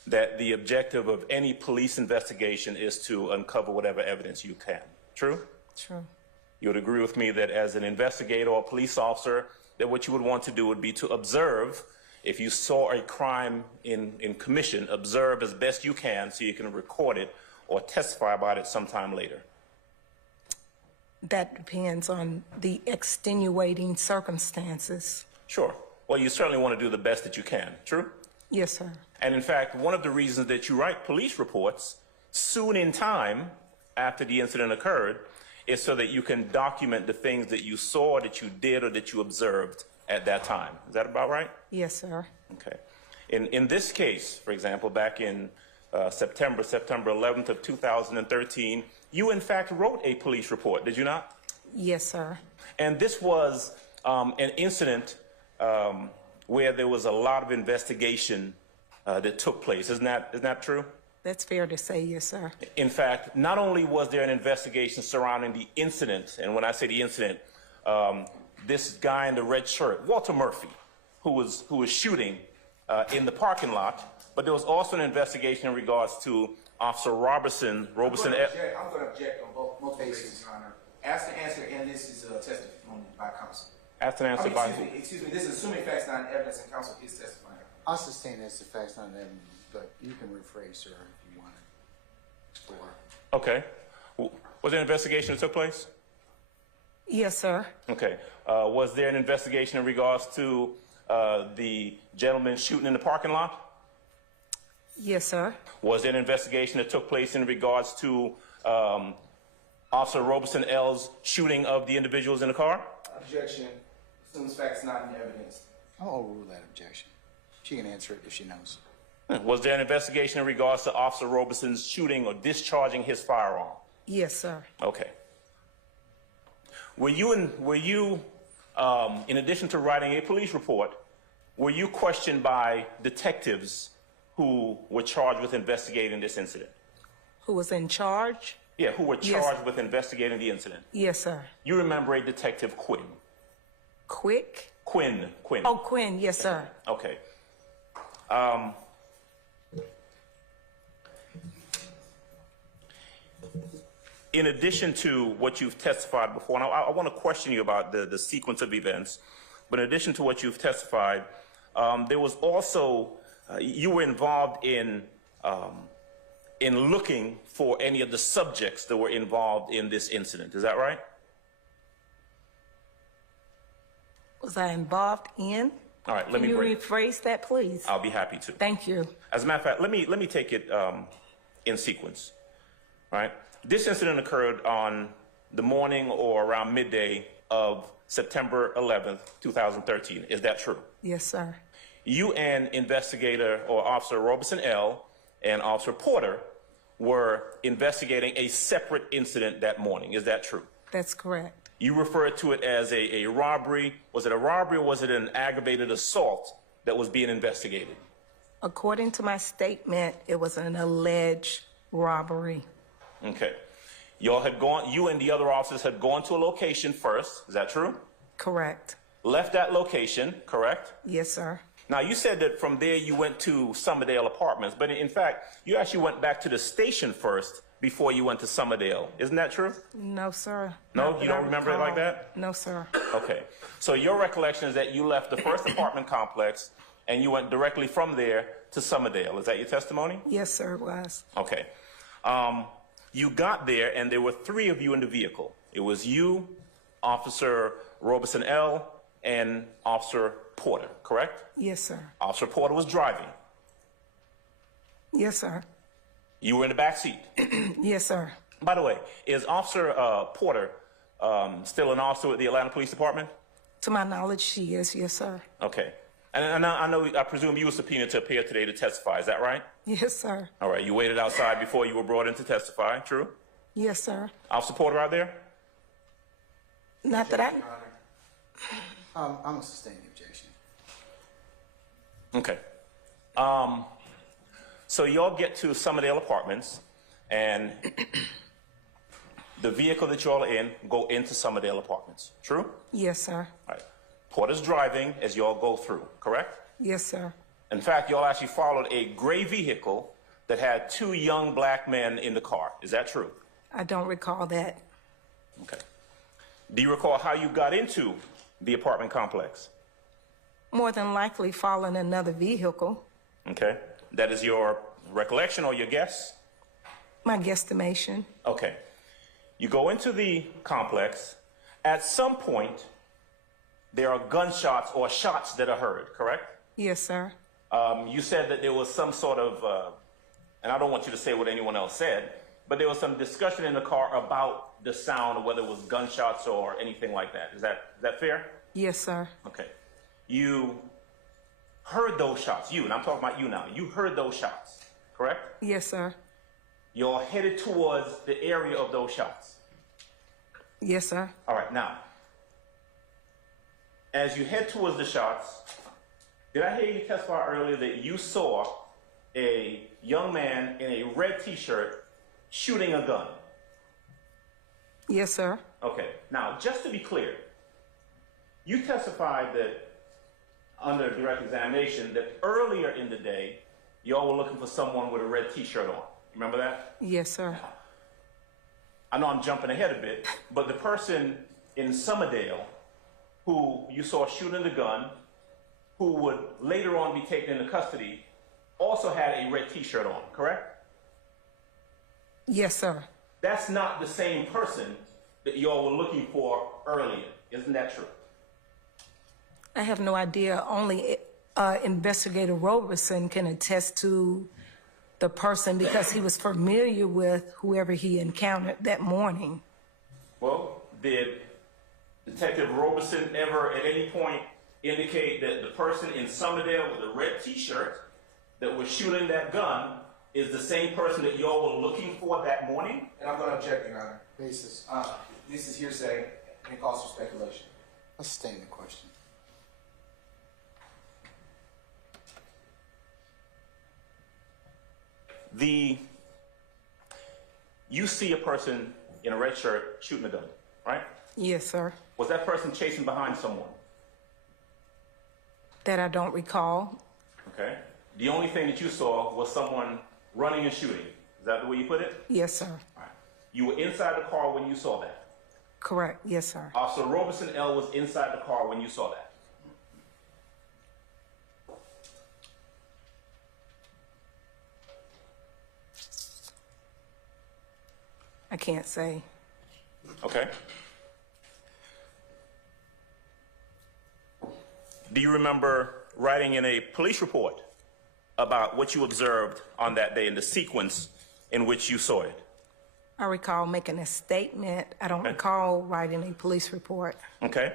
that the objective of any police investigation is to uncover whatever evidence you can. True? True. You would agree with me that as an investigator or police officer, that what you would want to do would be to observe. If you saw a crime in commission, observe as best you can so you can record it or testify about it sometime later. That depends on the extenuating circumstances. Sure. Well, you certainly want to do the best that you can. True? Yes, sir. And in fact, one of the reasons that you write police reports soon in time after the incident occurred is so that you can document the things that you saw, that you did, or that you observed at that time. Is that about right? Yes, sir. Okay. In this case, for example, back in September 11th of 2013, you in fact wrote a police report, did you not? Yes, sir. And this was an incident where there was a lot of investigation that took place. Isn't that true? That's fair to say, yes, sir. In fact, not only was there an investigation surrounding the incident, and when I say the incident, this guy in the red shirt, Walter Murphy, who was shooting in the parking lot, but there was also an investigation in regards to Officer Robertson. I'm going to object on both cases, Your Honor. Asked and answered, and this is testimony by counsel. Asked and I answered mean, by excuse me, this is assuming facts, not evidence, and counsel is testifying. I'll sustain as the facts on them, but you can rephrase, sir, if you want to explore. Okay. Was there an investigation that took place? Yes, sir. Okay. Was there an investigation in regards to the gentleman shooting in the parking lot? Yes, sir. Was there an investigation that took place in regards to Officer Robeson L's shooting of the individuals in the car? Objection. Assumes facts, not in evidence. I'll overrule that objection. She can answer it if she knows. Was there an investigation in regards to Officer Robeson's shooting or discharging his firearm? Yes, sir. Okay. Were you, in addition to writing a police report, were you questioned by detectives who were charged with investigating this incident? Who was in charge? Yeah, who were charged with investigating the incident? Yes, sir. You remember a Detective Quinn? Quick? Quinn. Oh, Quinn. Yes, sir. Okay. In addition to what you've testified before, and I want to question you about the sequence of events, but in addition to what you've testified, there was also, you were involved in looking for any of the subjects that were involved in this incident. Is that right? Was I involved in? All right, Can you rephrase that, please? I'll be happy to. Thank you. As a matter of fact, let me take it in sequence. All right. This incident occurred on the morning or around midday of September 11th, 2013. Is that true? Yes, sir. You and investigator or Officer Robeson L and Officer Porter were investigating a separate incident that morning. Is that true? That's correct. You referred to it as a robbery. Was it a robbery or was it an aggravated assault that was being investigated? According to my statement, it was an alleged robbery. Okay. You and the other officers had gone to a location first. Is that true? Correct. Left that location, correct? Yes, sir. Now, you said that from there you went to Summerdale Apartments, but in fact, you actually went back to the station first before you went to Summerdale. Isn't that true? No, sir. No, you don't remember it like that? No, sir. Okay. So your recollection is that you left the first apartment complex and you went directly from there to Summerdale. Is that your testimony? Yes, sir, it was. Okay. You got there and there were three of you in the vehicle. It was you, Officer Robeson L, and Officer Porter, correct? Yes, sir. Officer Porter was driving. Yes, sir. You were in the back seat. Yes, sir. By the way, is Officer Porter still an officer with the Atlanta Police Department? To my knowledge, she is. Yes, sir. Okay. And I presume you were subpoenaed to appear today to testify. Is that right? Yes, sir. All right. You waited outside before you were brought in to testify. True? Yes, sir. Officer Porter out there? Not that I... I'm going to sustain the objection. Okay. So y'all get to Summerdale Apartments, and the vehicle that y'all are in go into Summerdale Apartments. True? Yes, sir. All right. Porter's driving as y'all go through, correct? Yes, sir. In fact, y'all actually followed a gray vehicle that had two young black men in the car. Is that true? I don't recall that. Okay. Do you recall how you got into the apartment complex? More than likely following another vehicle. Okay. That is your recollection or your guess? My guesstimation. Okay. You go into the complex. At some point, there are gunshots or shots that are heard, correct? Yes, sir. You said that there was some sort of, and I don't want you to say what anyone else said, but there was some discussion in the car about the sound or whether it was gunshots or anything like that. Is that fair? Yes, sir. Okay. You heard those shots. You, and I'm talking about you now. You heard those shots, correct? Yes, sir. You're headed towards the area of those shots. Yes, sir. All right. Now, as you head towards the shots, did I hear you testify earlier that you saw a young man in a red T-shirt shooting a gun? Yes, sir. Okay. Now, just to be clear, you testified that under direct examination that earlier in the day, y'all were looking for someone with a red T-shirt on. Remember that? Yes, sir. I know I'm jumping ahead a bit, but the person in Summerdale who you saw shooting the gun, who would later on be taken into custody, also had a red t-shirt on, correct? Yes, sir. That's not the same person that y'all were looking for earlier. Isn't that true? I have no idea. Only Investigator Roberson can attest to the person because he was familiar with whoever he encountered that morning. Well, did Detective Roberson ever at any point indicate that the person in Summerdale with a red t-shirt that was shooting that gun is the same person that y'all were looking for that morning? And I'm going to object, Your Honor. Basis. This is hearsay and it calls for speculation. Let's stay in the question. You see a person in a red shirt shooting a gun, right? Yes, sir. Was that person chasing behind someone? That I don't recall. Okay. The only thing that you saw was someone running and shooting. Is that the way you put it? Yes, sir. All right. You were inside the car when you saw that? Correct. Yes, sir. Officer Roberson L. was inside the car when you saw that? I can't say. Okay. Do you remember writing in a police report about what you observed on that day and the sequence in which you saw it? I recall making a statement. I don't recall writing a police report. Okay.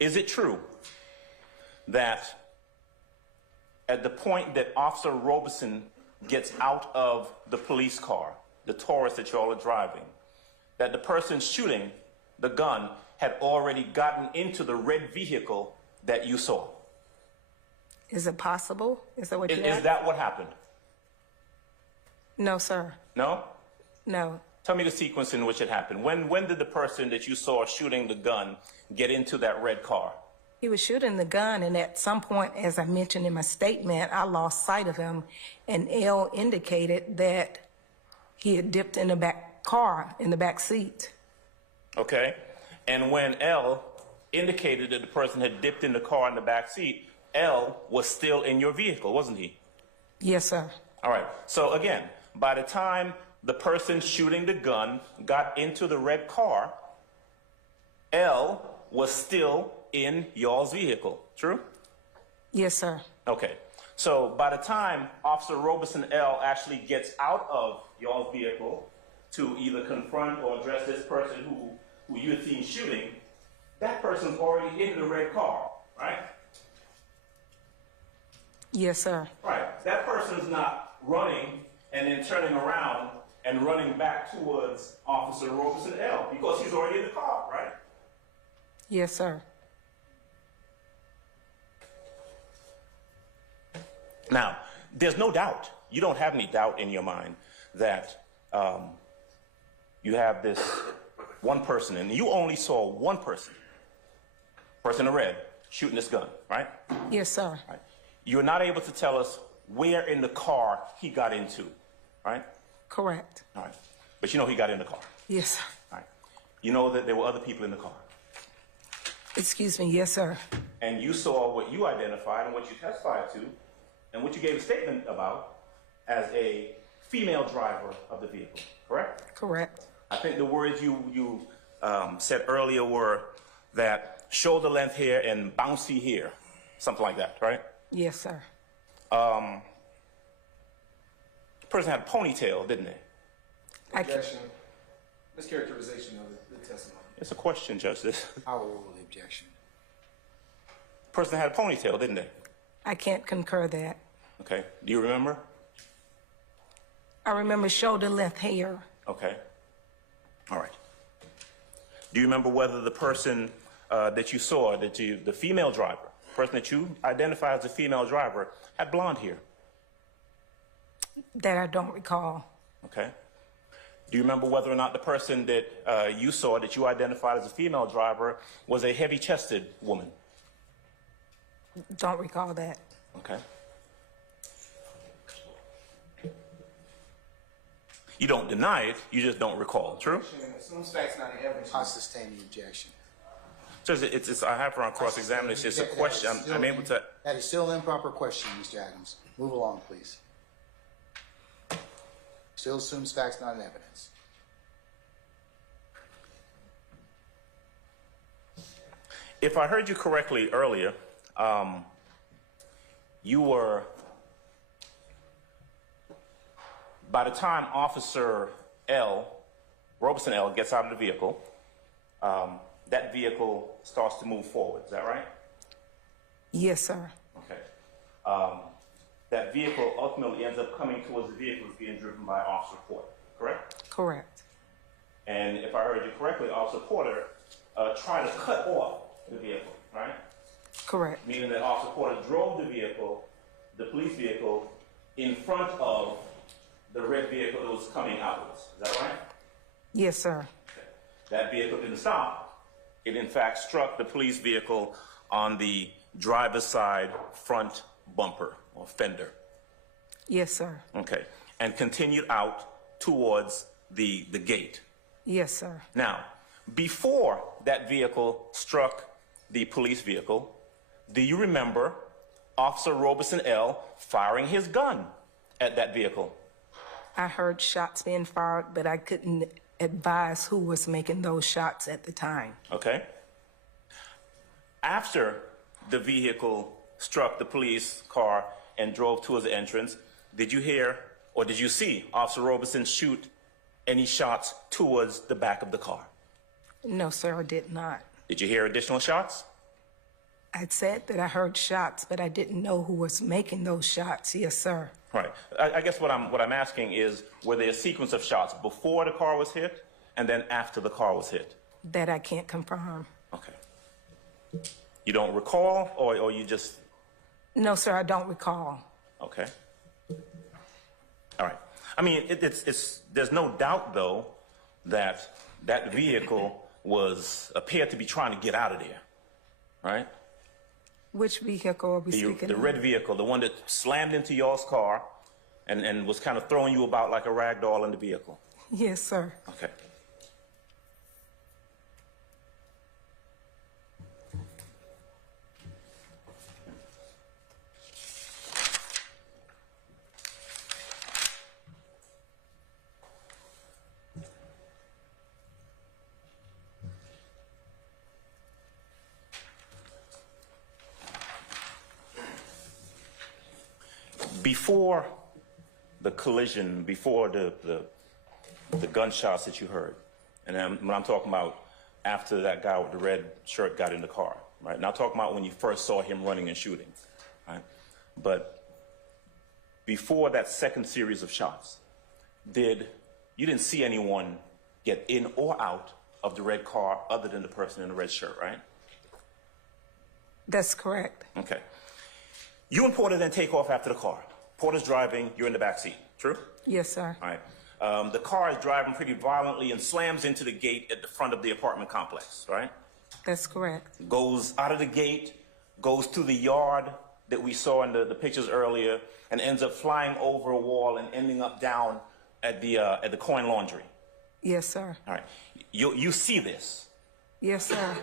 Is it true that at the point that Officer Roberson gets out of the police car, the Taurus that y'all are driving, that the person shooting the gun had already gotten into the red vehicle that you saw? Is it possible? Is that what you Is asked? that what happened? No, sir. No? No. Tell me the sequence in which it happened. When did the person that you saw shooting the gun get into that red car? He was shooting the gun, and at some point, as I mentioned in my statement, I lost sight of him, and L indicated that he had dipped in the back car, in the back seat. Okay. And when L indicated that the person had dipped in the car in the back seat, L was still in your vehicle, wasn't he? Yes, sir. All right. So again, by the time the person shooting the gun got into the red car, L was still in y'all's vehicle. True? Yes, sir. Okay. So by the time Officer Roberson L actually gets out of y'all's vehicle to either confront or address this person who you had seen shooting, that person's already in the red car, right? Yes, sir. Right. That person's not running and then turning around and running back towards Officer Roberson L because he's already in the car, right? Yes, sir. Now, there's no doubt, you don't have any doubt in your mind that you have this one person, and you only saw one person in red, shooting this gun, right? Yes, sir. Right. You're not able to tell us where in the car he got into, right? Correct. All right. But you know he got in the car. Yes, sir. All right. You know that there were other people in the car. Excuse me. Yes, sir. And you saw what you identified and what you testified to and what you gave a statement about as a female driver of the vehicle, correct? Correct. I think the words you said earlier were that shoulder length hair and bouncy hair, something like that, right? Yes, sir. The person had a ponytail, didn't they? Objection. Mischaracterization of the testimony. It's a question, Judge. I will rule the objection. Person had a ponytail, didn't they? I can't concur that. Okay. Do you remember? I remember shoulder length hair. Okay. All right. Do you remember whether the person that you saw, the female driver, person that you identified as a female driver, had blonde hair? That I don't recall. Okay. Do you remember whether or not the person that you saw, that you identified as a female driver, was a heavy-chested woman? Don't recall that. Okay. You don't deny it, you just don't recall. True? Assumes facts not in evidence. I sustain the objection. So I have her on cross-examination. It's a question. I'm able to. That is still an improper question, Mr. Adams. Move along, please. Still assumes facts not in evidence. If I heard you correctly earlier, you were, by the time Officer Robeson L, gets out of the vehicle, that vehicle starts to move forward. Is that right? Yes, sir. Okay. That vehicle ultimately ends up coming towards the vehicle that's being driven by Officer Porter, correct? Correct. And if I heard you correctly, Officer Porter tried to cut off the vehicle, right? Correct. Meaning that Officer Porter drove the vehicle, the police vehicle, in front of the red vehicle that was coming outwards. Is that right? Yes, sir. Okay. That vehicle didn't stop. It in fact struck the police vehicle on the driver's side front bumper or fender. Yes, sir. Okay. And continued out towards the gate. Yes, sir. Now, before that vehicle struck the police vehicle, do you remember Officer Robeson L firing his gun at that vehicle? I heard shots being fired, but I couldn't advise who was making those shots at the time. Okay. After the vehicle struck the police car and drove towards the entrance, did you hear or did you see Officer Robeson shoot any shots towards the back of the car? No, sir, I did not. Did you hear additional shots? I said that I heard shots, but I didn't know who was making those shots. Yes, sir. Right. I guess what I'm asking is, were there a sequence of shots before the car was hit and then after the car was hit? That I can't confirm. Okay. You don't recall, or you just? No, sir, I don't recall. Okay. All right. I mean, there's no doubt, though, that that vehicle appeared to be trying to get out of there, right? Which vehicle are we speaking The of? red vehicle, the one that slammed into y'all's car and was kind of throwing you about like a rag doll in the vehicle. Yes, sir. Okay. Before the collision, before the gunshots that you heard, and when I'm talking about after that guy with the red shirt got in the car, right? Now talking about when you first saw him running and shooting, right? But before that second series of shots, you didn't see anyone get in or out of the red car other than the person in the red shirt, right? That's correct. Okay. You and Porter then take off after the car. Porter's driving, you're in the back seat. True? Yes, sir. All right. The car is driving pretty violently and slams into the gate at the front of the apartment complex, right? That's correct. Goes out of the gate, goes through the yard that we saw in the pictures earlier, and ends up flying over a wall and ending up down at the coin laundry. Yes, sir. All right. You see this. Yes, sir.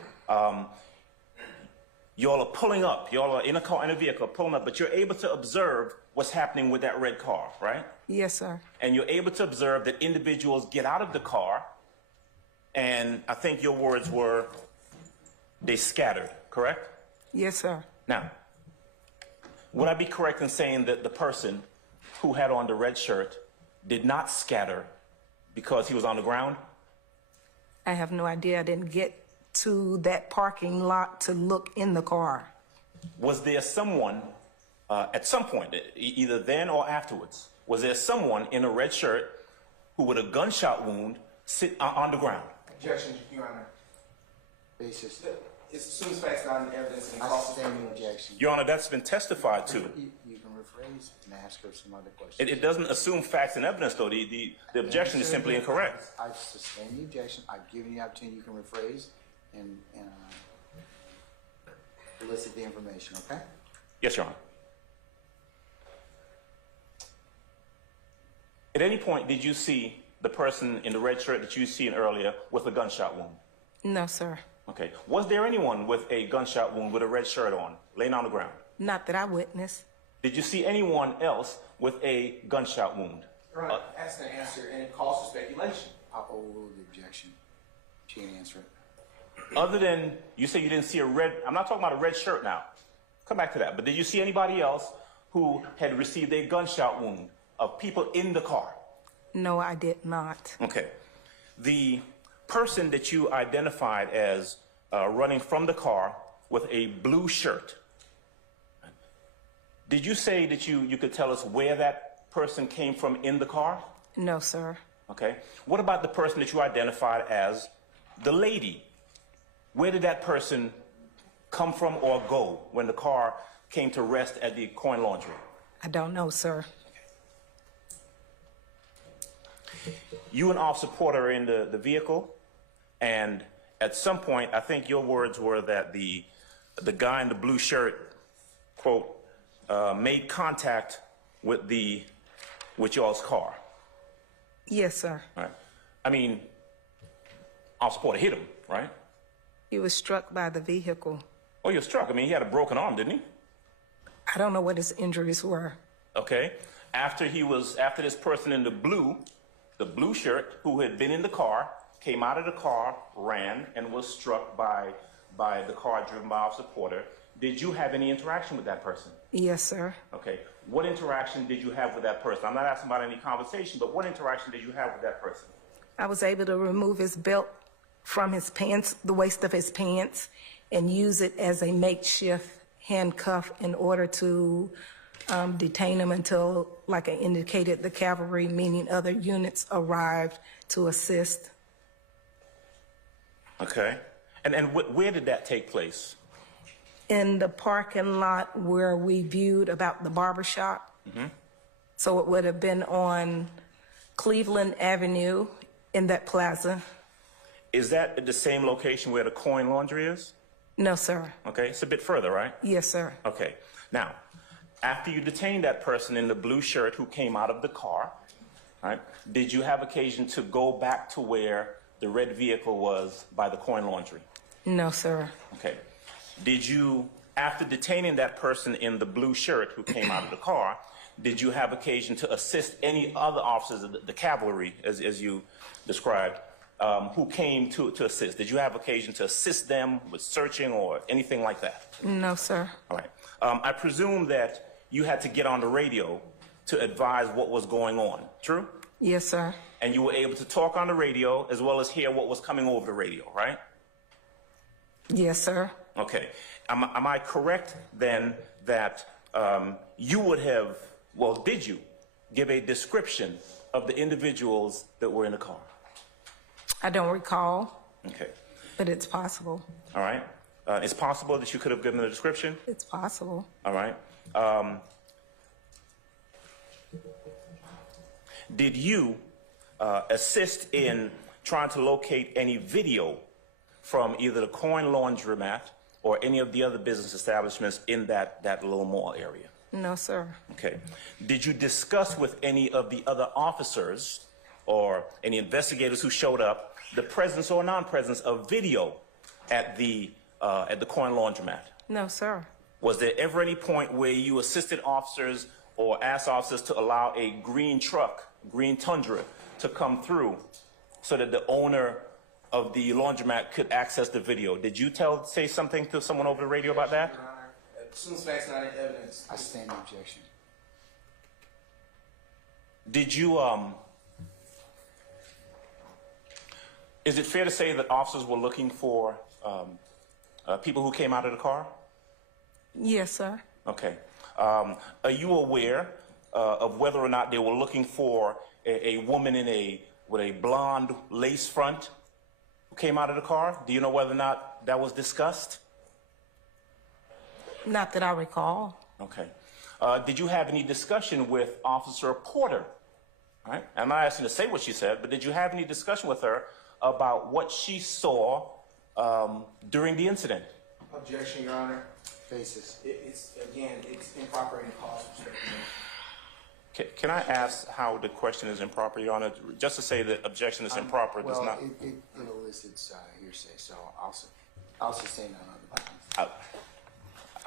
Y'all are pulling up. Y'all are in a vehicle pulling up, but you're able to observe what's happening with that red car, right? Yes, sir. And you're able to observe that individuals get out of the car, and I think your words were, they scattered, correct? Yes, sir. Now, would I be correct in saying that the person who had on the red shirt did not scatter because he was on the ground? I have no idea. I didn't get to that parking lot to look in the car. Was there someone, at some point, either then or afterwards, was there someone in a red shirt who with a gunshot wound sit on the ground? Objection, Your Honor. Basis. It assumes facts not in evidence and I sustain the objection. Your Honor, that's been testified to. You can rephrase and ask her some other questions. It doesn't assume facts and evidence, though. The objection is simply incorrect. I sustain the objection. I've given you the opportunity. You can rephrase and elicit the information, okay? Yes, Your Honor. At any point, did you see the person in the red shirt that you seen earlier with a gunshot wound? No, sir. Okay. Was there anyone with a gunshot wound with a red shirt on, laying on the ground? Not that I witnessed. Did you see anyone else with a gunshot wound? Right. That's the answer, and it calls for speculation. I'll overrule the objection. She can answer it. Other than, you say you didn't see a red, I'm not talking about a red shirt now. Come back to that. But did you see anybody else who had received a gunshot wound of people in the car? No, I did not. Okay. The person that you identified as running from the car with a blue shirt, did you say that you could tell us where that person came from in the car? No, sir. Okay. What about the person that you identified as the lady? Where did that person come from or go when the car came to rest at the coin laundry? I don't know, sir. You and Officer Porter are in the vehicle, and at some point, I think your words were that the guy in the blue shirt, quote, made contact with y'all's car. Yes, sir. Right. I mean, Officer Porter hit him, right? He was struck by the vehicle. Oh, he was struck. I mean, he had a broken arm, didn't he? I don't know what his injuries were. Okay. After this person in the blue shirt who had been in the car, came out of the car, ran, and was struck by the car driven by Officer Porter, did you have any interaction with that person? Yes, sir. Okay. What interaction did you have with that person? I'm not asking about any conversation, but what interaction did you have with that person? I was able to remove his belt from his pants, the waist of his pants, and use it as a makeshift handcuff in order to detain him until, like I indicated, the cavalry, meaning other units, arrived to assist. Okay. And where did that take place? In the parking lot where we viewed about the barbershop. Mm-hmm. So it would have been on Cleveland Avenue in that plaza. Is that at the same location where the coin laundry is? No, sir. Okay, it's a bit further, right? Yes, sir. Okay. Now, after you detained that person in the blue shirt who came out of the car, right, did you have occasion to go back to where the red vehicle was by the coin laundry? No, sir. Okay. Did you, after detaining that person in the blue shirt who came out of the car, did you have occasion to assist any other officers of the cavalry, as you described, who came to assist? Did you have occasion to assist them with searching or anything like that? No, sir. All right. I presume that you had to get on the radio to advise what was going on, true? Yes, sir. And you were able to talk on the radio as well as hear what was coming over the radio, right? Yes, sir. Okay. Am I correct then that you would have, well, did you give a description of the individuals that were in the car? I don't recall. Okay. But it's possible. All right. It's possible that you could have given a description? It's possible. All right. Did you assist in trying to locate any video from either the coin laundromat or any of the other business establishments in that little mall area? No, sir. Okay. Did you discuss with any of the other officers or any investigators who showed up the presence or non-presence of video at the coin laundromat? No, sir. Was there ever any point where you assisted officers or asked officers to allow a green truck, green Tundra, to come through so that the owner of the laundromat could access the video? Did you say something to someone over the radio about that? Your Honor, as soon as facts not in evidence. I stand in objection. Did you, is it fair to say that officers were looking for people who came out of the car? Yes, sir. Okay. Are you aware of whether or not they were looking for a woman with a blonde lace front who came out of the car? Do you know whether or not that was discussed? Not that I recall. Okay. Did you have any discussion with Officer Porter? All right. I'm not asking to say what she said, but did you have any discussion with her about what she saw during the incident? Objection, Your Honor. Faces. It's improper and cause for speculation. Can I ask how the question is improper, Your Honor? Just to say that objection is improper does not... Well, it elicits hearsay, so I'll sustain that on the balance.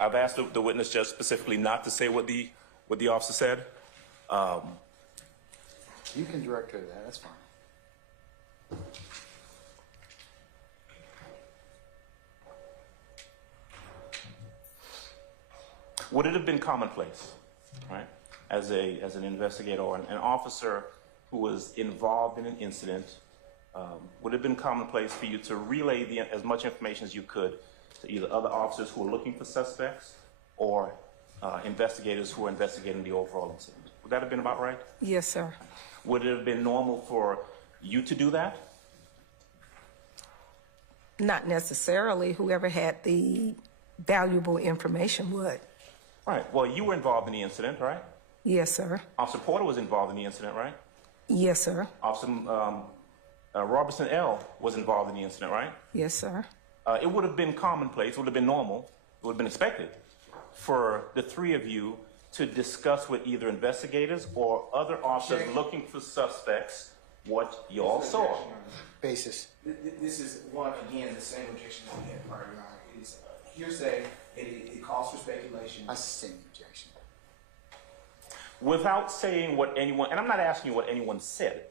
I've asked the witness judge specifically not to say what the officer said. You can direct her to that, that's fine. Would it have been commonplace, right, as an investigator or an officer who was involved in an incident, would it have been commonplace for you to relay as much information as you could to either other officers who are looking for suspects or investigators who are investigating the overall incident? Would that have been about right? Yes, sir. Would it have been normal for you to do that? Not necessarily. Whoever had the valuable information would. Right. Well, you were involved in the incident, right? Yes, sir. Officer Porter was involved in the incident, right? Yes, sir. Officer Robertson L. was involved in the incident, right? Yes, sir. It would have been commonplace, it would have been normal, it would have been expected for the three of you to discuss with either investigators or other officers looking for suspects what you all saw. Basis. This is, one, again, the same objection that we had prior, Your Honor. It is hearsay, it calls for speculation. I sustain the objection. Without saying what anyone, and I'm not asking you what anyone said,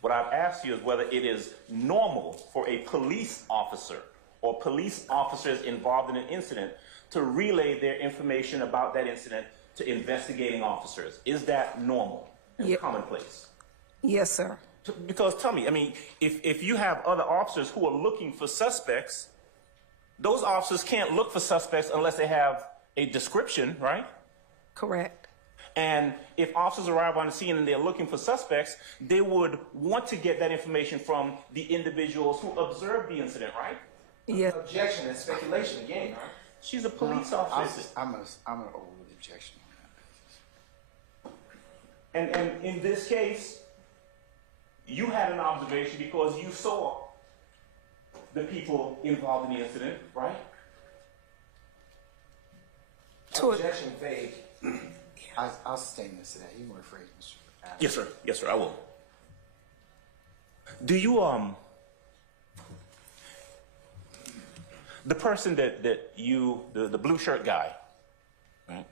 what I've asked you is whether it is normal for a police officer or police officers involved in an incident to relay their information about that incident to investigating officers. Is that normal and commonplace? Yes, sir. Because tell me, I mean, if you have other officers who are looking for suspects, those officers can't look for suspects unless they have a description, right? Correct. And if officers arrive on the scene and they're looking for suspects, they would want to get that information from the individuals who observed the incident, right? Yes. Objection and speculation again, right? She's a police officer. I'm gonna overrule the objection on that. And in this case, you had an observation because you saw the people involved in the incident, right? Objection vague. I'll sustain this to that. You can rephrase, Mr. Adams. Yes, sir. Yes, sir. I will. Do you the person that you the blue shirt guy, right?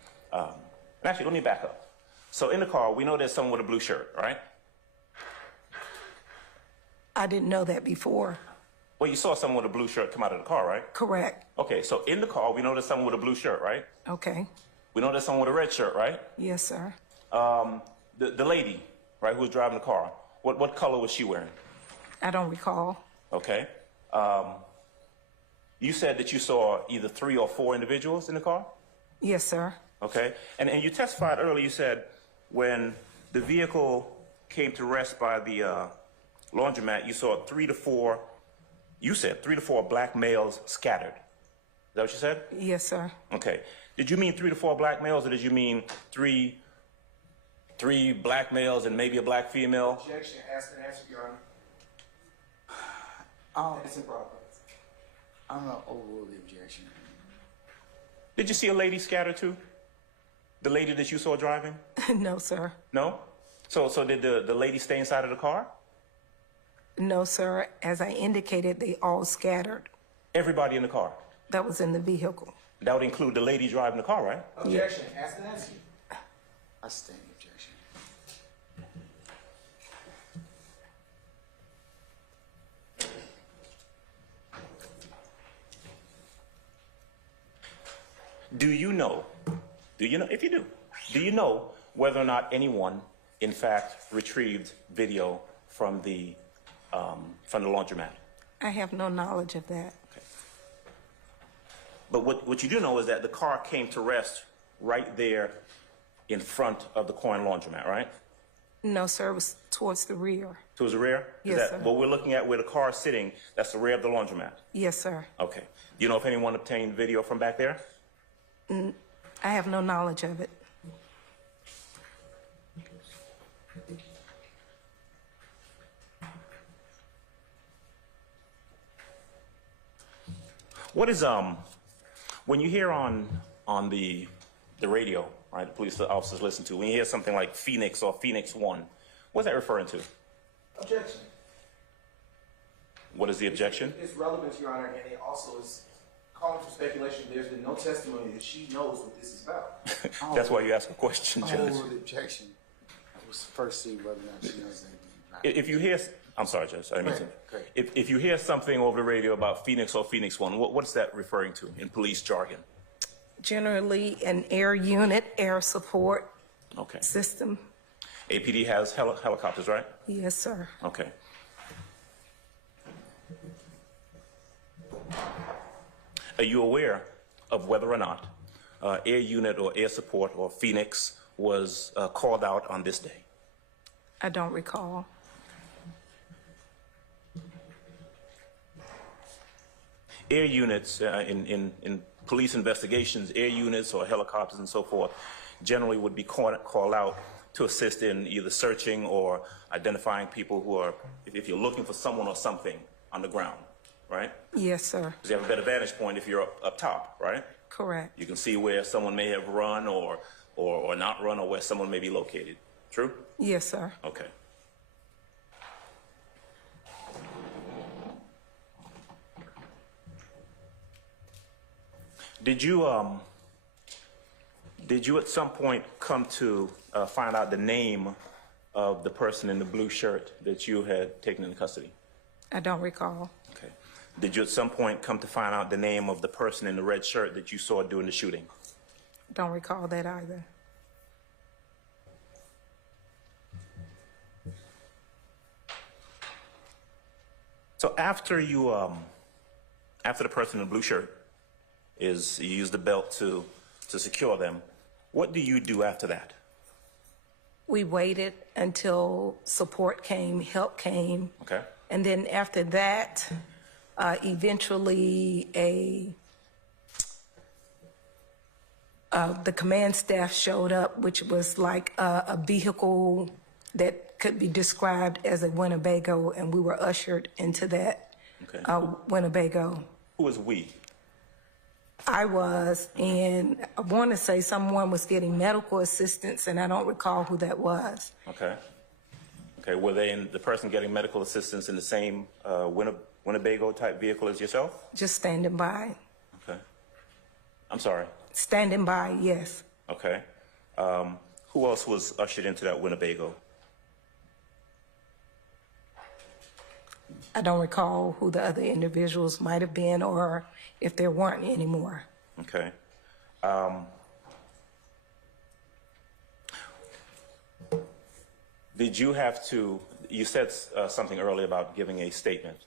Actually, let me back up. So in the car, we know there's someone with a blue shirt, right? I didn't know that before. Well, you saw someone with a blue shirt come out of the car, right? Correct. Okay, so in the car, we know there's someone with a blue shirt, right? Okay. We know there's someone with a red shirt, right? Yes, sir. The lady, right, who was driving the car, what color was she wearing? I don't recall. Okay. You said that you saw either 3 or 4 individuals in the car? Yes, sir. Okay. And you testified earlier, you said when the vehicle came to rest by the laundromat, you saw 3 to 4, you said 3 to 4 black males scattered. Is that what you said? Yes, sir. Okay. Did you mean 3 to 4 black males, or did you mean three black males and maybe a black female? Objection. Ask and answer, Your Honor. It's improper. I'm gonna overrule the objection. Did you see a lady scatter too? The lady that you saw driving? No, sir. No? So did the lady stay inside of the car? No, sir. As I indicated, they all scattered. Everybody in the car? That was in the vehicle. That would include the lady driving the car, right? Objection. Ask and answer. I sustain the objection. Do you know, if you do you know whether or not anyone, in fact, retrieved video from the laundromat? I have no knowledge of that. Okay. But what you do know is that the car came to rest right there in front of the coin laundromat, right? No, sir. It was towards the rear. Towards the rear? Yes, Is that sir. what we're looking at where the car is sitting? That's the rear of the laundromat? Yes, sir. Okay. Do you know if anyone obtained video from back there? I have no knowledge of it. What is when you hear on the radio right? The police officers listen to. When you hear something like Phoenix or Phoenix 1, what's that referring to? Objection. What is the objection? It's relevant, Your Honor, and it also is calling for speculation. There's been no testimony that she knows what this is about. That's why you ask a question, I'll Judge. overrule the objection. I was first see whether or not she knows anything. If you hear, I'm sorry, Judge, I didn't mean to. Great. If you hear something over the radio about Phoenix or Phoenix 1, what's that referring to in police jargon? Generally, an air unit, air support Okay. system. APD has helicopters, right? Yes, sir. Okay. Are you aware of whether or not air unit or air support or Phoenix was called out on this day? I don't recall. Air units in police investigations, air units or helicopters and so forth generally would be called out to assist in either searching or identifying people who are, if you're looking for someone or something on the ground, right? Yes, sir. Because you have a better vantage point if you're up top, right? Correct. You can see where someone may have run or not run or where someone may be located. True? Yes, sir. Okay. Did you at some point come to find out the name of the person in the blue shirt that you had taken into custody? I don't recall. Okay. Did you at some point come to find out the name of the person in the red shirt that you saw during the shooting? Don't recall that either. So after you, after the person in the blue shirt you use the belt to secure them, what do you do after that? We waited until support came, help came. Okay. And then after that, eventually the command staff showed up, which was like a vehicle that could be described as a Winnebago, and we were ushered into that Winnebago. Who was we? I was, and I want to say someone was getting medical assistance, and I don't recall who that was. Okay. Okay, were the person getting medical assistance in the same Winnebago type vehicle as yourself? Just standing by. Okay. I'm sorry. Standing by, yes. Okay. Who else was ushered into that Winnebago? I don't recall who the other individuals might have been or if there weren't anymore. Okay. Did you have to, you said something earlier about giving a statement.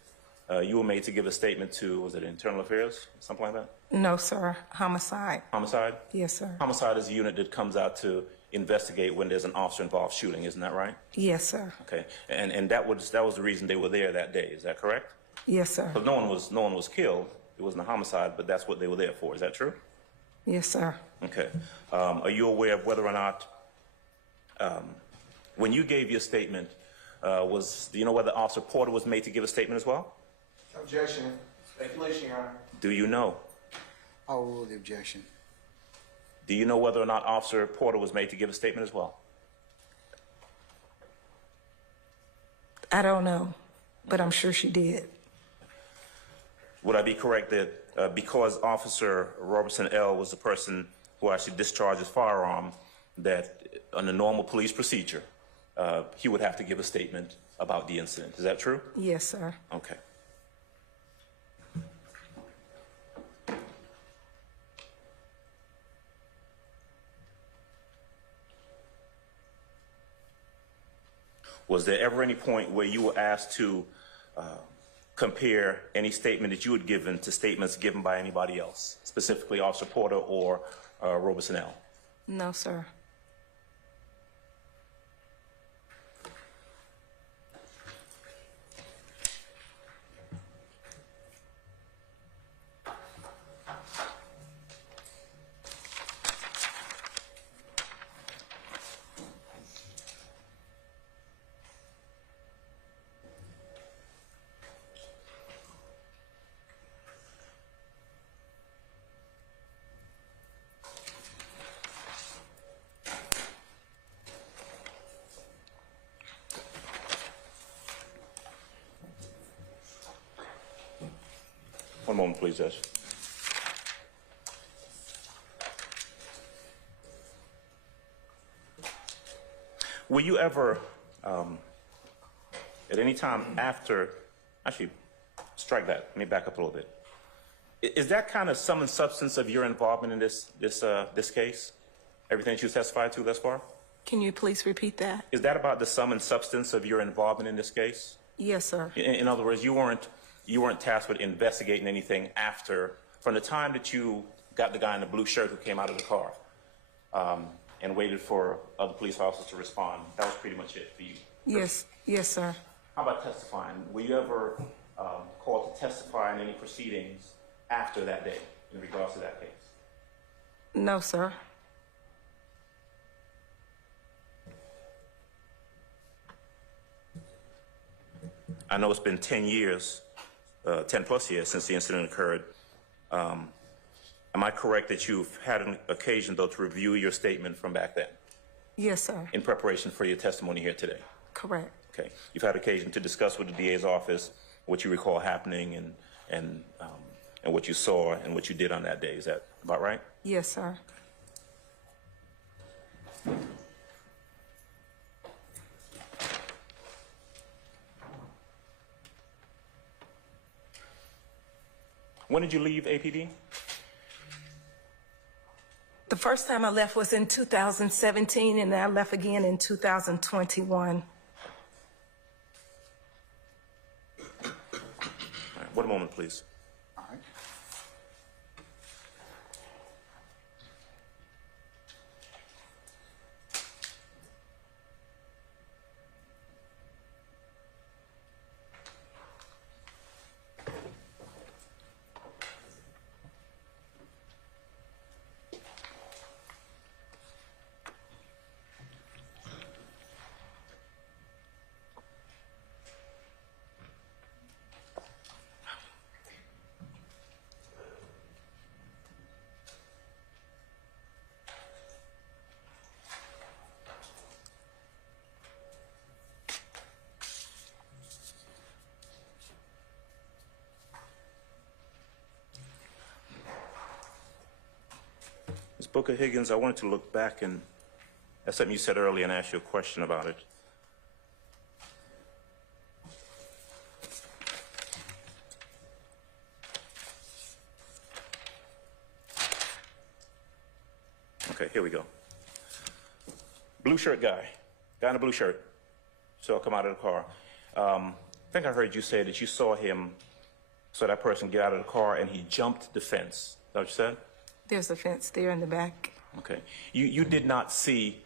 You were made to give a statement to, was it Internal Affairs, something like that? No, sir. Homicide. Homicide? Yes, sir. Homicide is a unit that comes out to investigate when there's an officer-involved shooting, isn't that right? Yes, sir. Okay, and that was the reason they were there that day, is that correct? Yes, sir. But no one was killed. It wasn't a homicide, but that's what they were there for. Is that true? Yes, sir. Okay. Are you aware of whether or not, when you gave your statement, do you know whether Officer Porter was made to give a statement as well? Objection. Speculation, Your Honor. Do you know? I'll rule the objection. Do you know whether or not Officer Porter was made to give a statement as well? I don't know, but I'm sure she did. Would I be correct that because Officer Robertson L. was the person who actually discharged his firearm, that under normal police procedure, he would have to give a statement about the incident? Is that true? Yes, sir. Okay. Was there ever any point where you were asked to compare any statement that you had given to statements given by anybody else, specifically Officer Porter or Robertson L? No, sir. One moment, please, Judge. Were you ever, at any time after, actually, strike that. Let me back up a little bit. Is that kind of sum and substance of your involvement in this case? Everything that you testified to thus far? Can you please repeat that? Is that about the sum and substance of your involvement in this case? Yes, sir. In other words, you weren't tasked with investigating anything after, from the time that you got the guy in the blue shirt who came out of the car, and waited for other police officers to respond. That was pretty much it for you. Yes, sir. How about testifying? Were you ever called to testify in any proceedings after that day in regards to that case? No, sir. I know it's been 10 years, 10 plus years since the incident occurred. Am I correct that you've had an occasion, though, to review your statement from back then Yes, sir. in preparation for your testimony here today? Correct. Okay. You've had occasion to discuss with the DA's office what you recall happening and what you saw and what you did on that day. Is that about right? Yes, sir. When did you leave APD? The first time I left was in 2017, and I left again in 2021. All right, one moment, please. All right. Ms. Booker Higgins, I wanted to look back and at something you said earlier and ask you a question about it. Okay, here we go. Blue shirt guy in a blue shirt, saw come out of the car. I think I heard you say that you saw that person get out of the car and he jumped the fence. Is that what you said? There's a fence there in the back. Okay. You did not see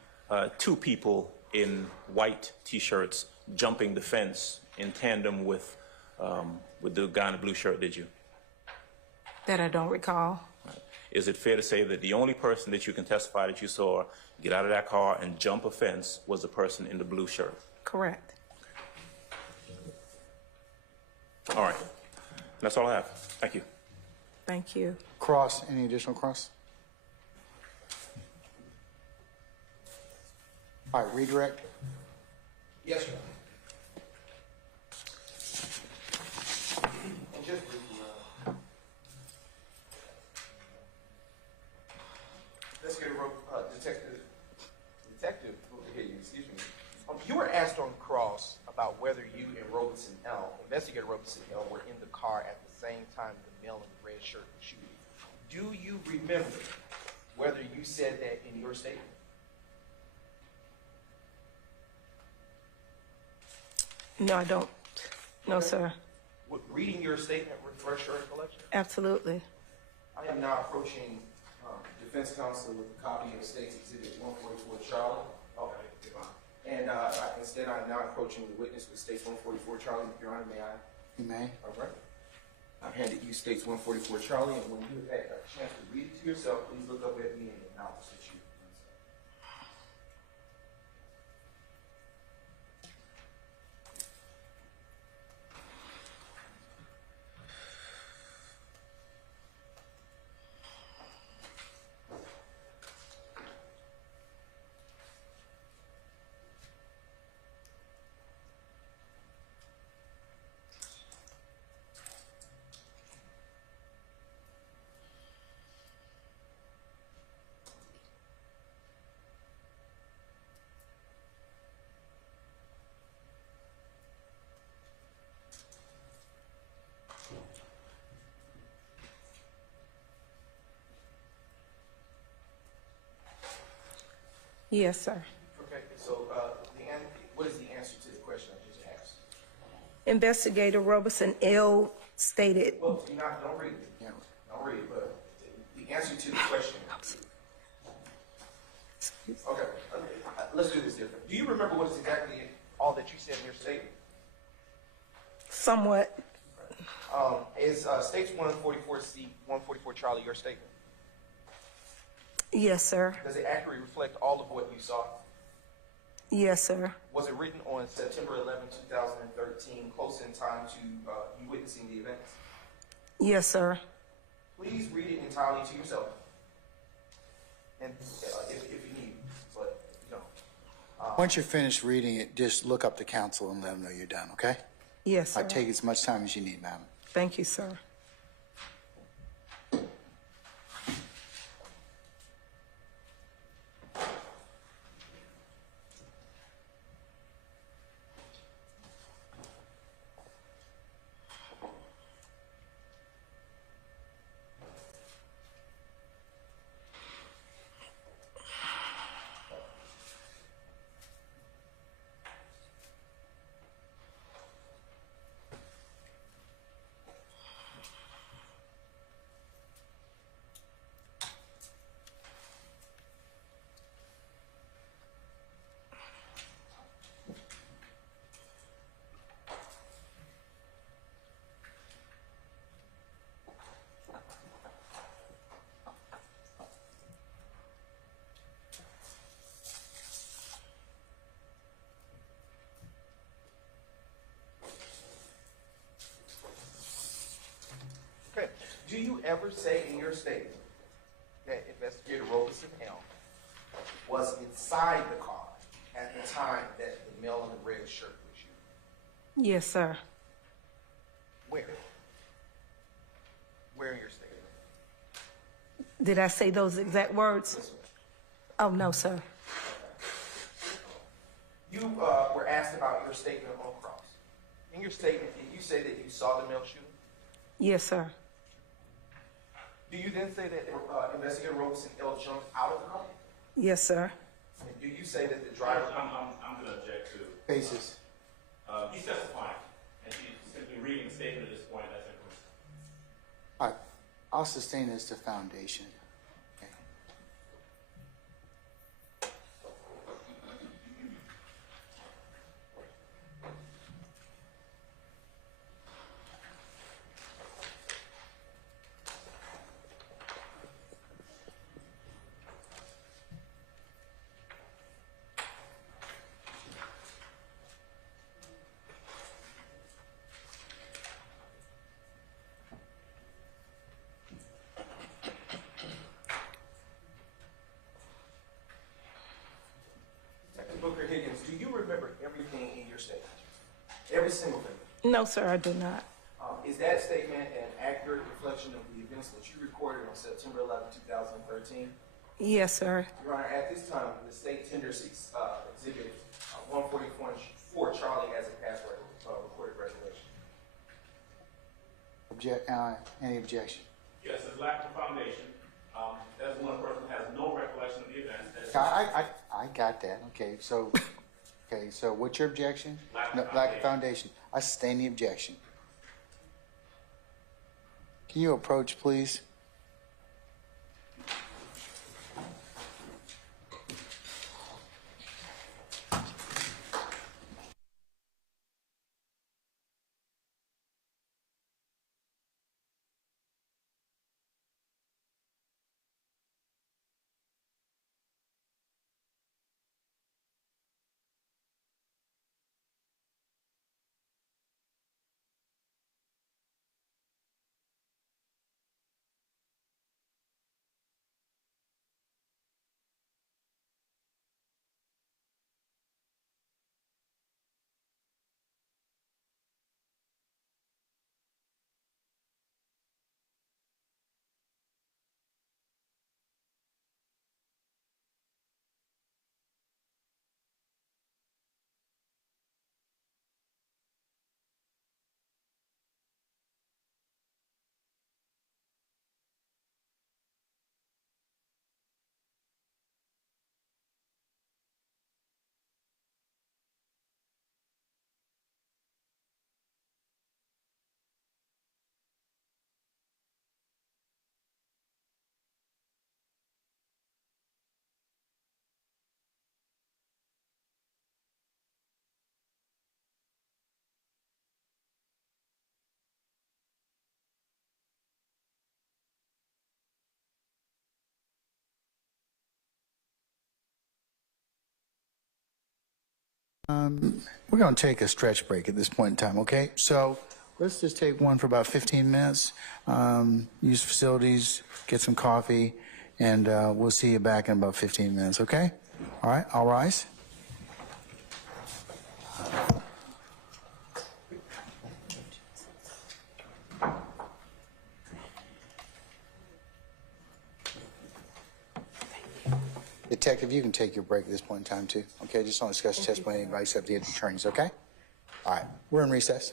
two people in white T-shirts jumping the fence in tandem with the guy in the blue shirt, did you? That I don't recall. Right. Is it fair to say that the only person that you can testify that you saw get out of that car and jump a fence was the person in the blue shirt? Correct. All right. That's all I have. Thank you. Thank you. Cross, any additional cross? All right, redirect. Yes, Your Honor. And just briefly, let's get Detective, excuse me. You were asked on cross about whether you and Investigator Robertson L, were in the car at the same time the male in the red shirt was shooting. Do you remember whether you said that in your statement? No, I don't. No, sir. Would reading your statement refresh your recollection? Absolutely. I am now approaching defense counsel with a copy of State's Exhibit 144 Charlie. Okay, fine. And instead, I'm now approaching the witness with State's 144 Charlie. Your Honor, may I? You may. All right. I've handed you State's 144 Charlie, and when you have had a chance to read it to yourself, please look up at me and acknowledge that you. Yes, sir. Okay, so what is the answer to the question I just asked? Investigator Robertson L. stated. Well, don't read it. Don't read it, but the answer to the question. Okay, let's do this different. Do you remember what is exactly all that you said in your statement? Somewhat. Is States 144C, 144 Charlie your statement? Yes, sir. Does it accurately reflect all of what you saw? Yes, sir. Was it written on September 11, 2013, close in time to you witnessing the events? Yes, sir. Please read it entirely to yourself. And if you need, but if you don't. Once you're finished reading it, just look up the counsel and let them know you're done, okay? Yes, sir. I'll take as much time as you need, madam. Thank you, sir. Okay. Do you ever say in your statement that Investigator Robertson L was inside the car at the time that the male in the red shirt was shooting? Yes, sir. Where? Where in your statement? Did I say those exact words? Oh, no, sir. You were asked about your statement on cross. In your statement, did you say that you saw the male shooting? Yes, sir. Do you then say that Investigator Robertson L jumped out of the car? Yes, sir. And do you say that the driver? I'm going to object to. Basis. He's testifying, and she's simply reading the statement at this point. That's incorrect. All right. I'll sustain this to foundation. Okay. Booker Higgins, do you remember everything in your statement? Every single thing? No, sir, I do not. Is that statement an accurate reflection of the events that you recorded on September 11, 2013? Yes, sir. Your Honor, at this time, the state tenders exhibit 144 Charlie as a password recorded resolution. Any objection? Yes, it's lack of foundation. That's one person who has no recollection of the events. I got that. Okay, so what's your objection? Lack of foundation. I sustain the objection. Can you approach, please? We're going to take a stretch break at this point in time, okay? So let's just take one for about 15 minutes, use facilities, get some coffee, and we'll see you back in about 15 minutes, okay? All right, all rise. Detective, you can take your break at this point in time, too. Okay, just don't discuss testimony with anybody except the attorneys, okay? All right, we're in recess.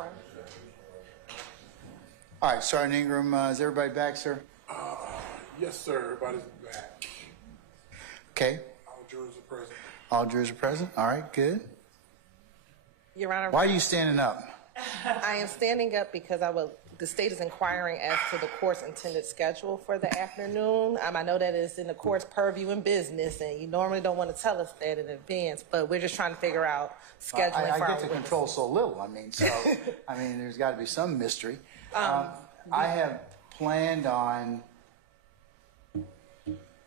right. All right, Sergeant Ingram, is everybody back, sir? Yes, sir, everybody's back. Okay, All jurors are present. all jurors are present. All right, good. Your Honor. Why are you standing up? I am standing up because the state is inquiring as to the court's intended schedule for the afternoon. I know that it's in the court's purview and business, and you normally don't want to tell us that in advance, but we're just trying to figure out scheduling I for our get to control so little. I mean, so there's got to be some mystery. I have planned on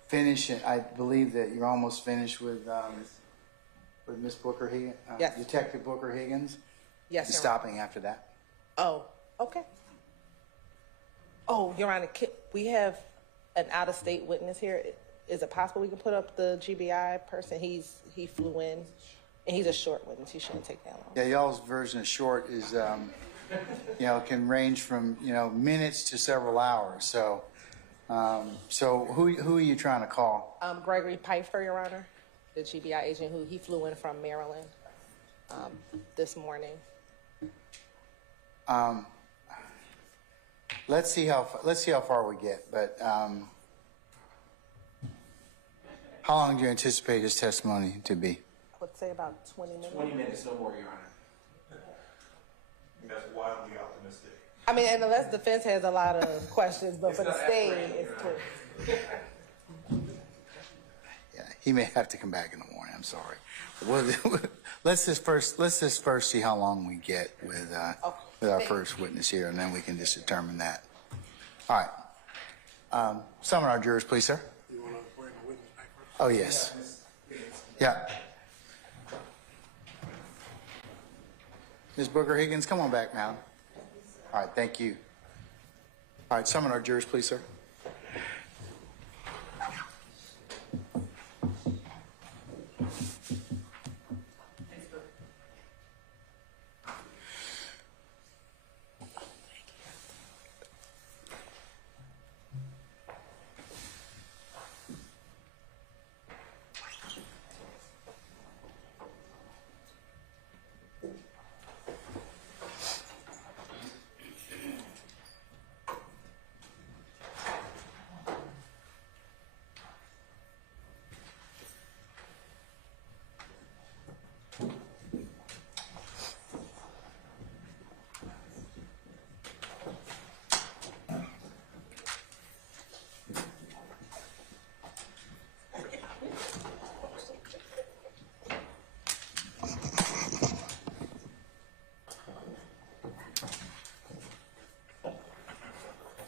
finishing. I believe that you're almost finished with Miss Booker Higgins, Yes. Detective Booker Higgins. Yes, You're Your stopping after that. Oh, okay. Oh, Your Honor, we have an out-of-state witness here. Is it possible we can put up the GBI person? He flew in, and he's a short witness. He shouldn't take that long. Yeah, y'all's version of short is, can range from minutes to several hours. So, who are you trying to call? Gregory Pfeiffer, Your Honor, the GBI agent he flew in from Maryland this morning. Let's see how far we get. But how long do you anticipate his testimony to be? I would say about 20 minutes. 20 minutes, no more, Your Honor. That's wildly optimistic. I mean, and unless defense has a lot of questions, but for the state, it's 20. Yeah, he may have to come back in the morning. I'm sorry. Let's just first see how long we get with our first witness here, and then we can just determine that. All right. Summon our jurors, please, sir. You want to bring the witness back first? Oh, yes. Yeah. Ms. Booker Higgins, come on back now. All right, thank you. All right, summon our jurors, please, sir.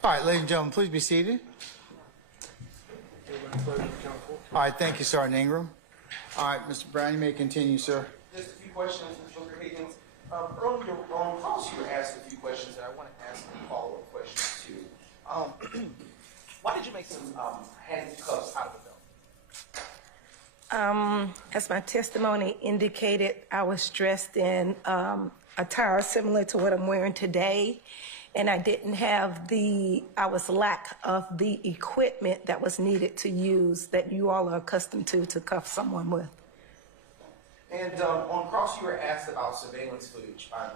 All right, ladies and gentlemen, please be seated. All right, thank you, Sergeant Ingram. All right, Mr. Brown, you may continue, sir. Just a few questions, Mr. Booker Higgins. Earlier on calls, you were asked a few questions that I want to ask some follow-up questions to. Why did you make some handcuffs out of the belt? As my testimony indicated, I was dressed in attire similar to what I'm wearing today, and I didn't have I was lack of the equipment that was needed to use that you all are accustomed to cuff someone with. And on cross, you were asked about surveillance footage by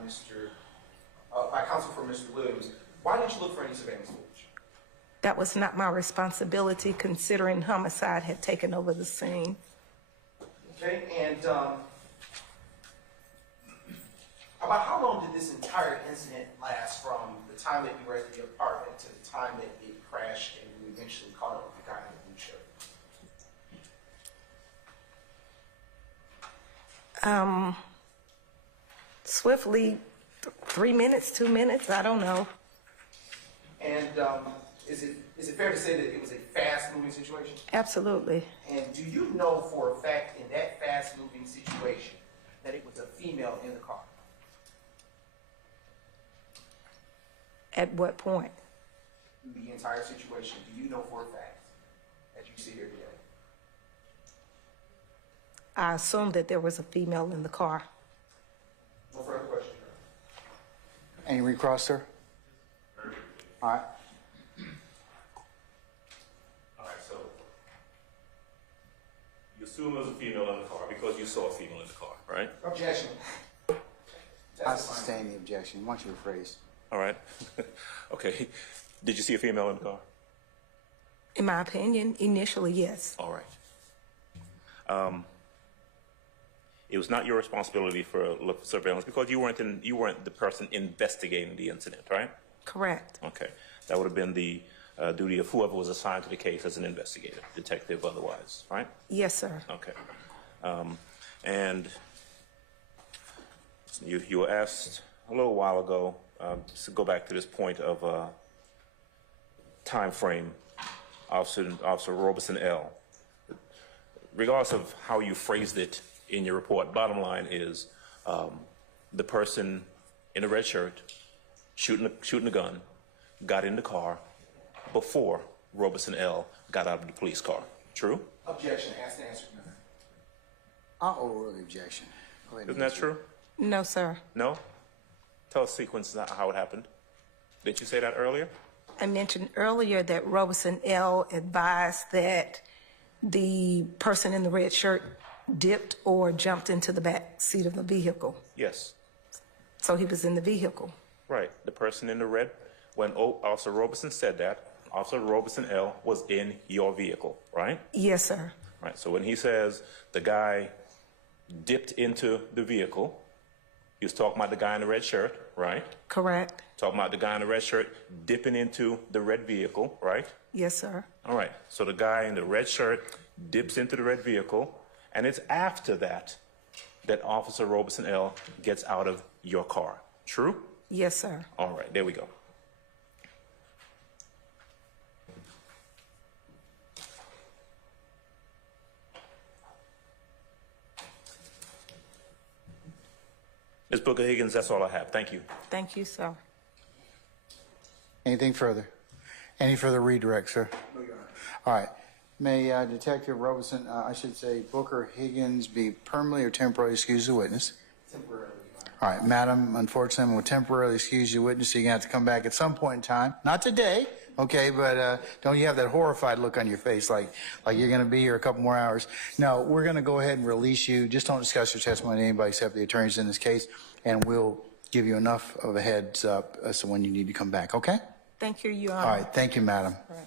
by counsel for Mr. Williams. Why didn't you look for any surveillance footage? That was not my responsibility, considering homicide had taken over the scene. Okay, and about how long did this entire incident last from the time that you were at the apartment to the time that it crashed and you eventually caught up with the guy in the blue shirt? Swiftly, 3 minutes, 2 minutes, I don't know. And is it fair to say that it was a fast-moving situation? Absolutely. And do you know for a fact in that fast-moving situation that it was a female in the car? At what point? The entire situation, do you know for a fact as you sit here today? I assumed that there was a female in the car. No further questions. Any recross, sir? All right. All right, so you assume there was a female in the car because you saw a female in the car, right? Objection. I sustain the objection. Why don't you rephrase? All right. Okay. Did you see a female in the car? In my opinion, initially, yes. All right. It was not your responsibility for look for surveillance because you weren't the person investigating the incident, right? Correct. Okay. That would have been the duty of whoever was assigned to the case as an investigator, detective, otherwise, right? Yes, sir. Okay. And you were asked a little while ago to go back to this point of time frame, Officer Robeson L. Regardless of how you phrased it in your report, bottom line is the person in the red shirt shooting a gun got in the car before Robeson L. got out of the police car. True? Objection. Ask the answer. I'll overrule the objection. Go ahead. Isn't that true? No, sir. No? Tell us sequence how it happened. Didn't you say that earlier? I mentioned earlier that Robeson L. advised that the person in the red shirt dipped or jumped into the back seat of the vehicle. Yes. So he was in the vehicle. Right. The person in the red, when Officer Robeson said that, Officer Robeson L. was in your vehicle, right? Yes, sir. Right. So when he says the guy dipped into the vehicle, he was talking about the guy in the red shirt, right? Correct. Talking about the guy in the red shirt dipping into the red vehicle, right? Yes, sir. All right. So the guy in the red shirt dips into the red vehicle, and it's after that that Officer Robeson L. gets out of your car. True? Yes, sir. All right. There we go. Ms. Booker Higgins, that's all I have. Thank you. Thank you, sir. Anything further? Any further redirect, sir? No, Your Honor. All right. May Detective Robeson, I should say Booker Higgins, be permanently or temporarily excused as a witness? Temporarily, Your Honor. All right, madam, unfortunately, we'll temporarily excuse you witness, so you're going to have to come back at some point in time. Not today, okay, but don't you have that horrified look on your face like you're going to be here a couple more hours. No, we're going to go ahead and release you. Just don't discuss your testimony to anybody except the attorneys in this case, and we'll give you enough of a heads up as to when you need to come back, okay? Thank you, Your Honor. All right, thank you, madam. All right.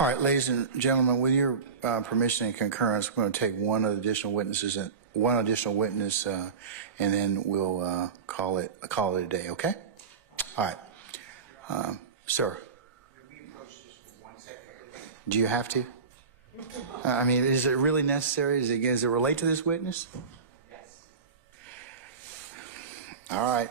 All right, ladies and gentlemen, with your permission and concurrence, we're going to take one additional witness, and then we'll call it a day. Okay? All right, sir. Do you have to? I mean, is it really necessary? Does it relate to this witness? Yes. All right.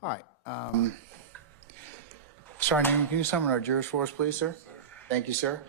All right. Sergeant Ingram, can you summon our jurors for us, please, sir? Thank you, sir.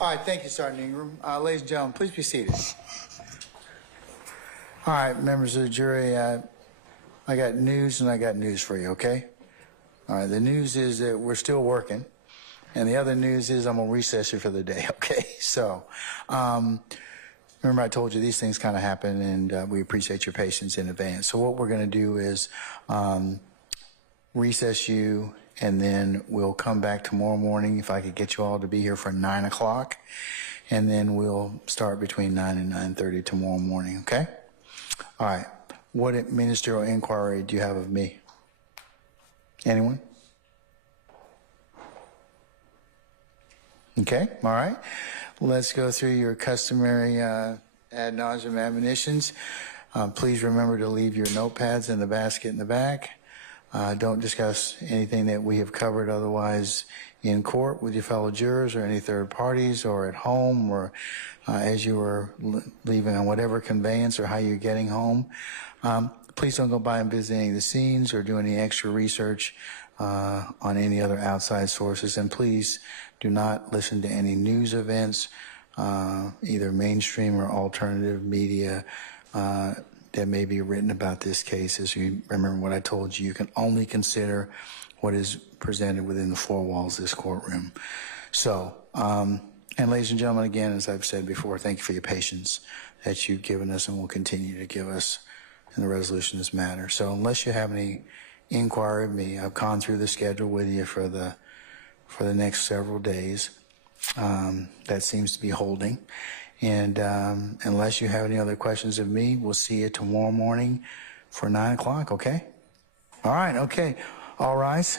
All right, thank you, Sergeant Ingram. Ladies and gentlemen, please be seated. All right, members of the jury, I got news and I got news for you, okay? All right, the news is that we're still working, and the other news is I'm going to recess you for the day, okay? So, remember I told you these things kind of happen, and we appreciate your patience in advance. So what we're going to do is recess you, and then we'll come back tomorrow morning if I could get you all to be here for 9 o'clock, and then we'll start between 9 and 9:30 tomorrow morning, okay? All right. What ministerial inquiry do you have of me? Anyone? Okay, all right. Let's go through your customary ad nauseum admonitions. Please remember to leave your notepads in the basket in the back. Don't discuss anything that we have covered otherwise in court with your fellow jurors or any third parties or at home or as you are leaving on whatever conveyance or how you're getting home. Please don't go by and visit any of the scenes or do any extra research on any other outside sources. And please do not listen to any news events, either mainstream or alternative media that may be written about this case. As you remember what I told you, you can only consider what is presented within the four walls of this courtroom. So, and ladies and gentlemen, again, as I've said before, thank you for your patience that you've given us and will continue to give us in the resolution of this matter. So unless you have any inquiry of me, I've gone through the schedule with you for the next several days. That seems to be holding. And unless you have any other questions of me, we'll see you tomorrow morning for 9 o'clock, okay? All right, okay. All rise.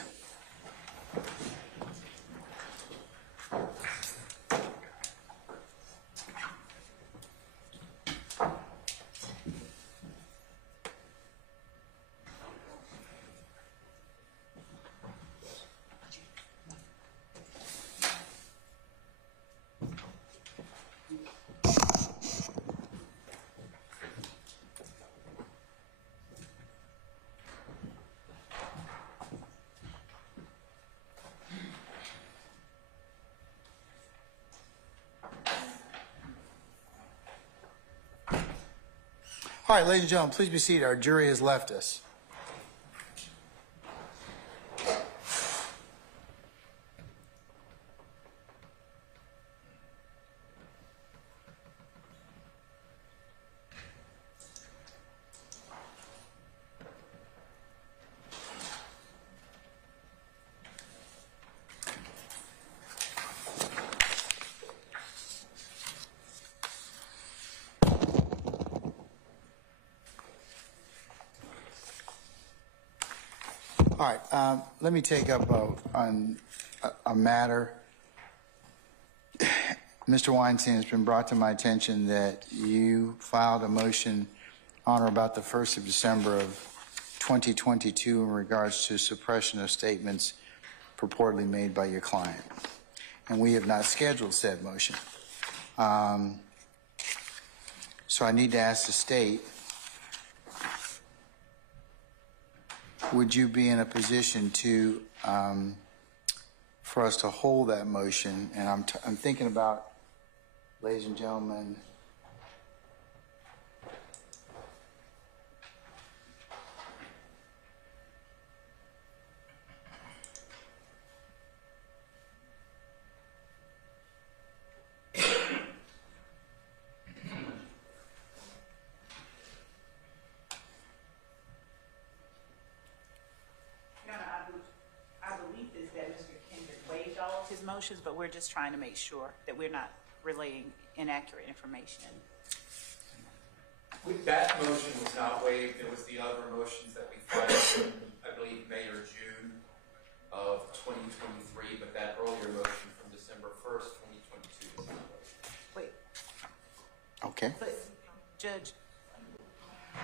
All right, ladies and gentlemen, please be seated. Our jury has left us. All right, let me take up a matter. Mr. Weinstein, it's been brought to my attention that you filed a motion on or about the 1st of December of 2022 in regards to suppression of statements purportedly made by your client. And we have not scheduled said motion. So I need to ask the state, would you be in a position to for us to hold that motion, and I'm thinking about, ladies and gentlemen, his motions, but we're just trying to make sure that we're not relaying inaccurate information. That motion was not waived. It was the other motions that we filed in, I believe, May or June of 2023, but that earlier motion from December 1st, 2022 is not waived. Wait. okay. But, Judge,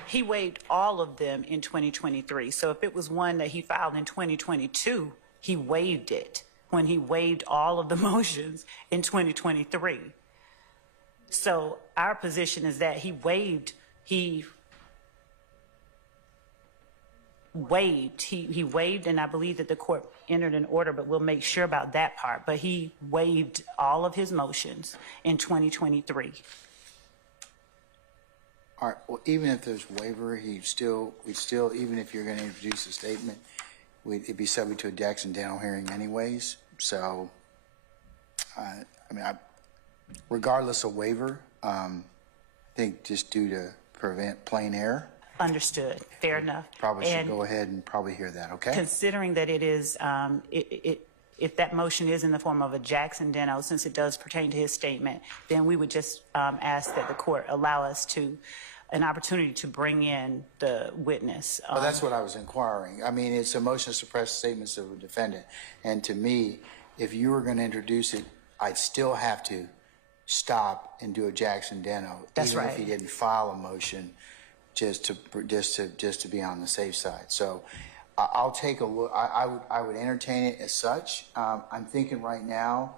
he waived all of them in 2023. So if it was one that he filed in 2022, he waived it when he waived all of the motions in 2023. So our position is that he waived, and I believe that the court entered an order, but we'll make sure about that part. But he waived all of his motions in 2023. All right, well, even if there's waiver, we'd still, even if you're going to introduce a statement, it'd be subject to a Jackson Daniel hearing anyways. So, regardless of waiver, I think just due to prevent plain error. Understood. Fair enough. Probably should go ahead and probably hear that, okay? Considering that it is, if that motion is in the form of a Jackson Daniel, since it does pertain to his statement, then we would just ask that the court allow us an opportunity to bring in the witness. Well, that's what I was inquiring. I mean, it's a motion to suppress statements of a defendant. And to me, if you were going to introduce it, I'd still have to stop and do a Jackson Daniel. That's even right. if he didn't file a motion, just to be on the safe side. So I'll take a look. I would entertain it as such. I'm thinking right now,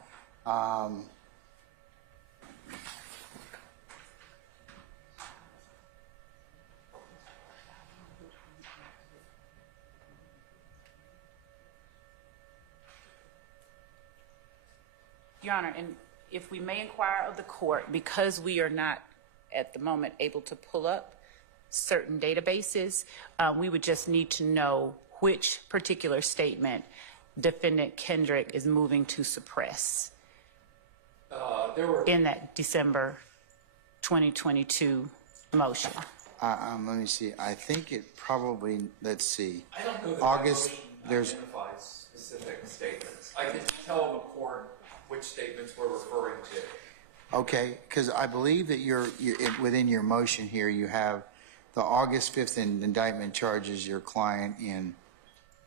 Your Honor, and if we may inquire of the court, because we are not at the moment able to pull up certain databases, we would just need to know which particular statement defendant Kendrick is moving to suppress in that December 2022 motion. let me see. I think it probably, let's see. I don't know that August, that motion there's identifies specific statements. I can tell the court which statements we're referring to. okay, because I believe that within your motion here, you have the August 5th indictment charges your client in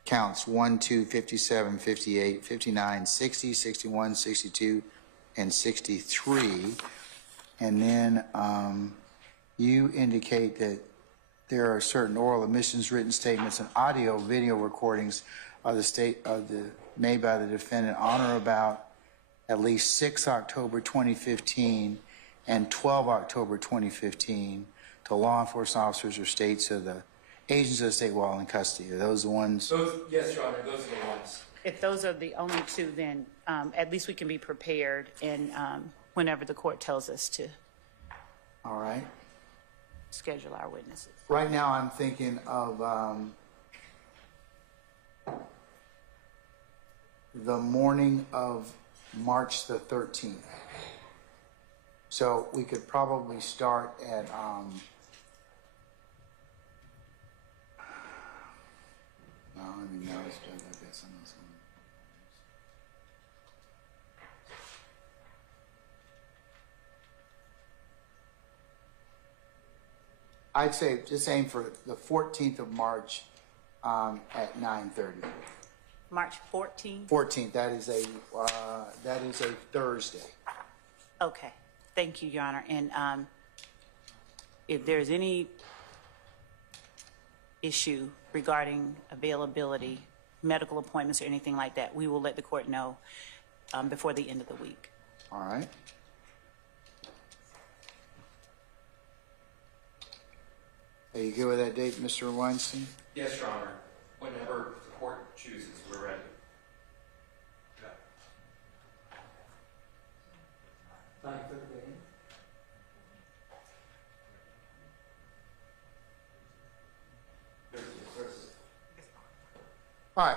counts 1, 2, 57, 58, 59, 60, 61, 62, and 63. And then you indicate that there are certain oral admissions, written statements, and audio video recordings of made by the defendant on or about at least 6 October 2015 and 12 October 2015 to law enforcement officers or agents of the state while in custody. Are those the ones? Yes, Your Honor, those are the ones. If those are the only two, then at least we can be prepared and whenever the court tells us to. All right. Schedule our witnesses. Right now I'm thinking of the morning of March the 13th. So we could probably start at no, let me know. I've got some of this one. I'd say just aim for the 14th of March at 9:30. March 14th? 14th. That is a Thursday. Okay. Thank you, Your Honor. And if there's any issue regarding availability, medical appointments, or anything like that, we will let the court know before the end of the week. All right. Are you good with that date, Mr. Weinstein? Yes, Your Honor. Whenever the court chooses, we're ready. All right.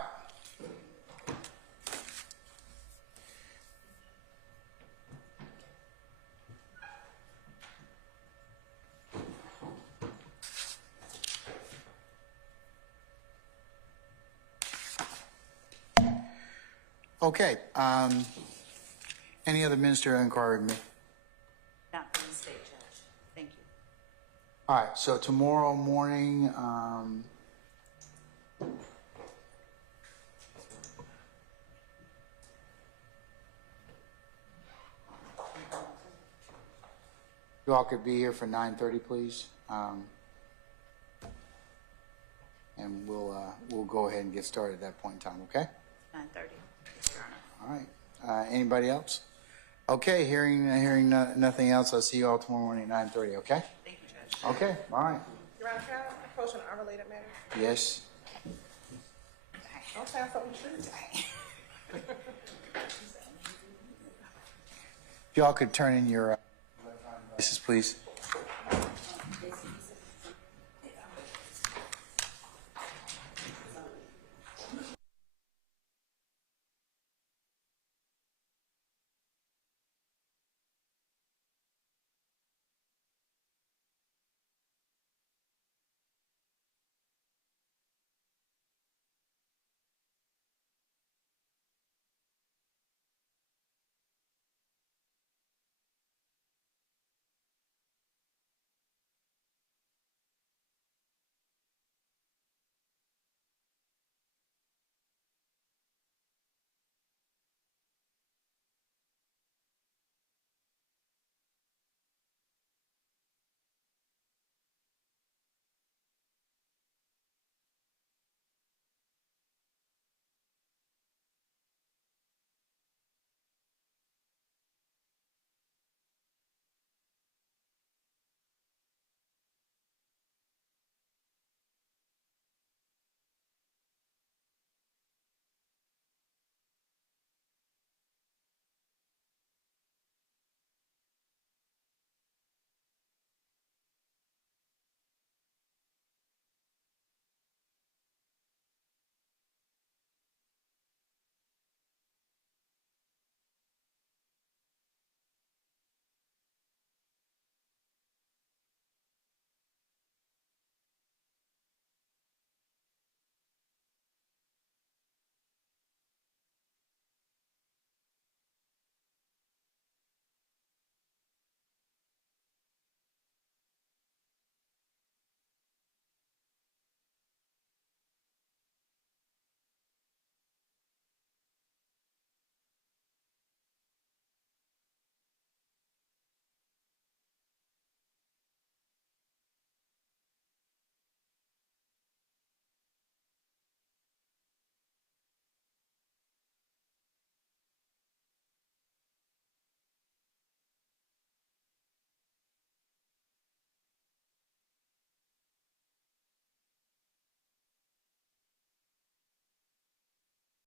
Okay. Any other ministerial inquiry with me? Not from the state judge. Thank you. All right, so tomorrow morning, you all could be here for 9:30, please. And we'll go ahead and get started at that point in time, okay? 9:30. All right. Anybody else? Okay, hearing nothing else, I'll see you all tomorrow morning at 9:30, okay? Thank you, Judge. Okay, all right. Your Honor, can I approach an unrelated matter? Yes. Don't sound something true. If y'all could turn in your devices, please.